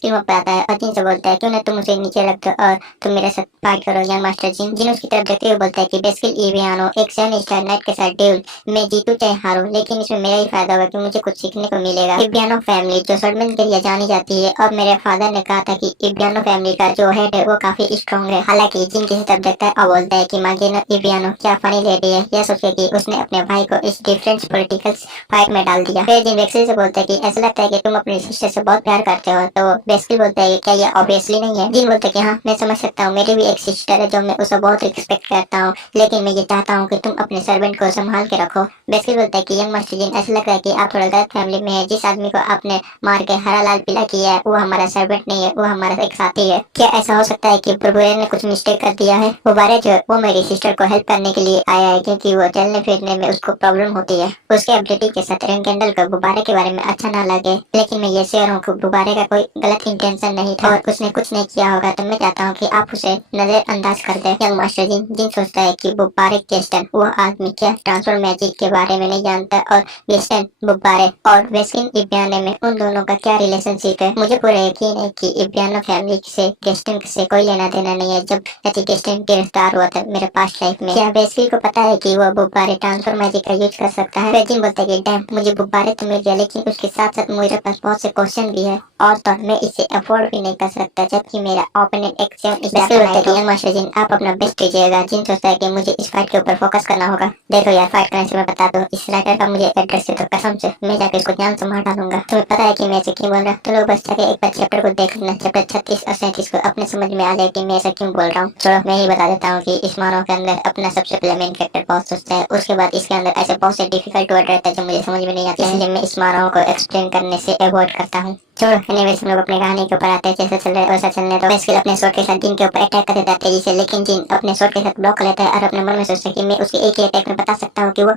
Screen पे आता है और जिन से बोलता है क्यों ना तुम उसे नीचे रख दो और तुम मेरे साथ फाइट करो यंग मास्टर जिन। जिन उसकी तरफ देखते हुए बोलता है कि बेस्किल इवियानो एक 7 स्टार नाइट के साथ ड्यूल, मैं जीतू चाहे हारूं लेकिन इसमें मेरा ही फायदा होगा कि मुझे कुछ सीखने को मिलेगा। इबियानो फैमिली जो स्वॉर्डमैन के लिए जानी जाती है और मेरे फादर ने कहा था कि इबियानो फैमिली का जो हेड है वो काफी स्ट्रॉन्ग है। हालांकि जिन किसी तरफ देखता है और बोलता है कि मांगेनो इबियानो क्या फनी लेडी है, यह सोच के कि उसने अपने भाई को इस डिफरेंट पॉलिटिकल फाइट में डाल दिया। फिर जिन वेक्सिल से बोलता है कि ऐसा लगता है कि तुम अपनी सिस्टर से बहुत प्यार करते हो, तो वेक्सिल बोलता है क्या ये ऑब्वियसली नहीं है। जिन बोलता है कि हाँ मैं समझ सकता हूँ, मेरी भी एक सिस्टर है जो मैं उसे बहुत रिस्पेक्ट करता हूँ, लेकिन मैं ये चाहता हूँ कि तुम अपने सर्वेंट को संभाल के रखो। वेक्सिल बोलता है कि यंग मास्टर जिन ऐसा लग रहा है कि आप थोड़ा गलत फैमिली में है, जिस आदमी को आपने मार के हरा लाल पीला किया है वो हमारा सर्वेंट नहीं है, वो हमारा एक साथी है। क्या ऐसा हो सकता है कि प्रभुरे ने कुछ मिस्टेक कर दिया है? गुब्बारे जो है वो मेरी सिस्टर को हेल्प करने के लिए आया है क्योंकि वो चलने फिरने में उसको प्रॉब्लम होती है। उसके एबिलिटी के साथ रैंक कैंडल को गुब्बारे के बारे में अच्छा ना लगे, लेकिन मैं ये श्योर हूँ कि गुब्बारे का कोई गलत इंटेंशन नहीं था और उसने कुछ नहीं किया होगा, तो मैं चाहता हूँ कि आप उसे नजरअंदाज कर दे। यंग मास्टर जिन जिन सोचता है कि गुब्बारे गेस्टन वो आदमी क्या ट्रांसफर मैजिक के बारे में नहीं जानता और गेस्टन गुब्बारे और वेस्किन इबियानो में उन दोनों का क्या रिलेशनशिप है। मुझे पूरा यकीन है कि इबियानो फैमिली से गेस्टन से कोई लेना देना नहीं है। जब गेस्टन गिरफ्तार हुआ था मेरे पास्ट लाइफ में, क्या वेस्किन को पता है कि वो गुब्बारे ट्रांसफर मैजिक का यूज कर सकता है? वेजिन बोलता है कि डैम मुझे गुब्बारे तो मिल गया, लेकिन उसके साथ साथ मेरे पास बहुत से क्वेश्चन भी है और तो मैं इसे अफोर्ड भी नहीं कर सकता, जबकि मेरा ओपोनेंट एक्शन मास्टर जिन आप अपना बेस्ट कीजिएगा। जिन सोचता है कि मुझे इस फाइट के ऊपर फोकस करना होगा। देखो यार फाइट करने से मैं बता दूं, इस राइटर का मुझे एड्रेस है तो कसम से मैं जाके इसको जान से मार डालूंगा। तुम्हें पता है कि मैं ऐसे क्यों बोल रहा हूँ? तो लोग बस जाके एक बार चैप्टर को देख लेना, चैप्टर 36 और 37 को अपने समझ में आ जाए कि मैं ऐसा क्यों बोल रहा हूँ। चलो मैं ही बता देता हूँ कि इस मानव के अंदर अपना सबसे पहले मेन कैरेक्टर बहुत सोचता है, उसके बाद इसके अंदर ऐसे बहुत से डिफिकल्ट वर्ड रहता है जो मुझे समझ में नहीं आता है, इसलिए मैं इस मानव को एक्सप्लेन करने से अवॉइड करता हूँ। छोड़ो एनीवेज हम लोग अपनी कहानी के ऊपर आते हैं। जैसे चल रहे वैसा चलने दो। बेस्किल अपने स्वॉर्ड के साथ जिन के ऊपर अटैक कर देता है तेजी से, लेकिन जिन अपने स्वॉर्ड के साथ ब्लॉक कर लेता है और अपने मन में सोचता है कि मैं उसके एक ही अटैक में बता सकता हूँ कि वो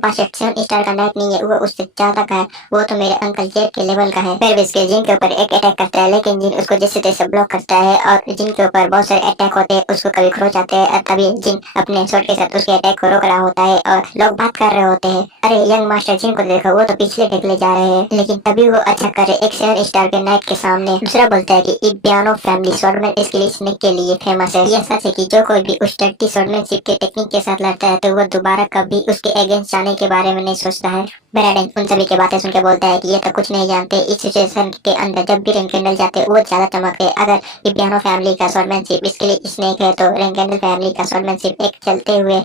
62 स्टार का नाइट नहीं है, वो उससे ज्यादा का है, वो तो मेरे अंकल जेड के लेवल का है। फिर बेस्किल जिन के ऊपर एक अटैक करता है, लेकिन जिन उसको जैसे तैसे ब्लॉक करता है और जिन के ऊपर बहुत सारे अटैक होते हैं उसको कभी खरोच आते हैं और तभी जिन अपने स्वॉर्ड के साथ उसके अटैक को रोक रहा होता है और लोग बात कर रहे होते हैं, अरे यंग मास्टर जिन को देखो वो तो पिछले ढकले जा रहे हैं, लेकिन तभी वो अच्छा करे एक 7 स्टार के नाइट के सामने। दूसरा बोलता है कि इबियानो फैमिली स्वॉर्डमैन स्किल सीखने के लिए फेमस है। यह सच है कि जो कोई भी उस डर्टी स्वॉर्डमैनशिप के टेक्निक के साथ लड़ता है तो वो दोबारा कभी उसके अगेंस्ट जाने के बारे में नहीं सोचता है। बेराडेन उन सभी की बातें सुन के बोलता है कि ये तो कुछ नहीं जानते, इस सिचुएशन के अंदर जब भी रैंक कैंडल जाते वो ज्यादा चमकते। अगर इबियानो फैमिली का स्वॉर्डमैनशिप इसके स्नेक है तो रैंक कैंडल फैमिली का स्वॉर्डमैनशिप एक चलते हुए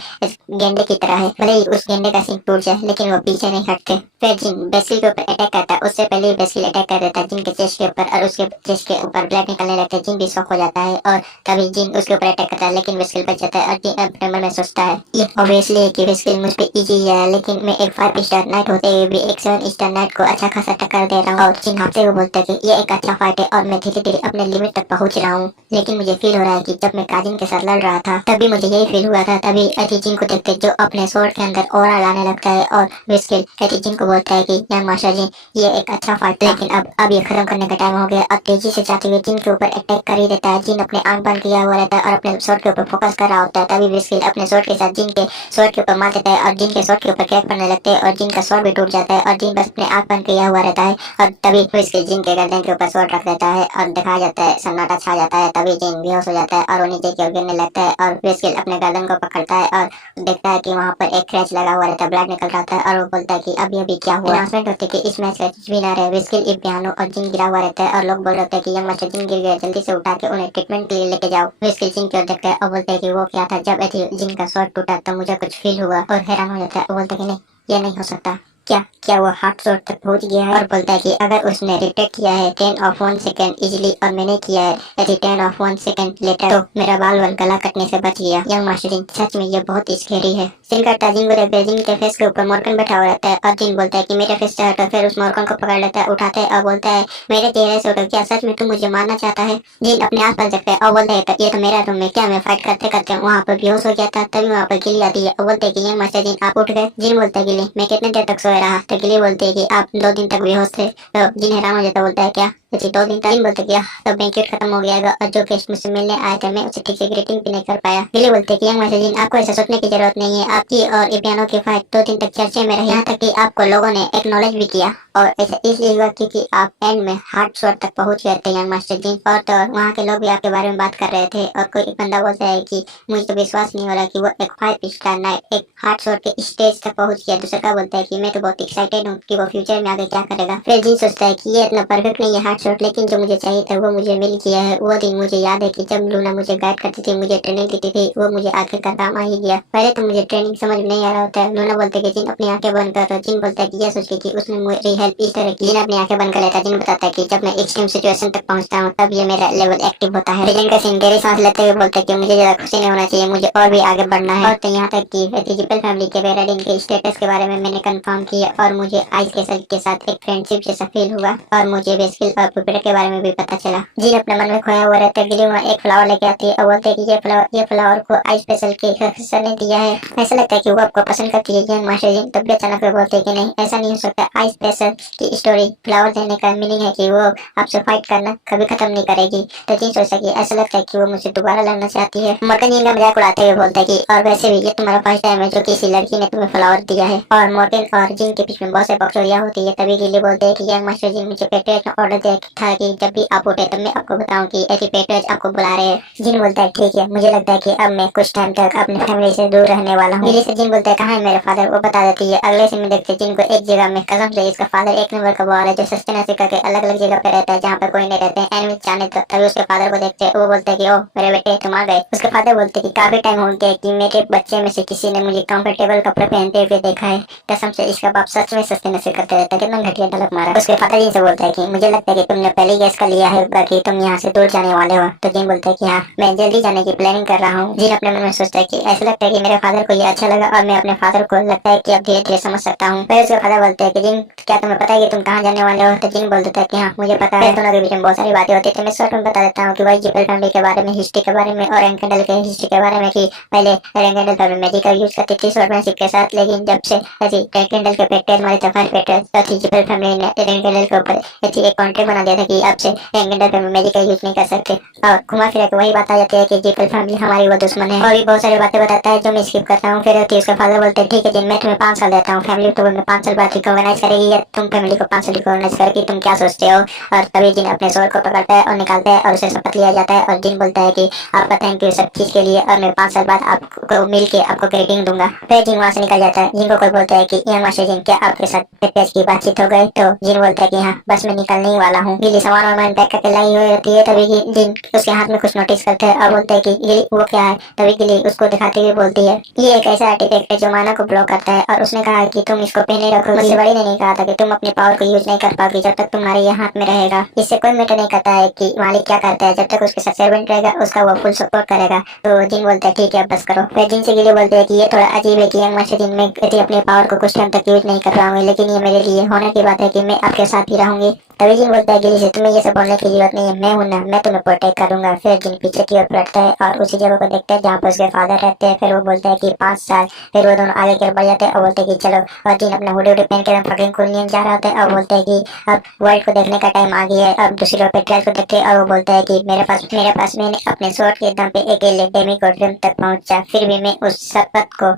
गेंडे की तरह है, भले ही उस गेंडे का सिंग टूट जाए लेकिन वो पीछे नहीं हटते। फिर जिन बेसिल के ऊपर अटैक करता है उससे पहले ही बेसिल अटैक कर देता है जिन के चेस्ट के ऊपर और उसके चेस्ट के ऊपर ब्लड निकलने लगता है। जिन भी शॉक हो जाता है और तभी जिन उसके ऊपर अटैक करता है, लेकिन बेसिल बच जाता है और जिन अपने मन में सोचता है ये ऑब्वियसली है कि बेसिल मुझ पे इजी है, लेकिन मैं एक 5 स्टार नाइट होते हुए भी एक 7 स्टार नाइट को अच्छा खासा टक्कर दे रहा हूँ। और जिन हफ्ते को बोलता है कि ये एक अच्छा फाइट है और मैं धीरे धीरे अपने लिमिट तक पहुंच रहा हूँ, लेकिन मुझे फील हो रहा है कि जब मैं काजिन के साथ लड़ रहा था तभी मुझे यही फील हुआ था। तभी एटीजिन को देखते जो अपने स्वॉर्ड के अंदर ऑरा लाने लगता है और बेसिल एटीजिन को बोलता है कि यंग मास्टर जी ये एक अच्छा फाइट, लेकिन अब ये खत्म करने का टाइम हो गया। अब तेजी से जाते हुए जिन के ऊपर अटैक कर ही देता है। जिन अपने आंख बंद किया हुआ रहता है और अपने स्वॉर्ड के ऊपर फोकस कर रहा होता है, तभी बेसिल अपने स्वॉर्ड के साथ जिन के स्वॉर्ड के ऊपर मार देता है और जिन के स्वॉर्ड के ऊपर क्रैक पड़ने लगते हैं और जिन का स्वॉर्ड भी टूट जाता है और जिन बस अपने आंख बंद किया हुआ रहता है और तभी बेसिल जिन के गर्दन के ऊपर स्वॉर्ड रख देता है और दिखाया जाता है सन्नाटा छा जाता है। तभी जिन बेहोश हो जाता है और वो नीचे की ओर गिरने लगता है और बेसिल अपने गर्दन को पकड़ता है और देखता है कि वहाँ पर एक क्रैच लगा हुआ रहता है, ब्लड निकल रहा था और वो बोलता है कि अभी क्या हुआ। अनाउंसमेंट होती है कि इस मैच का विनर है बेसिल इबियानो और जिन गिरा हुआ रहता है और लोग बोल रहे होते हैं कि यंग मास्टर जिन गिर गया, जल्दी से उठा के उन्हें ट्रीटमेंट के लिए लेके जाओ। बेसिल जिन की ओर देखता है और बोलता है कि वो क्या था। जब जिन का स्वॉर्ड टूटा तो मुझे कुछ फील हुआ और हैरान हो जाता है और बोलता है कि नहीं ये नहीं हो सकता, क्या वो हार्ट जोड़ तक पहुंच गया है। और बोलता है कि अगर उसने रिटेक किया है 10 ऑफ 1 सेकंड इजीली और मैंने किया है यदि 10 ऑफ 1 सेकंड लेटर तो मेरा बाल गला कटने से बच गया। यंग मास्टर सच में ये बहुत स्कैरी है। जिन करता जिन जिन के फेस के ऊपर मॉर्गन बैठा हुआ रहता है और जिन बोलता है कि मेरे फेस से हटो। फिर उस मॉर्गन को पकड़ लेता है, उठाता है और बोलता है मेरे चेहरे से उठो, क्या सच में तुम मुझे मारना चाहता है। जिन अपने आस पास देखता है और बोलता है ये तो मेरा रूम है, क्या मैं फाइट करते करते वहाँ पर बेहोश हो गया था। तभी वहाँ पर गिली आती है और बोलते है कि यंग मास्टर जिन आप उठ गए। जिन बोलता है गिली मैं कितने देर तक सोया रहा, तो गिली बोलते है कि आप 2 दिन तक बेहोश थे। तो जिन हैरान हो जाता बोलता है क्या जी 2 दिन तक जिन बोलते कि तब बैंकेट खत्म हो गया और जो गेस्ट मुझसे मिलने आए थे मैं उसे ठीक से ग्रीटिंग भी नहीं कर पाया। गिली बोलते कि यंग मास्टर जिन आपको ऐसा सोचने की जरूरत नहीं है, आपकी और इबियानो की फाइट 2 दिन तक चर्चे में रही, यहाँ तक कि आपको लोगों ने एक्नॉलेज भी किया और ऐसा इसलिए हुआ क्योंकि आप एंड में हार्ट शॉट तक पहुंच गए थे यंग मास्टर जी। और तो और वहाँ के लोग भी आपके बारे में बात कर रहे थे और कोई एक बंदा बोलता है कि मुझे तो विश्वास नहीं हो रहा कि वो एक 5 स्टार नाइट एक हार्ट शॉट के स्टेज तक पहुंच गया। दूसरा का बोलता है कि मैं तो बहुत एक्साइटेड हूँ कि वो फ्यूचर में आगे क्या करेगा। फिर जी सोचता है कि ये इतना परफेक्ट नहीं है हार्ट शॉट, लेकिन जो मुझे चाहिए था वो मुझे मिल गया है। वो दिन मुझे याद है कि जब लूना मुझे गाइड करती थी, मुझे ट्रेनिंग देती थी, वो मुझे आखिरकार काम आ ही गया। पहले तो मुझे ट्रेनिंग समझ में नहीं आ रहा होता है। लूना बोलते कि जिन अपनी आंखें बंद कर, जिन बोलता है कि यह सोच के कि उसने मेरी हेल्प इस तरह की। जिन अपनी आंखें बंद कर लेता है, जिन बताता है कि जब मैं एक्सट्रीम सिचुएशन तक पहुंचता हूँ तब ये मेरा लेवल एक्टिव होता है। जिन का सीन गहरी सांस लेते हुए बोलता है कि मुझे ज्यादा खुशी नहीं होना चाहिए, मुझे और भी आगे बढ़ना है। और तो यहाँ तक कि जिपल फैमिली के वेराडिन के स्टेटस के बारे में मैंने कंफर्म किया और मुझे आइस के साथ एक फ्रेंडशिप जैसा फील हुआ और मुझे बेस्किल और पुपेटा के बारे में भी पता चला। जिन अपने मन में खोया हुआ रहता है, गिली वहाँ एक फ्लावर लेके आती है और बोलते है कि ये फ्लावर को आई स्पेशल के सर ने दिया है। ऐसा लगता है कि वो आपको पसंद करती है यंग मास्टर जी। तब भी अचानक वो बोलते हैं कि नहीं, ऐसा नहीं हो सकता। आई स्पेशल की स्टोरी फ्लावर देने का मीनिंग है कि वो आपसे फाइट करना कभी खत्म नहीं करेगी। तो जिन सोचता कि ऐसा लगता है कि वो मुझे दोबारा लड़ना चाहती है। मॉर्गन जिन का मजाक उड़ाते हुए बोलता है कि और वैसे भी ये तुम्हारा फर्स्ट टाइम है जो किसी लड़की ने तुम्हें फ्लावर दिया है। और मॉर्गन और जिन के बीच में बहुत से बकचोदियां होती है। तभी गिली बोलते हैं कि यंग मास्टर जी मुझे पेट्रोज का ऑर्डर दिया था कि जब भी आप उठे तब मैं आपको बताऊं कि ऐसी पेट्रोज आपको बुला रहे हैं। जिन बोलता है ठीक है, मुझे लगता है कि अब मैं कुछ टाइम तक अपनी फैमिली से दूर रहने वाला हूँ। गिली से जिन बोलता है कहाँ है मेरे फादर, वो बता देती है। अगले सीन में देखते जिन को एक जगह में कसम से इसका फादर एक नंबर का बॉल है जो सस्टेनेंसी करके अलग अलग जगह पे रहता है जहाँ पे कोई नहीं रहते हैं। एनिमी जाने तो तभी उसके फादर को देखते हैं। वो बोलते है कि ओ मेरे बेटे तुम आ गए। उसके फादर बोलते कि काफी टाइम हो गया कि मेरे बच्चे में से किसी ने मुझे कंफर्टेबल कपड़े पहनते हुए देखा है। कसम से इसका बाप सच में सस्टेनेंसी करते रहता है। कितना घटिया डलक मारा। उसके फादर जी से बोलता है कि मुझे लगता है कि तुमने पहले गैस कर लिया है कि तुम यहाँ से दूर जाने वाले हो। तो जिन बोलता है कि हाँ मैं जल्दी जाने की प्लानिंग कर रहा हूँ। जिन अपने मन में सोचता है कि ऐसा लगता है कि मेरे फादर को ये अच्छा लगा और मैं अपने फादर को लगता है कि अब धीरे धीरे समझ सकता हूँ। फिर उसके फादर बोलते हैं कि जिन क्या तुम्हें पता है कि तुम कहाँ जाने वाले हो। तो जिन बोल देता है कि हाँ मुझे पता है। दोनों के बीच में बहुत सारी बातें होती है। तो मैं शॉर्ट में बता देता हूँ कि वही जिपल फैमिली के बारे में, हिस्ट्री के बारे में और एंकेंडल के हिस्ट्री के बारे में कि पहले एंकेंडल फैमिली मैजिक का यूज करती थी स्वॉर्डमैनशिप के साथ, लेकिन जब से एंकेंडल के पेट्रोल हमारे फर्स्ट पेट्रोल तो जिपल फैमिली ने एंकेंडल के ऊपर एक कॉन्ट्रैक्ट बना दिया था कि अब से एंकेंडल फैमिली मैजिक का यूज नहीं कर सकते। और घुमा फिरा के वही बात आ जाती है कि जिपल फैमिली हमारी वो दुश्मन है। और भी बहुत सारी बातें बताता है जो मैं स्किप करता हूँ। फिर उसके फादर बोलते हैं ठीक है जिन मैं तुम्हें 5 साल देता हूँ, फैमिली तो मैं 5 साल बाद रिकॉग्नाइज करेगी या तुम फैमिली को 5 साल रिकॉग्नाइज करेगी, तुम क्या सोचते हो। और तभी जिन अपने सोल को पकड़ता है और निकालता है और उसे शपथ लिया जाता है। और जिन बोलता है कि आपका थैंक यू सब चीज के लिए और मैं 5 साल बाद आपको मिल के आपको ग्रीटिंग दूंगा। फिर जिन वहाँ से निकल जाता है। जिनको कोई बोलता है कि यंग मास्टर जिन क्या आपके साथ पेट्रोज की बातचीत हो गई। तो जिन बोलता है कि हाँ बस मैं निकलने ही वाला हूँ। गिली सामान वामान पैक करके लाई हुई रहती है। तभी जिन उसके हाथ में कुछ नोटिस करते हैं और बोलते है कि गिली वो क्या है। तभी गिली उसको दिखाते हुए बोलती है ये एक ऐसा आर्टिफैक्ट है जो माना को ब्लॉक करता है और उसने कहा कि तुम इसको पहने रखो। मुझसे बड़ी ने नहीं कहा था कि तुम अपने पावर को यूज नहीं कर पाओगी जब तक तुम्हारे ये हाथ में रहेगा। इससे कोई मैटर नहीं करता है कि मालिक क्या करता है, जब तक उसके साथ सर्वेंट रहेगा उसका वो फुल सपोर्ट करेगा। तो जिन बोलता है ठीक है अब बस करो। फिर जिन से गिली बोलते हैं कि ये थोड़ा अजीब है कि यंग मास्टर जिन में अपने पावर को कुछ टाइम तक यूज नहीं कर पाऊंगी, लेकिन ये मेरे लिए होने की बात है कि मैं आपके साथ ही रहूंगी। तभी जिन बोलता है गिली से तुम्हें ये सब बोलने की जरूरत नहीं है, मैं हूं ना, मैं तुम्हें प्रोटेक्ट करूंगा। फिर जिन पीछे की ओर पलटता है और उसी जगह को देखते हैं जहाँ पर उसके फादर रहते हैं। फिर वो बोलता है कि 5 साल। फिर वो दोनों आगे की ओर बढ़ जाते हैं और बोलते हैं कि चलो। और जिन अपना हुडी पहन के फकिंग कुलियन जा रहा होता है और बोलते हैं कि अब वर्ल्ड को देखने का टाइम आ गया है। अब दूसरी ओर पेट्रोल को देखते हैं और वो बोलता है कि मेरे पास मैंने अपने स्वॉर्ड के दम पे अकेले डेमी को ड्रीम तक पहुंचा, फिर भी मैं उस शपथ को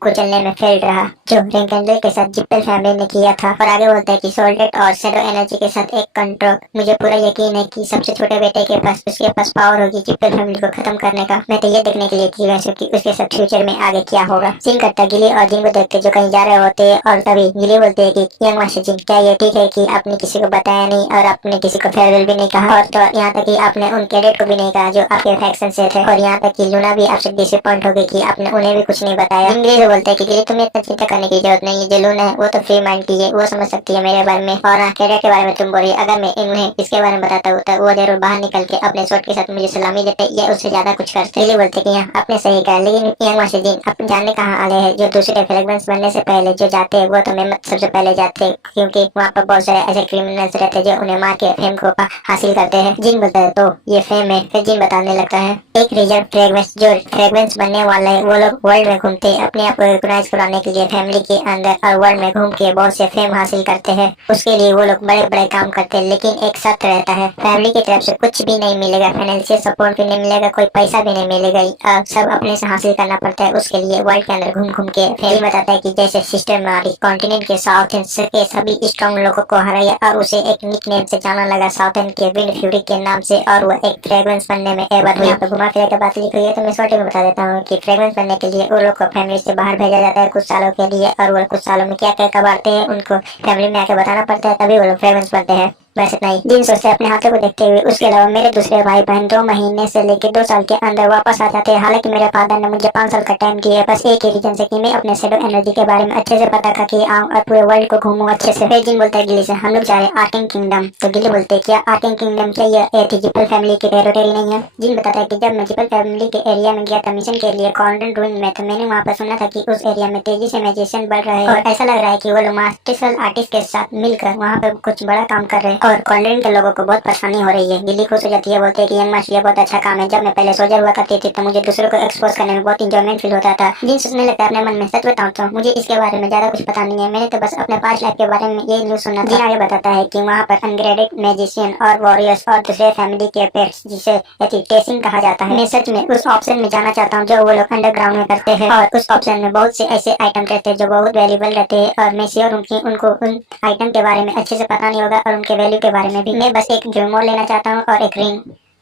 कुचलने में फेल रहा जो रिंकेंडल के साथ जिप्पल फैमिली ने किया था। और आगे बोलता है कि सोल्डेट और शैडो एनर्जी के साथ एक कंट्रोल, मुझे पूरा यकीन है कि सबसे छोटे बेटे के पास उसके पास पावर होगी जिप्पल फैमिली को खत्म करने का। मैं तो ये देखने के लिए क्यूरियस हूं कि उसके साथ फ्यूचर में आगे क्या होगा। सीन करता गिली और जिन को देखते जो कहीं जा रहे होते हैं और तभी गिली बोलते है कि यंग मास्टर जिन क्या ये ठीक है कि आपने किसी को बताया नहीं और आपने किसी को फेयरवेल भी नहीं कहा और तो यहाँ तक कि आपने उन कैडेट को भी नहीं कहा जो आपके फैक्शन से थे। और यहाँ तक कि लूना भी आपसे डिसअपॉइंट हो गई कि आपने उन्हें भी कुछ नहीं बताया। गिली से बोलते है कि गिली तुम्हें इतना चिंता करने की जरूरत नहीं है, जो लूना है वो तो फ्री माइंड की है, वो समझ सकती है मेरे बारे में। और हाँ कैडेट के बारे में तुम बोली, अगर मैं इन्हें इसके बारे में बताता हूँ तो वो जरूर बाहर निकल के अपने शॉट के साथ मुझे सलामी देते या उससे ज्यादा कुछ करते। गिली बोलते कि हाँ आपने सही कहा, लेकिन यंग मास्टर जिन आप जानने कहाँ आले हैं जो दूसरे फ्रेगरेंस बनने से पहले जो जाते हैं वो तो मैं सबसे पहले जाते हैं क्योंकि वहाँ पर बहुत सारे ऐसे क्रिमिनल्स रहते हैं जो उन्हें मार के फेम को हासिल करते हैं। जिन बोलता है तो ये फेम है। फिर जिन बताने लगता है एक रिजर्व फ्रेगरेंस जो फ्रेगरेंस बनने वाला है वो लोग वर्ल्ड में घूमते हैं अपने आप को रिकॉग्नाइज कराने के लिए फैमिली के अंदर और वर्ल्ड में घूम के बहुत से फेम हासिल करते हैं। उसके लिए वो लोग बड़े बड़े बड़े काम करते हैं, लेकिन एक शर्त रहता है, फैमिली की तरफ से कुछ भी नहीं मिलेगा, फाइनेंशियल सपोर्ट भी नहीं मिलेगा, कोई पैसा भी नहीं मिलेगा, सब अपने से हासिल करना पड़ता है। उसके लिए वर्ल्ड के अंदर घूम घूम के फैमिली बताता है कि जैसे सिस्टर मारी कॉन्टिनेंट के साउथ के सभी स्ट्रॉन्ग लोगों को हराया और उसे एक निक नेम से जाना लगा, साउथर्न के विंड फ्यूरी के नाम से, और वो एक फ्रेग्रेंस बनने में एवर हुई। यहाँ पे घुमा फिरा के बात लिखी हुई है, तो मैं शॉर्ट में बता देता हूँ कि फ्रेग्रेंस बनने के लिए वो लोग को फैमिली से बाहर भेजा जाता है कुछ सालों के लिए, और वो कुछ सालों में क्या क्या कबाड़ते हैं उनको फैमिली में आके बताना पड़ता है, तभी वो लोग फ्रेग्रेंस बनते हैं। बस इतना ही। जिन सोचते अपने हाथों को देखते हुए उसके अलावा मेरे दूसरे भाई बहन 2 महीने से लेकर 2 साल के अंदर वापस आ जाते हैं। हालांकि मेरे फादर ने मुझे 5 साल का टाइम दिया, बस एक ही रीजन से कि मैं अपने शेडो एनर्जी के बारे में अच्छे से पता करके आऊँ और पूरे वर्ल्ड को घूमूं अच्छे से। फिर जिन बोलता है गिली से हम लोग जा रहे हैं आर्किंग किंगडम, तो गिली बोलते हैं क्या आर्किंग किंगडम क्या ये थी जिपल फैमिली की टेरिटरी नहीं है? जिन बताता है कि जब मैं जिपल फैमिली के एरिया में गया था मिशन के लिए कॉन्डेंट रूम में, तो मैंने वहाँ पर सुना था कि उस एरिया में तेजी से मैजिशियन बढ़ रहे हैं और ऐसा लग रहा है कि वो लोग मास्टर्सल आर्टिस्ट के साथ मिलकर वहाँ पर कुछ बड़ा काम कर रहे हैं और कॉन्डेंट के लोगों को बहुत परेशानी हो रही है। गिल्ली खुश हो जाती है, बोलते हैं कि यंग मास्टर ये बहुत अच्छा काम है। जब मैं पहले सोल्जर हुआ करती थी तो मुझे दूसरों को एक्सपोज करने में बहुत इंजॉयमेंट फील होता था। जिन सोचने लगता है अपने मन में, सच बताऊं तो मुझे इसके बारे में ज्यादा कुछ पता नहीं है, मैंने तो बस अपने पास्ट लाइफ के बारे में ये न्यूज सुना था। जिन आगे बताता है कि वहाँ पर अनग्रेडेड मैजिशियन और वॉरियर्स और दूसरे फैमिली के पेट्स जिसे टेसिंग कहा जाता है, मैं सच में उस ऑप्शन में जाना चाहता हूँ जो वो लोग अंडरग्राउंड में करते हैं, और उस ऑप्शन में बहुत से ऐसे आइटम रहते हैं जो बहुत वैल्यूबल रहते हैं, और मैं श्योर हूँ कि उनको उन आइटम के बारे में अच्छे से पता नहीं होगा और उनके वैल्यू के बारे में भी। मैं बस एक जुमोर लेना चाहता हूँ और एक रिंग।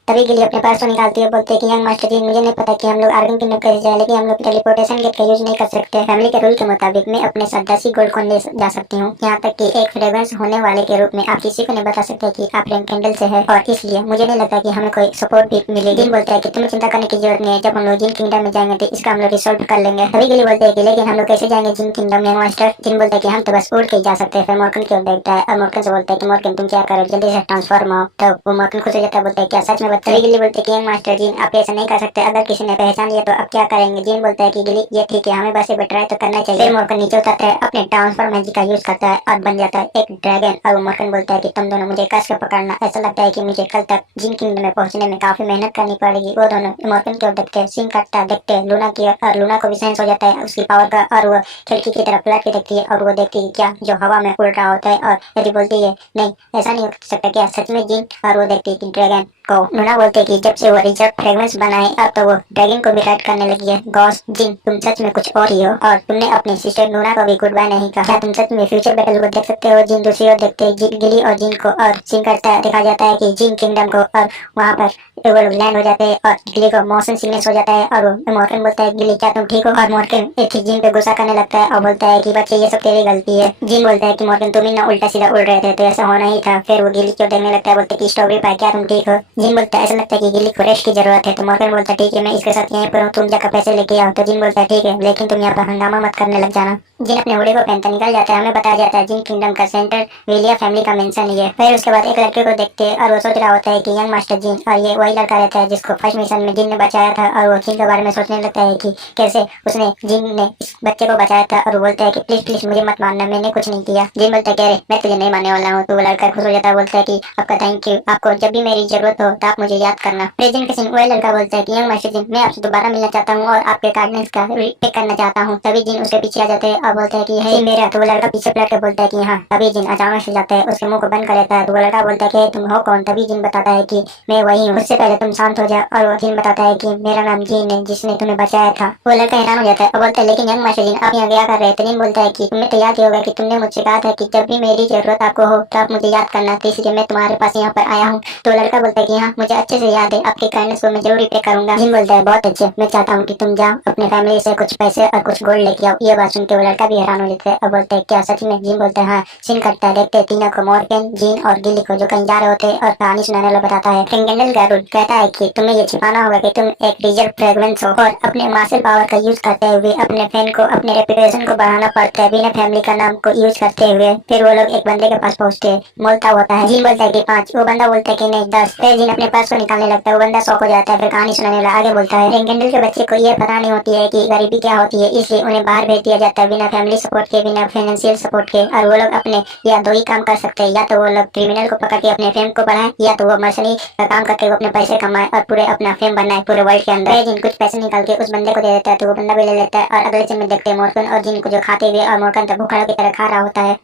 तभी के लिए अपने पास तो निकालती है, बोलते हैं कि यंग मास्टर जी मुझे नहीं पता कि हम लोग आर्गन किंगडम कैसे जाए, लेकिन हम लोग टेलीपोर्टेशन गेट का यूज नहीं कर सकते। फैमिली के रूल के मुताबिक मैं अपने साथ 10 ही गोल्ड कॉइन ले जा सकती हूँ, यहाँ तक कि एक फ्रेग्रेंस होने वाले के रूप में आप किसी को नहीं बता सकते कि आप रिंग कैंडल से है, और इसलिए मुझे नहीं लगता कि हमें कोई सपोर्ट भी मिलेगी। जिन बोलता है कि तुम्हें चिंता करने की जरूरत नहीं है, जब हम लोग जिन किंगडम में जाएंगे तो इसका हम लोग रिसोल्व कर लेंगे। तभी के लिए बोलते हैं कि लेकिन हम लोग कैसे जाएंगे जिन किंगडम में? मास्टर जिन बोलते हैं कि हम तो बस उड़ के जा सकते हैं। फिर मोर्कन की ओर देखता है और मोर्कन से बोलता है कि मोर्कन तुम क्या करो, जल्दी से ट्रांसफॉर्म हो। तो वो मोर्कन खुश हो जाता है, बोलता है क्या सच में? तभी के लिए बोलते हैं मास्टर जी आप ऐसा नहीं कर सकते, अगर किसी ने पहचान लिया तो अब क्या करेंगे? जिन बोलता है कि गिली ये ठीक है, हमें बस ट्राई तो करना चाहिए। फिर मोर्कन नीचे उतरता है, अपने ट्रांसफर मैजिक का यूज करता है और बन जाता है एक ड्रैगन, और वो मोर्कन बोलता है कि तुम दोनों मुझे कस के पकड़ना, ऐसा लगता है कि मुझे कल तक जिन किंगडम में पहुंचने में काफी मेहनत करनी पड़ेगी। वो दोनों मोर्कन की ओर देखते हैं, सिंह काटता देखते हैं लूना की, और लूना को भी सेंस हो जाता है उसकी पावर का, और वो खिड़की की तरफ पलट के देखती है और वो देखती है क्या जो हवा में उड़ रहा होता है, और यदि बोलती है नहीं ऐसा नहीं हो सकता क्या सच में जिन, और वो देखती है कि ड्रैगन को। लूना बोलते कि जब से वो रिजर्व फ्रेग्रेंस बनाए अब तो वो ड्रैगन को भी राइड करने लगी है। गॉस जिन तुम सच में कुछ और ही हो, और तुमने अपनी सिस्टर लूना को भी गुड बाय नहीं कहा। क्या तुम सच में फ्यूचर बैटल को देख सकते हो? जिन दूसरी ओर देखते हैं गिली और जिन को, और सिंह करता देखा जाता है कि जिन किंगडम को, और वहाँ पर वो लोग लैंड हो जाते हैं और गिली को मोशन सिकनेस हो जाता है, और वो मोर्कन बोलता है गिली क्या तुम ठीक हो? और मोर्कन एक जिन पे गुस्सा करने लगता है और बोलता है कि बच्चे ये सब तेरी गलती है। जिन बोलता है कि मोर्कन तुम ही ना उल्टा सीधा उड़ रहे थे, तो ऐसा होना ही था। फिर वो गिली को देखने लगता है, बोलते कि स्ट्रॉबेरी पाई क्या तुम ठीक हो? जिन बोलता है ऐसा लगता है कि गिली को रेस्ट की जरूरत है, तो मोर्कन बोलता है ठीक है मैं इसके साथ यहीं पर हूँ, तुम जाकर पैसे लेके आओ। तो जिन बोलता है ठीक है, लेकिन तुम यहाँ पर हंगामा मत करने लग जाना। जिन अपने घोड़े को पहनता निकल जाता है। हमें बताया जाता है जिन किंगडम का सेंटर वेलिया फैमिली का मेंशन ही है। फिर उसके बाद एक लड़के को देखते हैं और वो सोच रहा होता है कि यंग मास्टर जिन, और ये वही लड़का रहता है जिसको फर्स्ट मिशन में जिन ने बचाया था, और वो जिन के बारे में सोचने लगता है कि कैसे उसने जिन ने इस बच्चे को बचाया था, और वो बोलता है कि प्लीज प्लीज मुझे मत मारना, मैंने कुछ नहीं किया। जिन बोलता है कि अरे मैं तुझे नहीं मारने वाला हूँ। तो वो लड़का खुश हो जाता है, बोलता है कि आपका थैंक यू, आपको जब भी मेरी जरूरत हो तो आप मुझे याद करना। प्रेजेंट के सीन वही लड़का बोलता है कि यंग मास्टर जिन मैं आपसे दोबारा मिलना चाहता हूँ और आपके काइंडनेस का रिटेक करना चाहता हूँ। तभी जिन उसके पीछे आ जाते हैं और बोलता है कि हे मेरा। तो वो लड़का पीछे पलट के बोलता है कि हाँ। तभी जिन अचानक से जाता है, उसके मुंह को बंद कर लेता है। तो वो लड़का बोलता है कि तुम हो कौन? तभी जिन बताता है कि मैं वही हूँ, उससे पहले तुम शांत हो जाओ। और वो जिन बताता है कि मेरा नाम जिन है जिसने तुम्हें बचाया था। वो लड़का हैरान हो जाता है और बोलता है लेकिन यंग मास्टर जिन आप यहाँ क्या कर रहे थे? जिन बोलता है कि तुम्हें तो याद ही होगा कि तुमने मुझसे कहा था कि जब भी मेरी जरूरत आपको हो तो आप मुझे याद करना, तो इसलिए मैं तुम्हारे पास यहाँ पर आया हूँ। तो लड़का बोलता है कि हाँ मुझे अच्छे से याद है, आपके काइंडनेस को मैं जरूर रिपे करूंगा। जिन बोलता है बहुत अच्छे, मैं चाहता हूँ कि तुम जाओ अपने फैमिली से कुछ पैसे और कुछ गोल्ड लेके आओ। ये बात सुन के वो लड़का भी हैरान हो जाता है और बोलता है क्या सच में? जिन बोलता है हाँ। सीन करता है, देखते हैं तीनों को, मोर्कन जिन और गिली को, जो कहीं जा रहे होते हैं और कहानी सुनाने वाला बताता है। कैंडल का रूल कहता है कि तुम्हें ये छिपाना होगा कि तुम एक रिजर्व फ्रेग्रेंस हो, और अपने मार्शल पावर का यूज करते हुए अपने फैन को, अपने रेपुटेशन को बढ़ाना पड़ता है बिना फैमिली का नाम को यूज करते हुए। फिर वो लोग एक बंदे के पास पहुंचते हैं, बोलता होता है जिन बोलता है कि 5, वो बंदा बोलता है कि नहीं 10। फिर जिन अपने पास को निकालने लगता है, वो बंदा शौक हो जाता है। फिर कहानी सुनाने वाला आगे बोलता है कैंडल के बच्चे को ये पता नहीं होती है कि गरीबी क्या होती है, इसलिए उन्हें बाहर भेज दिया जाता है बिना फैमिली सपोर्ट के, बिना फाइनेंशियल सपोर्ट के। और वो लोग अपने या 2 ही काम कर सकते हैं, या तो वो लोग क्रिमिनल को पकड़ के अपने फेम को बढ़ाए, या तो वो मर्सनी का काम करके वो अपने पैसे कमाए और पूरे अपना फेम बनाए पूरे वर्ल्ड के अंदर। जिन कुछ पैसे निकाल के उस बंदे को दे देता है, तो वो बंदा भी ले लेता है। और अगले सीन में देखते हैं मोर्कन और जिन को जो खाते हुए, और मोर्कन तो भूखा की तरह खा रहा होता है।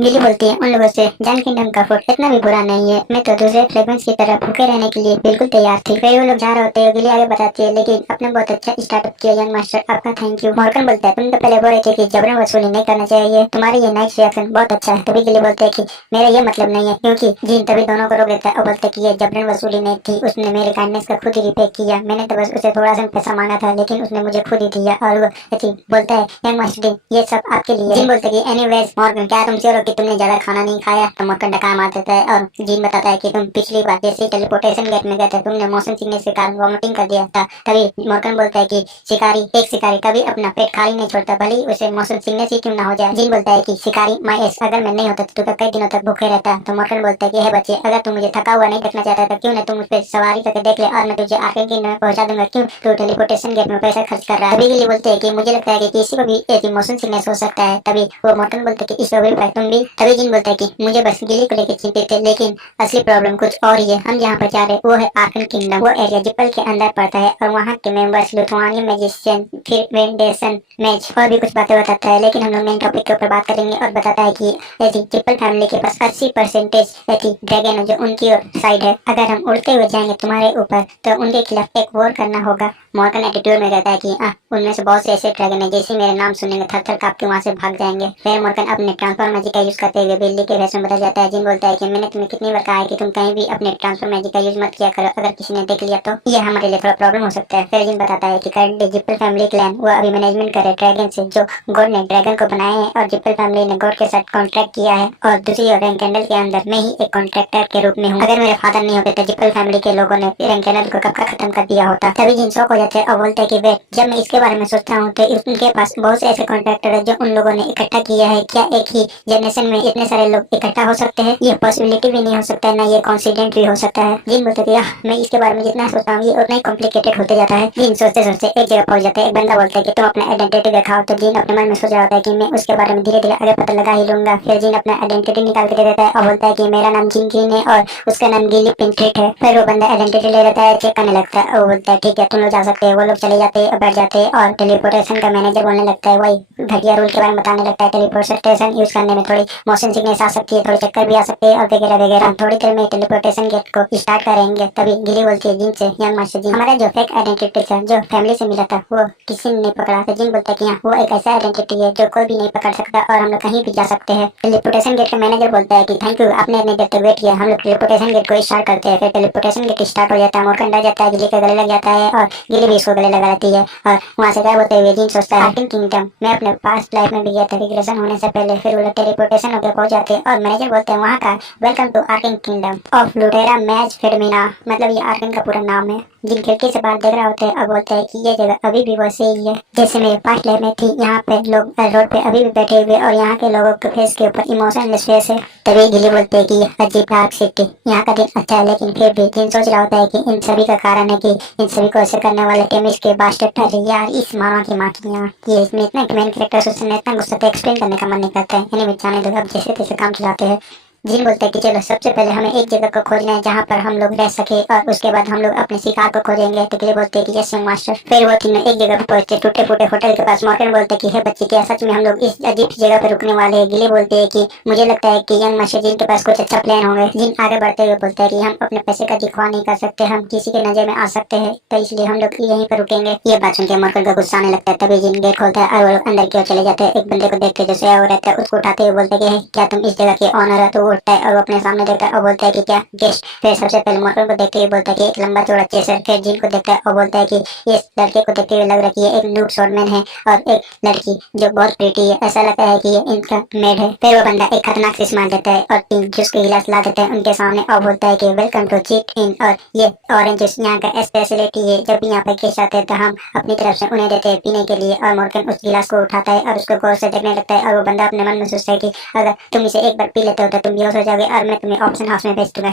गिली बोलती है उन लोगों से, जैन किंगडम का फूड इतना भी बुरा नहीं है, मैं तो दूसरे फ्रेगमेंट्स की तरह भूखे रहने के लिए बिल्कुल तैयार थी। फिर वो लोग जा रहे होते हैं, गिली आगे बताती है, लेकिन आपने बहुत अच्छा स्टार्टअप किया यंग मास्टर, आपका थैंक यू। मॉर्गन बोलता है, तुम तो पहले बोल रहे थे कि जबरन वसूली नहीं करना चाहिए, तुम्हारी ये नाइस रिएक्शन बहुत अच्छा है। तभी गिली बोलते है कि मेरा ये मतलब नहीं है, क्योंकि जीन तभी दोनों को रोक देता है और बोलते कि ये जबरन वसूली नहीं थी, उसने मेरे काइंडनेस का खुद ही रिपे किया, मैंने तो बस उसे थोड़ा सा पैसा मांगा था, लेकिन उसने मुझे खुद ही दिया। और वो बोलता है, यंग मास्टर जीन ये सब आपके लिए। जीन बोलता है कि एनीवेज मॉर्गन, क्या तुम श्योर हो कि तुमने ज्यादा खाना नहीं खाया? तो मॉर्गन डकार मार देता है और जीन बताता है कि तुम पिछली बार जैसे टेलीपोर्टेशन गेट में गए थे, तुमने मोशन सिकनेस के कारण वॉमिटिंग कर दिया था। तभी मॉर्गन बोलता है कि शिकारी कभी अपना पेट खाली नहीं छोड़ता, भले ही उसे मोशन सिकनेस ही क्यों ना हो जाए। जीन बोलता है कि शिकारी माय एक्स, अगर मैं नहीं होता तो तू तो कई दिनों तक भूखे रहता। तो मॉर्गन बोलता है कि हे बच्चे, अगर तू मुझे थका हुआ नहीं देखना चाहता तो क्यों ना तुम मुझ पे सवारी करके देख ले और मैं तुझे आर्कन किंगडम में पहुंचा दूंगा, क्यों तू टेलीपोर्टेशन गेट में पैसा खर्च कर रहा है। तभी के लिए बोलते हैं कि मुझे लगता है कि किसी को भी एक मोशन सिकनेस हो सकता है। तभी वो मॉर्गन बोलते हैं कि स्ट्रॉबेरी पाई तुम भी। तभी जिन बोलता है कि मुझे बस गिली को लेकर चिंतित थे, लेकिन असली प्रॉब्लम कुछ और ही है। हम जहाँ पर जा रहे हैं वो है आर्कन किंगडम। वो एरिया जिपल के अंदर पड़ता है और वहाँ के मेंबर्स लुथुआनियन मैजिशियन, फिर वेंडेशन मैच और भी कुछ बातें बताता है, लेकिन हम लोग मेन टॉपिक के ऊपर बात करेंगे। और बताता है कि जिपल फैमिली के पास 80% ड्रैगन है जो उनकी साइड है। अगर हम उड़ते हुए जाएंगे तुम्हारे ऊपर तो उनके खिलाफ एक वॉर करना होगा। मॉर्गन एटीट्यूड में रहता है कि उनमें से बहुत से ऐसे ड्रैगन है जैसे मेरे नाम सुनेंगे थर थर कांप के वहाँ से भाग जाएंगे। फिर मॉर्गन अपने ट्रांसफर मैजिक का यूज करते हुए बिल्ली के भेष में बदल जाता है। जिन बोलता है कि मैंने तुम्हें कितनी बार कहा है कि तुम कहीं भी अपने ट्रांसफर मैजिक का यूज मत किया करो, अगर किसी ने देख लिया तो ये हमारे लिए थोड़ा प्रॉब्लम हो सकता है। फिर जिन बताता है कि करंटली जिपल फैमिली क्लैन वो अभी मैनेजमेंट करे ड्रैगन से, जो गॉड ने ड्रैगन को बनाए हैं और जिपल फैमिली ने गॉड के साथ कॉन्ट्रैक्ट किया है और दूसरी ओर रैंकेंडल के अंदर मैं ही एक कॉन्ट्रैक्टर के रूप में हूँ। अगर मेरे फादर नहीं होते तो जिपल फैमिली के लोगों ने रैंकेंडल को कब का खत्म कर दिया होता। तभी जिन शौक हो जाते हैं और बोलते हैं कि वे जब मैं इसके बारे में सोचता हूँ तो उनके पास बहुत से ऐसे कॉन्ट्रैक्टर है जो उन लोगों ने इकट्ठा किया है। क्या एक ही जनरेशन में इतने सारे लोग इकट्ठा हो सकते हैं? ये पॉसिबिलिटी भी नहीं हो सकता है, ना ये कॉन्सिडेंट भी हो सकता है। जिन बोलते थे मैं इसके बारे में जितना सोचता हूँ ये उतना ही कॉम्प्लिकेटेड होते जाता है। जिन सोचते सोचते एक जगह पहुंच जाते हैं। एक बंदा बोलता है कि तुम अपना आइडेंटिटी दिखाओ। तो जिन अपने मन में सोच रहा होता है कि मैं उसके बारे में धीरे धीरे आगे पता लगा ही लूंगा। फिर जिन अपना आइडेंटिटी निकाल के दे देता है और बोलता है कि मेरा नाम जिन जिन है और उसका नाम गिली पिंट्रेट है। फिर वो बंदा आइडेंटिटी ले लेता है, चेक करने लगता है और बोलता है ठीक है तुम लोग जा सकते हैं। वो लोग चले जाते हैं और बैठ जाते हैं और टेलीपोर्टेशन का मैनेजर बोलने लगता है, वही घटिया रूल के बारे में बताने लगता है। टेलीपोर्टेशन यूज करने में थोड़ी मोशन सिकनेस आ सकती है, थोड़ी चक्कर भी आ सकते हैं और वगैरह वगैरह। हम थोड़ी देर में टेलीपोर्टेशन गेट को स्टार्ट करेंगे। तभी गिली बोलती है जिन से, यंग मास्टर जी हमारा जो फेक आइडेंटिटी था जो फैमिली से मिला था वो किसी ने नहीं पकड़ा था। जिन बोलता है कि वो एक ऐसा आइडेंटिटी है जो कोई भी नहीं पकड़ सकता और हम लोग कहीं भी जा सकते हैं। टेलीपोर्टेशन गेट का मैनेजर बोलता है कि थैंक यू आपने इतनी देर तक वेट किया, हम लोग टेलीपोर्टेशन गेट को स्टार्ट करते हैं। फिर टेलीपोर्टेशन गेट स्टार्ट हो जाता है, मॉर्गन डर जाता है, गिली के गले लग जाता है और गिली भी इसको गले लगा लेती है और वहाँ से गायब होते हुए जिन सोचता है आर्कन किंगडम मैं अपने पास्ट लाइफ में भी गया था रिग्रेशन होने से पहले। फिर वो लोग टेलीपोर्टेशन होकर पहुंच जाते हैं और मैनेजर बोलते हैं वहाँ का welcome to arcane kingdom of लुटेरा मैज फेडमिना, मतलब ये आर्कन का पूरा नाम है। जिन खिड़की से बाहर देख रहे होते हैं और बोलते हैं कि ये जगह अभी भी वैसे ही है जैसे मेरे पास्ट लाइफ में थी। यहाँ पे लोग रोड पे अभी भी बैठे हुए और यहाँ के लोगों के फेस के ऊपर इमोशनलेस फेस है। तभी गिली बोलते हैं कि अजीब डार्क सिटी, यहाँ का दिन अच्छा है लेकिन फिर भी जिन सोच रहा होता है कि इन सभी का कारण है कि इन सभी को ऐसे करने वाले टेमिस के बास्टर्ड। अरे यार इस मामा की माँ की यहाँ ये इसमें इतना मेन कैरेक्टर सोचने इतना गुस्सा तो एक्सप्लेन करने का मन नहीं करता है। इन्हें भी जाने दो, अब जैसे तैसे काम चलाते हैं। जिन बोलते हैं कि चलो सबसे पहले हमें एक जगह को खोजना है जहाँ पर हम लोग रह सके और उसके बाद हम लोग अपने शिकार को खोजेंगे। तो गिली बोलते हैं कि यस यंग मास्टर। फिर वो तीनों एक जगह पर पहुंचते टूटे फूटे होटल के पास। मॉर्गन बोलते हैं कि हे बच्चे क्या सच में हम लोग इस अजीब जगह पर रुकने वाले हैं? गिली बोलते हैं कि मुझे लगता है कि यंग मास्टर जिन के पास कुछ अच्छा प्लान होंगे। जिन आगे बढ़ते हुए बोलते हैं कि हम अपने पैसे का दिखवा नहीं कर सकते, हम किसी के नजर में आ सकते हैं, तो इसलिए हम लोग यहीं पर रुकेंगे। ये बात सुनकर मॉर्गन को गुस्सा आने लगता है। तभी जिन गेट खोलता है और वो लोग अंदर की ओर चले जाते हैं। एक बंदे को देख के जो सोया हुआ रहता है उसको उठाते हुए बोलते हैं क्या तुम इस जगह के ऑनर है? तो वो उठता है और वो अपने सामने देखता है और बोलता है कि क्या गेस्ट। फिर सबसे पहले मॉर्गन को देखते हुए बोलता है कि एक लंबा चौड़ा चेस्ट है। फिर जिन को देखता है और बोलता है कि इस लड़के को देखते हुए लग रहा है कि ये एक नूब स्वॉर्डमैन है और एक लड़की जो बहुत प्रीटी है, ऐसा लगता है कि ये इनका मेड है। फिर वो बंदा एक खतरनाक से मार देता है और 3 जूस के गिलास ला देता है उनके सामने और बोलता है कि वेलकम टू चीट इन, और ये ऑरेंज जूस यहाँ का स्पेशलिटी है। जब भी यहाँ पे गेस्ट आते हैं तो हम अपनी तरफ से उन्हें देते हैं पीने के लिए। और मॉर्गन उस गिलास को उठाता है और उसको गौर से देखने लगता है और वो बंदा अपने मन में सोचता है कि अगर तुम इसे एक बार पी लेते हो तो तुम बेहोश हो जाओगे और मैं तुम्हें ऑप्शन हाउस में भेज दूंगा।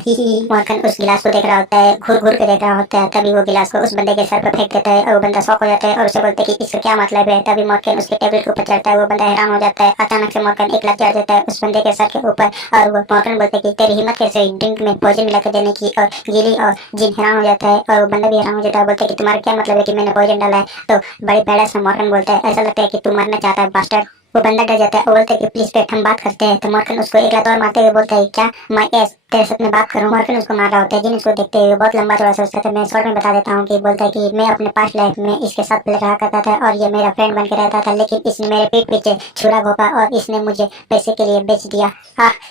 मॉर्गन उस गिलास को देख रहा होता है, घूर घूर के देख रहा होता है। तभी वो गिलास को उस बंदे के सर पर फेंक देता है और वो बंदा शॉक हो जाता है और उसे बोलते हैं कि इसका क्या मतलब है। तभी मॉर्गन उसके टेबल के ऊपर चढ़ता है। वो बंदा हैरान हो जाता है। अचानक से मॉर्गन एक लात चढ़ देता है उस बंदे के सर के ऊपर और वो मॉर्गन बोलते हैं कि तेरी हिम्मत कैसे हुई ड्रिंक में पॉइजन मिलाकर देने की। और गिली और जिन हैरान हो जाता है और वो बंदा भी हैरान हो जाता है। बोलते हैं कि तुम्हारा क्या मतलब है कि मैंने पॉइजन डाला है? तो बड़ी पैड़ा से मॉर्गन बोलता है ऐसा लगता है कि तू मरना चाहता है बास्टर्ड। वो बंदा डर जाता है और बोलता है कि प्लीज वेट, हम बात करते हैं। तो मॉर्गन उसको एक लात और मारते हुए बोलता है क्या मैं तेरे साथ में बात करूं। मॉर्गन उसको मार रहा होता है। जिन उसको देखते हुए बहुत लंबा चौड़ा सोचता था। मैं शॉर्ट में बता देता हूँ कि बोलता है कि मैं अपने पास्ट लाइफ में इसके साथ पहले रहा करता था और ये मेरा फ्रेंड बन के रहता था, लेकिन इसने मेरे पीठ पीछे छुरा घोंपा और इसने मुझे पैसे के लिए बेच दिया।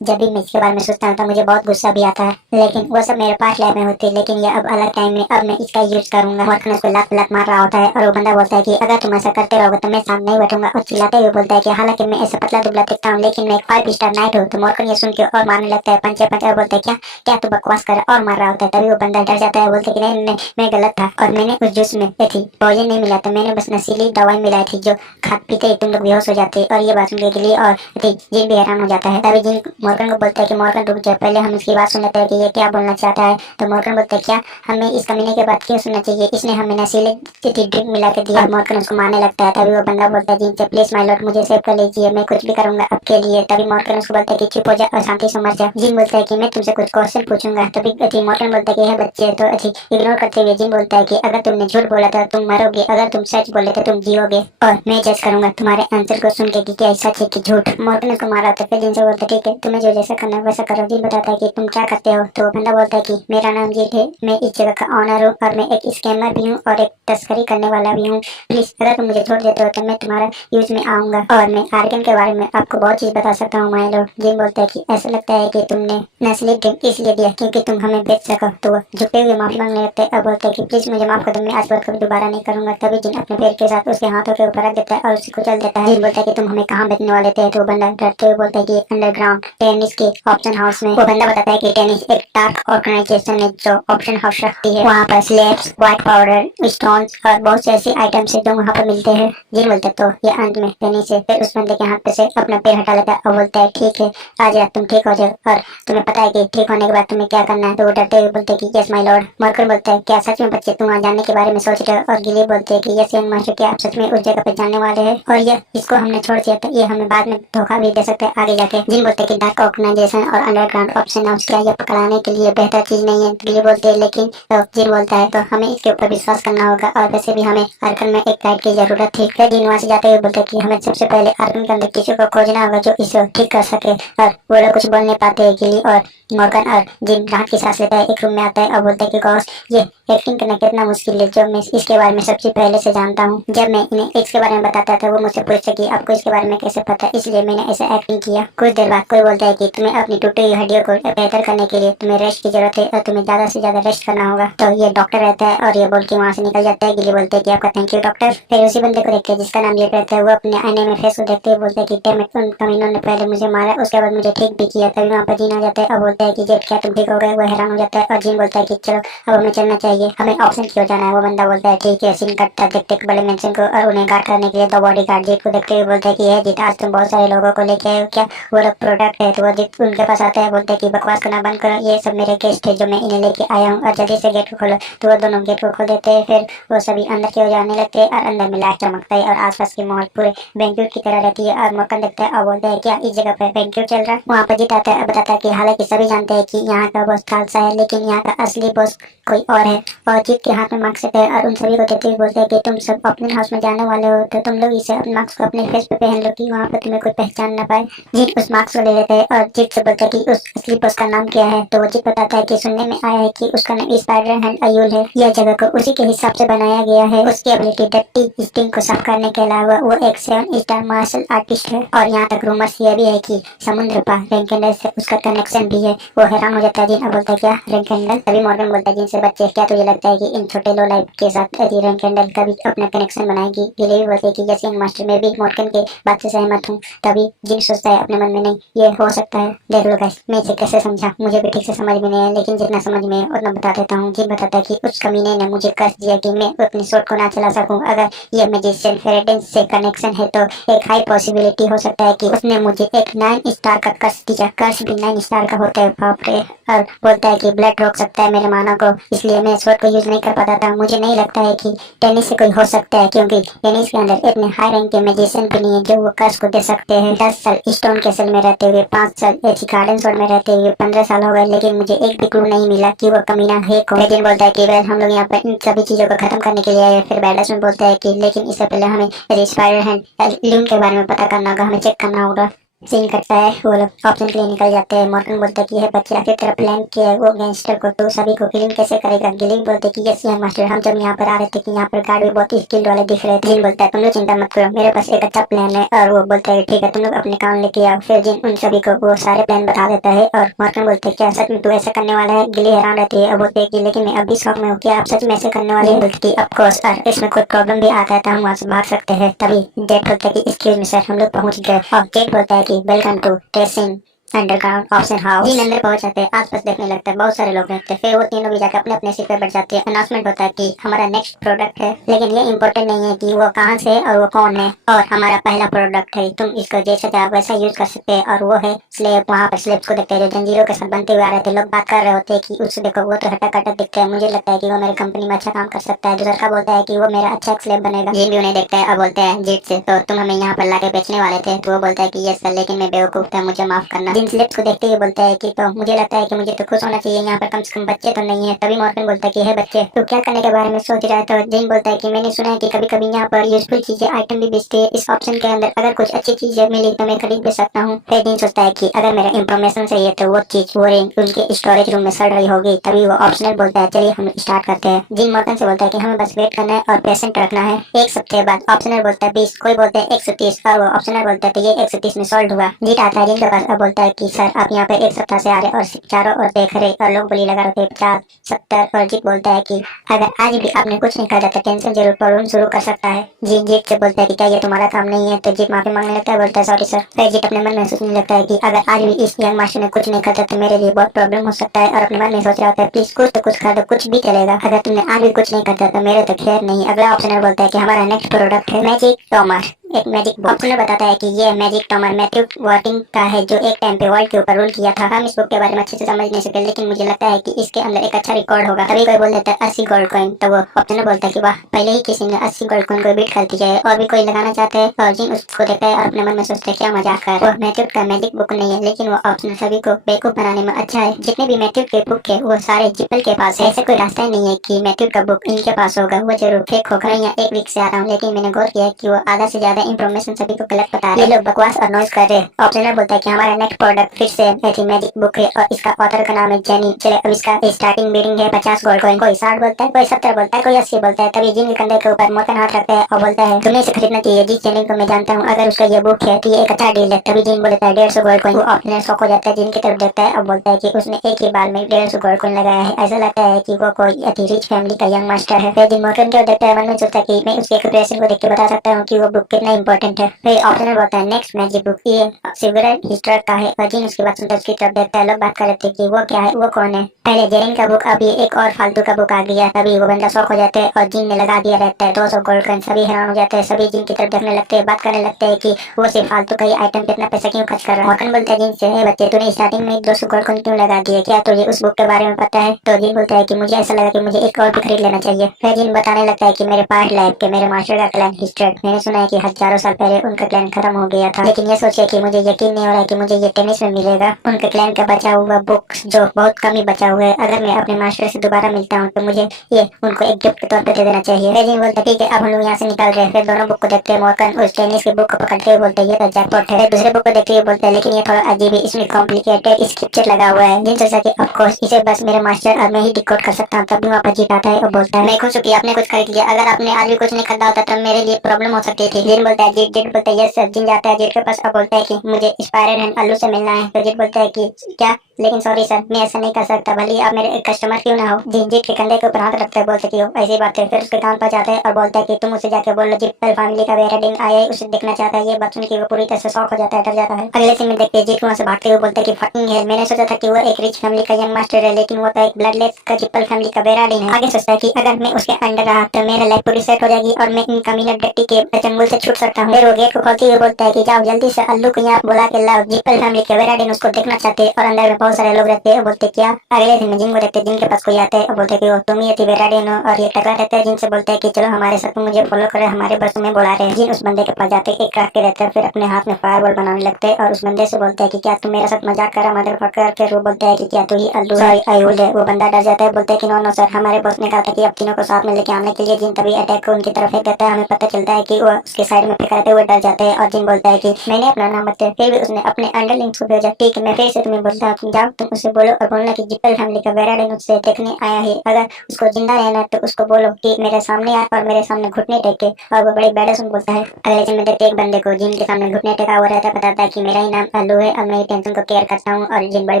जब भी मैं इसके बारे में सोचता हूँ तो मुझे बहुत गुस्सा भी आता है, लेकिन वो सब मेरे पास्ट लाइफ में होती है, लेकिन ये अब अलग टाइम में अब मैं इसका यूज करूंगा। मॉर्गन उसको लात लात मार रहा होता है और वो बंदा बोलता है कि अगर तुम ऐसा करते रहोगे तो मैं सामने नहीं बैठूंगा, और चिल्लाते हुए बोलता है कि हालांकि मैं ऐसा पतला दुबला दिखता हूँ लेकिन मैं एक 5 स्टार नाइट हूँ। तो मॉर्गन ये सुन के और मारने लगता है, पंचे पंचे, और बोलता है क्या क्या तू बकवास कर, और मार रहा होता है। तभी वो बंदा डर जाता है, बोलता है कि नहीं नहीं मैं गलत था और मैंने उस जूस में थी पॉइजन नहीं मिला था, मैंने बस नशीली दवाई मिलाई थी जो खाद पीते ही तुम लोग बेहोश हो जाते। और ये बात सुन के गिली और जिन भी हैरान हो जाता है। तभी जिन मॉर्गन को बोलता है कि मॉर्गन रुक जाए, पहले हम इसकी बात सुन लेते हैं कि ये क्या बोलना चाहता है। तो मॉर्गन बोलता है क्या हमें इस कमीने के बाद क्यों सुनना चाहिए, इसने हमें नशीले ड्रिंक मिला के दिया। मॉर्गन उसको मारने लगता है। तभी वो बंदा बोलता है जिनसे प्लीज माय लॉर्ड मुझे सेव कर लीजिए, मैं कुछ भी करूंगा आपके लिए। तभी मॉर्गन उसको बोलता है कि चुप हो जा और शांति से मर जा। जिन बोलता है कि मैं तुमसे कुछ क्वेश्चन पूछूंगा। तभी मॉर्गन बोलता है कि यह बच्चे तो इग्नोर करते हुए जिन बोलता है कि अगर तुमने झूठ बोला था तुम मरोगे, अगर तुम सच बोले तो तुम जियोगे, और मैं जज करूंगा तुम्हारे आंसर को सुन के कि क्या सच है कि झूठ। मॉर्गन उसको मारा था। फिर जिन से बोलता है ठीक है तुम्हें जो जैसा करना है वैसा करो। जिन बताता है कि तुम क्या करते हो। तो बंदा बोलता है कि मेरा नाम जिन है, मैं इस जगह का ऑनर हूँ और मैं एक स्कैमर भी हूँ और एक तस्करी करने वाला भी हूँ। प्लीज अगर तुम मुझे छोड़ देते हो तो मैं तुम्हारा यूज में आऊंगा और मैं आर्गन के बारे में आपको बहुत चीज बता सकता हूँ माय लॉर्ड। जिन बोलता है कि ऐसा लगता है कि तुमने नस्ली ड्रिंक इसलिए दिया क्योंकि तुम हमें बेच सको। तो वो झुके हुए माफी मांगने लगते हैं और बोलते हैं कि प्लीज मुझे माफ कर दो, मैं आज बात कभी दोबारा नहीं करूंगा। तभी जिन अपने पैर के साथ उसके हाथों के ऊपर रख देता है और उसे कुचल देता है। जिन बोलता है कि तुम हमें कहाँ बेचने वाले थे। तो वो बंदा डरते हुए बोलता है कि अंडरग्राउंड टेनिस के ऑप्शन हाउस में। वो बंदा बताता है कि टेनिस एक डार्क ऑर्गेनाइजेशन है जो ऑप्शन हाउस रखती है, वहाँ पर स्लेब्स, व्हाइट पाउडर, स्टोन्स और बहुत से ऐसी आइटम्स है जो वहाँ पर मिलते हैं। जिन बोलते तो ये अंत में टेनिस है फिर उस बंदे के हाथ पे से अपना पैर हटा लेता है और बोलता है ठीक है आज रात तुम ठीक हो जाओ और तुम्हें पता है कि ठीक होने के बाद तुम्हें क्या करना है। तो वो डरते हुए बोलते हैं कि यस माय लॉर्ड। मॉर्गन बोलता है क्या सच में बच्चे तुम वहाँ जाने के बारे में सोच रहे हो। और गिली बोलते हैं कि यस यंग मास्टर क्या आप सच में उस जगह पे जाने वाले हैं और ये इसको हमने छोड़ दिया तो ये हमें बाद में धोखा भी दे सकते हैं आगे जाके। जिन बोलते हैं कि डार्क ऑर्गेनाइजेशन और अंडरग्राउंड ऑप्शन हाउस क्या ये पकड़ाने के लिए बेहतर चीज नहीं है। गिली बोलते हैं लेकिन जिन बोलता है तो हमें इसके ऊपर विश्वास करना होगा और वैसे भी हमें आर्गन में एक गाइड की जरूरत थी। फिर जिन वहाँ से जाते हुए बोलते हैं कि हमें सबसे पहले आर्गन के अंदर किसी को खोजना होगा जो इसे ठीक कर सके। और वो लोग कुछ बोल नहीं पाते हैं। गिली और मॉर्गन और जिन राहत की सांस लेता है एक रूम में आता है और बोलता है कि गॉस ये एक्टिंग करना कितना मुश्किल है जो मैं इसके बारे में सबसे पहले से जानता हूँ। जब मैं इन्हें इसके बारे में बताता था वो मुझसे पूछते कि आपको इसके बारे में कैसे पता, इसलिए मैंने ऐसा एक्टिंग किया। कुछ देर बाद कोई बोलता है कि तुम्हें अपनी टूटी हुई हड्डियों को बेहतर करने के लिए तुम्हें रेस्ट की जरूरत है और तुम्हें ज्यादा से ज्यादा रेस्ट करना होगा। तो ये डॉक्टर रहता है और ये बोल के वहाँ से निकल जाता है। गिली बोलते है कि आपका थैंक यू डॉक्टर। फिर उसी बंदे को देखते हैं जिसका नाम जेट रहता है। वो अपने आईने में फेस को देखते हुए बोलते है कि डैम इट, उन कमीनों ने पहले मुझे मारा उसके बाद मुझे ठीक भी किया। तभी वहाँ पर जिन आ जाता है और बोलता है कि जेट क्या तुम ठीक हो गए। वो हैरान हो जाता है और जिन बोलता है कि चलो अब हमें चलना चाहिए, हमें ऑप्शन क्यों जाना है। वो बंदा बोलता है ठीक है। सीन कटता देखते बड़े मेंशन को और उन्हें गार्ड करने के लिए दो बॉडी गार्ड जीत को देखते हुए बोलता है कि यह जीत आज तुम बहुत सारे लोगों को लेके आए हो क्या। वो लोग प्रोडक्ट है। तो वो जीत उनके पास आता है, बोलते है कि बकवास करना बंद करो, ये सब मेरे गेस्ट है जो मैं इन्हें लेके आया हूँ और जल्दी से गेट को खोलो। तो वो दोनों गेट को खोल देते हैं। फिर वो सभी अंदर की ओर जाने लगते हैं और अंदर में लाइट चमकता है और आसपास की माहौल पूरे बैंक्वेट की तरह रहती है। और मॉर्गन देखता है और बोलता है क्या इस जगह पे बैंक्वेट चल रहा है। वहाँ पर जीत आता है और बताता है कि हालांकि सभी जानते हैं कि यहाँ का बॉस खालसा है लेकिन यहाँ का असली बॉस कोई और है। और जीत के हाथ में मार्क्स है और उन सभी को देते हुए बोलते हैं कि तुम सब अपने हाउस में जाने वाले हो तो तुम लोग इसे अपने मार्क्स को अपने फेस पे पहन लो कि वहाँ पे तुम्हें कोई पहचान न पाए। जीत उस मार्क्स को ले लेते हैं और जीत से बोलते हैं कि उस असली बॉस का नाम क्या है। तो वो जीत बताता है कि सुनने में आया है कि उसका नाम स्पाइडर हैंड अयूल है। यह जगह को उसी के हिसाब से बनाया गया है। उसकी एबिलिटी डर्टी स्टिंग को साफ करने के अलावा वो एक 7 स्टार मार्शल आर्टिस्ट है। और यहाँ तक रूमर्स ये भी है कि समुद्र पार रैंकेंडल से उसका कनेक्शन भी है। वो हैरान हो जाता है। जिन अब बोलता है क्या रैंकेंडल। तभी मॉर्गन बोलता है जिनसे बच्चे क्या तुझे लगता है कि इन छोटे लो लाइफ के साथ रैंकेंडल का भी अपना कनेक्शन बनाएगी। गिले भी बोलते है कि यस यंग मास्टर में भी मॉर्गन के बात से सहमत हूँ। तभी जिन सोचता है अपने मन में नहीं ये हो सकता है। देख लो गाइस मैं इसे कैसे समझा, मुझे भी ठीक से समझ में नहीं है लेकिन जितना समझ में है उतना बता देता हूँ। जिन बताता है कि उस कमीने ने मुझे कर्ज दिया कि मैं अपनी सोच को ना चला सकूं। अगर ये मैजिशियन फेरेडेंस से कनेक्शन है तो एक हाई पॉसिबिलिटी हो सकता है कि उसने मुझे एक 9 स्टार का कर्ज दिया। कर्ज भी 9 स्टार का होता है बाप रे। और बोलता है कि ब्लड रोक सकता है मेरे माना को, इसलिए मैं स्वॉर्ड को यूज नहीं कर पाता था। मुझे नहीं लगता है कि टेनिस से कोई हो सकता है, क्योंकि टेनिस के अंदर इतने हाई रैंक के मैजिशियन भी नहीं है जो वो कर्स को दे सकते हैं। 10 साल स्टोन कैसल में रहते हुए, 5 साल एची गार्डन स्वॉर्ड में रहते हुए 15 साल हो गए, लेकिन मुझे एक भी क्लू नहीं मिला कि वो कमीना है कौन। लेकिन बोलता है कि वेल हम लोग यहाँ पर इन सभी चीजों को खत्म करने के लिए आए। फिर बैडस में बोलता है कि लेकिन इससे पहले हमें स्पाइडर हैंड लिंक के बारे में पता करना होगा, हमें चेक करना होगा। सीन करता है, वो लोग ऑप्शन के लिए निकल जाते हैं। मॉर्गन बोलता है कि यह बच्चे आखिर तेरा प्लान किया है वो गैंगस्टर को तो सभी को किलिंग कैसे करेगा। गिलिंग बोलते कि यस यंग मास्टर, हम जब यहाँ पर आ रहे थे कि यहाँ पर गार्ड भी बहुत स्किल्ड वाले दिख रहे थे। जिन बोलता है तुम लोग चिंता मत करो, मेरे पास एक अच्छा प्लान है। और वो बोलता है ठीक है तुम लोग अपने काम लेके आओ। फिर जिन उन सभी को वो सारे प्लान बता देता है। और मॉर्गन बोलते है क्या सच में तू ऐसा करने वाला है। गिली हैरान रहती है और बोलते है कि लेकिन मैं अभी शौक में हूँ, क्या आप सच में ऐसे करने वाले हैं। बोलती है ऑफकोर्स, और इसमें कोई प्रॉब्लम भी आता है तो हम वहाँ से भाग सकते हैं। तभी जेट बोलता है कि एक्सक्यूज मी सर, हम लोग पहुंच गए। और जेट बोलता है कि वेलकम टू टेसिंग अंडरग्राउंड ऑप्शन हाउस। जिन अंदर पहुंच जाते हैं, आसपास देखने लगता है, बहुत सारे लोग रहते हैं। फिर वो तीनों भी जाकर अपने अपने सीट पर बैठ जाते हैं। अनाउंसमेंट होता है कि हमारा नेक्स्ट प्रोडक्ट है, लेकिन ये इम्पोर्टेंट नहीं है कि वो कहाँ से और वो कौन है। और हमारा पहला प्रोडक्ट है, तुम इसको जैसे चाहो वैसा यूज कर सकते हैं। और वो है स्लेब। वहाँ पर स्लेब्स को देखते हैं जो जंजीरों के साथ बनते हुए आ रहे थे। लोग बात कर रहे होते हैं कि उससे देखो वो तो हटा कटा दिखता है, मुझे लगता है कि वो मेरी कंपनी में अच्छा काम कर सकता है। दूसरा का बोलता है कि वो मेरा अच्छा स्लेब बनेगा। जिन भी उन्हें देखता है और बोलते हैं जीत से तो तुम हमें यहाँ पर लाके बेचने वाले थे। तो वो बोलता है कि यस सर, लेकिन मैं बेवकूफ था, मुझे माफ करना। जिन स्लेब्स को देखते हुए बोलता है कि तो मुझे लगता है कि मुझे तो खुश होना चाहिए, यहाँ पर कम से कम बच्चे तो नहीं है। तभी मॉर्गन बोलता है कि है बच्चे तो क्या करने के बारे में सोच रहा है। तो जिन बोलता है कि मैंने सुना है कि कभी कभी यहाँ पर यूजफुल चीजें आइटम भी बेचते हैं, इस ऑप्शन के अंदर अगर कुछ अच्छी चीजें मिली तो मैं खरीद भी सकता हूँ। फिर जिन सोचता है कि अगर मेरा इंफॉर्मेशन सही है तो वो चीज वो रिंग उनके स्टोरेज रूम में सड़ रही होगी। तभी वो ऑप्शनल बोलता है चलिए हम स्टार्ट करते हैं। जिन मॉर्गन से बोलता है कि हमें बस वेट करना है और पेशेंट रखना है। एक सप्ताह बाद ऑप्शनल बोलता है 20, कोई बोलता है 130 और वो ऑप्शनल बोलता है तो ये 130 में सॉल्व हुआ। जीत आता है जिनके पास और बोलता है कि सर आप यहाँ पे एक सप्ताह से आ रहे और चारों ओर देख रहे और लोग बोली लगा रहे थे 50, 70। और जीत बोलता है कि अगर आज भी आपने कुछ नहीं कहा तो टेंशन जरूर प्रॉब्लम शुरू कर सकता है। जीत से बोलता है कि क्या ये तुम्हारा काम नहीं है। तो जीत माफी मांगने लगता है, बोलता है सॉरी सर। फिर जीत अपने मन में सोचने लगता है कि अगर आज भी इस यंग मास्टर ने कुछ नहीं करता तो मेरे लिए बहुत प्रॉब्लम हो सकता है। और अपने मन में सोच रहा होता है प्लीज कुछ तो कुछ कर दो, कुछ भी चलेगा, अगर तुमने आज भी कुछ नहीं करता तो मेरे तो खैर नहीं। अगला ऑप्शनर बोलता है कि हमारा नेक्स्ट प्रोडक्ट है मैजिक टॉमर, एक मैजिक बुक। ऑप्शनर बताता है कि ये मैजिक टॉमर मैथ्यू वर्टिंग का है जो एक टाइम पे वर्ल्ड के ऊपर रूल किया था। हम इस बुक के बारे में अच्छे से समझ नहीं सके, लेकिन मुझे लगता है कि इसके अंदर एक अच्छा रिकॉर्ड होगा। तभी कोई बोल देता है 80 गोल्ड कॉइन। तो वो ऑप्शनर बोलता है कि वाह, पहले ही किसी ने 80 गोल्ड कॉइन को बीट कर दिया है, और भी कोई लगाना चाहते हैं। और जिन उसको देखता है और अपने मन में सोचता है क्या मजाक कर, वो मैथ्यू का मैजिक बुक नहीं है, लेकिन वो ऑप्शनर सभी को बेवकूफ बनाने में अच्छा है। जितने भी मैथ्यू के बुक है वो सारे जिपल के पास है। ऐसे कोई रास्ता ही नहीं है कि मैथ्यू का बुक इनके पास होगा, वो जरूर फेक होगा। यहाँ एक वीक से आ रहा हूँ, लेकिन मैंने गौर किया कि वो आधा से ज्यादा इंफॉर्मेशन सभी को गलत बता रहे हैं। ये लोग बकवास और नॉइज कर रहे हैं। ऑप्शनर बोलता है कि हमारा नेक्स्ट प्रोडक्ट फिर से ऐसी मैजिक बुक है और इसका ऑथर का नाम है जेनी। चले अब इसका स्टार्टिंग बिडिंग है 50 गोल्ड कॉइन। कोई 60 बोलता है, कोई 70 बोलता है, कोई 80 बोलता है। तभी जिन के कंधे के ऊपर मोतन हाथ रखता है और बोलता है तुम्हें इसे खरीदना चाहिए। जिस जेनी को मैं जानता हूँ, अगर उसका ये बुक है तो ये एक अच्छा डील है। तभी जिन बोलता है 150 गोल्ड कॉइन। वो ऑप्शनर शॉक हो जाता है, जिन की तरफ देखता है और बोलता है कि उसने एक ही बार में 150 गोल्ड कॉइन लगाया है। ऐसा लगता है कि वो कोई अति रिच फैमिली का यंग मास्टर है। फिर जिन मॉर्गन को देखता है, मन में सोचता है कि मैं उसके एक्सप्रेशन को देख के बता सकता हूँ कि वो बुक कितना इंपॉर्टेंट है। फिर ऑप्शनर बोलता है नेक्स्ट मैजिक बुक ये सिगरेट हिस्टर का है। और जिन उसके बाद सुंदर उसकी तरफ देखता है। लोग बात कर रहे थे कि वो क्या है, वो कौन है। पहले जेरिन का बुक, अब ये एक और फालतू का बुक आ गया। तभी वो बंदा शौक हो जाते हैं और जिन ने लगा दिया रहता है 200 गोल्ड कॉइन। सभी हैरान हो जाते हैं, सभी जिन की तरफ देखने लगते हैं, बात करने लगते हैं कि वो सिर्फ फालतू का ही आइटम पे इतना पैसा क्यों खर्च कर रहा है। मॉर्गन बोलता है जिन से बच्चे तूने स्टार्टिंग में 200 गोल्ड कॉइन क्यों लगा दिए, क्या तुझे उस बुक के बारे में पता है। तो जिन बोलता है कि मुझे ऐसा लगा कि मुझे एक और भी खरीद लेना चाहिए। फिर जिन बताने लगता है कि मेरे पास लाइफ के मेरे मास्टर का क्लैन हिस्ट्रेट, मैंने सुना है कि हजारों साल पहले उनका क्लैन खत्म हो गया था, लेकिन ये सोचे कि मुझे यकीन नहीं हो रहा है कि मुझे ये टेनिस में मिलेगा। उनके क्लैन का बचा हुआ बुक्स जो बहुत कम ही बचा हुआ है, अगर मैं अपने मास्टर से दोबारा मिलता हूँ तो मुझे ये उनको एक गिफ्ट के तौर पे दे देना चाहिए। रेजिन बोलता है ठीक है, अब हम लोग यहाँ से निकल रहे हैं। फिर दोनों बुक को देखते हैं। मॉर्गन उस टेनिस की बुक को पकड़ते हुए बोलते हैं ये तो जैकपॉट है। दूसरे बुक को देखते हुए बोलते हैं लेकिन ये थोड़ा अजीब है, इसमें कॉम्प्लिकेटेड स्क्रिप्चर लगा हुआ है। जिन सोचा कि ऑफ कोर्स इसे बस मेरे मास्टर और मैं ही डिकोड कर सकता हूँ। तब भी वहाँ पर जीत आता है और बोलता है मैं खुश हूँ कि आपने कुछ खरीद लिया, अगर आपने आज भी कुछ नहीं खरीदा होता तो मेरे लिए प्रॉब्लम हो सकती थी। जिन बोलता है जीत। जीत बोलता है यस सर। जिन जाता है जीत के पास और बोलता है कि मुझे स्पाइडर हैंड अल्लू से मिलना है। तो जीत बोलता है कि क्या, लेकिन सॉरी सर मैं ऐसा नहीं कर सकता, भले ही आप मेरे एक कस्टमर क्यों ना हो। जीत के कंधे के ऊपर हाथ रखते है, बोलते कि ऐसी बात है। फिर उसके कान पर जाता है और बोलता है कि तुम उसे जाके बोल लो जिप्पल फैमिली का वेडिंग आया है, उसे देखना चाहता है। ये बात सुन के वो पूरी तरह से शॉक हो जाता है, डर जाता है। अगले सीन में देखते हैं जीत वहाँ से भागते हुए बोलते है कि फकिंग है, मैंने सोचा था कि वो एक रिच फैमिली का यंग मास्टर है, लेकिन वो तो एक ब्लडलेस का जिप्पल फैमिली का वेराडिन है। आगे सोचता है कि अगर मैं उसके अंडर रहा तो मेरा लाइफ पूरी सेट हो जाएगी और मैं इन कमीना डट्टी के चंगुल से छूट सकता हूँ। फिर वो गेट को खोलते हुए बोलता है कि जाओ जल्दी से अल्लू को यहाँ बुला के लाओ, जिप्पल फैमिली के वेराडिन उसको देखना चाहते हैं और अंदर में बहुत सारे लोग रहते हैं। बोलते क्या? अगले दिन में जिन को देखते जिनके पास कोई आता है और बोलते कि वो तुम ही थी वेराडिन हो, और ये टकरा रहता है जिनसे बोलता है कि चलो हमारे साथ तुम मुझे फॉलो करे, हमारे बस तुम्हें बुला रहे हैं। जिन उस बंदे के पास जाते एक रख के रहते हैं, फिर अपने हाथ में फायरबॉल बनाने लगते हैं और उस बंदे से बोलते हैं कि क्या तुम मेरे साथ मजाक कर रहा मदरफकर। फिर वो बोलता है कि क्या तू ही अल्लू सॉरी अयूल है। वो बंदा डर जाता है, बोलता है कि नो नो सर, हमारे बॉस ने कहा था कि अब तीनों को साथ में लेके आने के लिए। जिन तभी अटैक को उनकी तरफ फेंक देता है। हमें पता चलता है कि वो उसके साइड में फेंक रहे थे, वो डर जाते हैं और जिन बोलता है कि मैंने अपना नाम बताया, फिर भी उसने अपने अंडरलिंग्स को भेजा। ठीक है, मैं फिर से तुम्हें बोलता हूँ, तुम जाओ, तुम उससे बोलो और बोलना कि जिप्पल फैमिली का वेराडिन उससे देखने आया है। अगर उसको जिंदा रहना तो उसको बोलो कि मेरे सामने आए और मेरे सामने घुटने टेके। और वो बड़ी बैडे सुन बोलता है। अगले दिन में देखते एक बंदे को जिन के सामने घुटने टेका हुआ रहता है, बताता है कि मेरा ही नाम अल्लू है और मैं टेंशन को केयर करता हूँ। और जिन बड़ी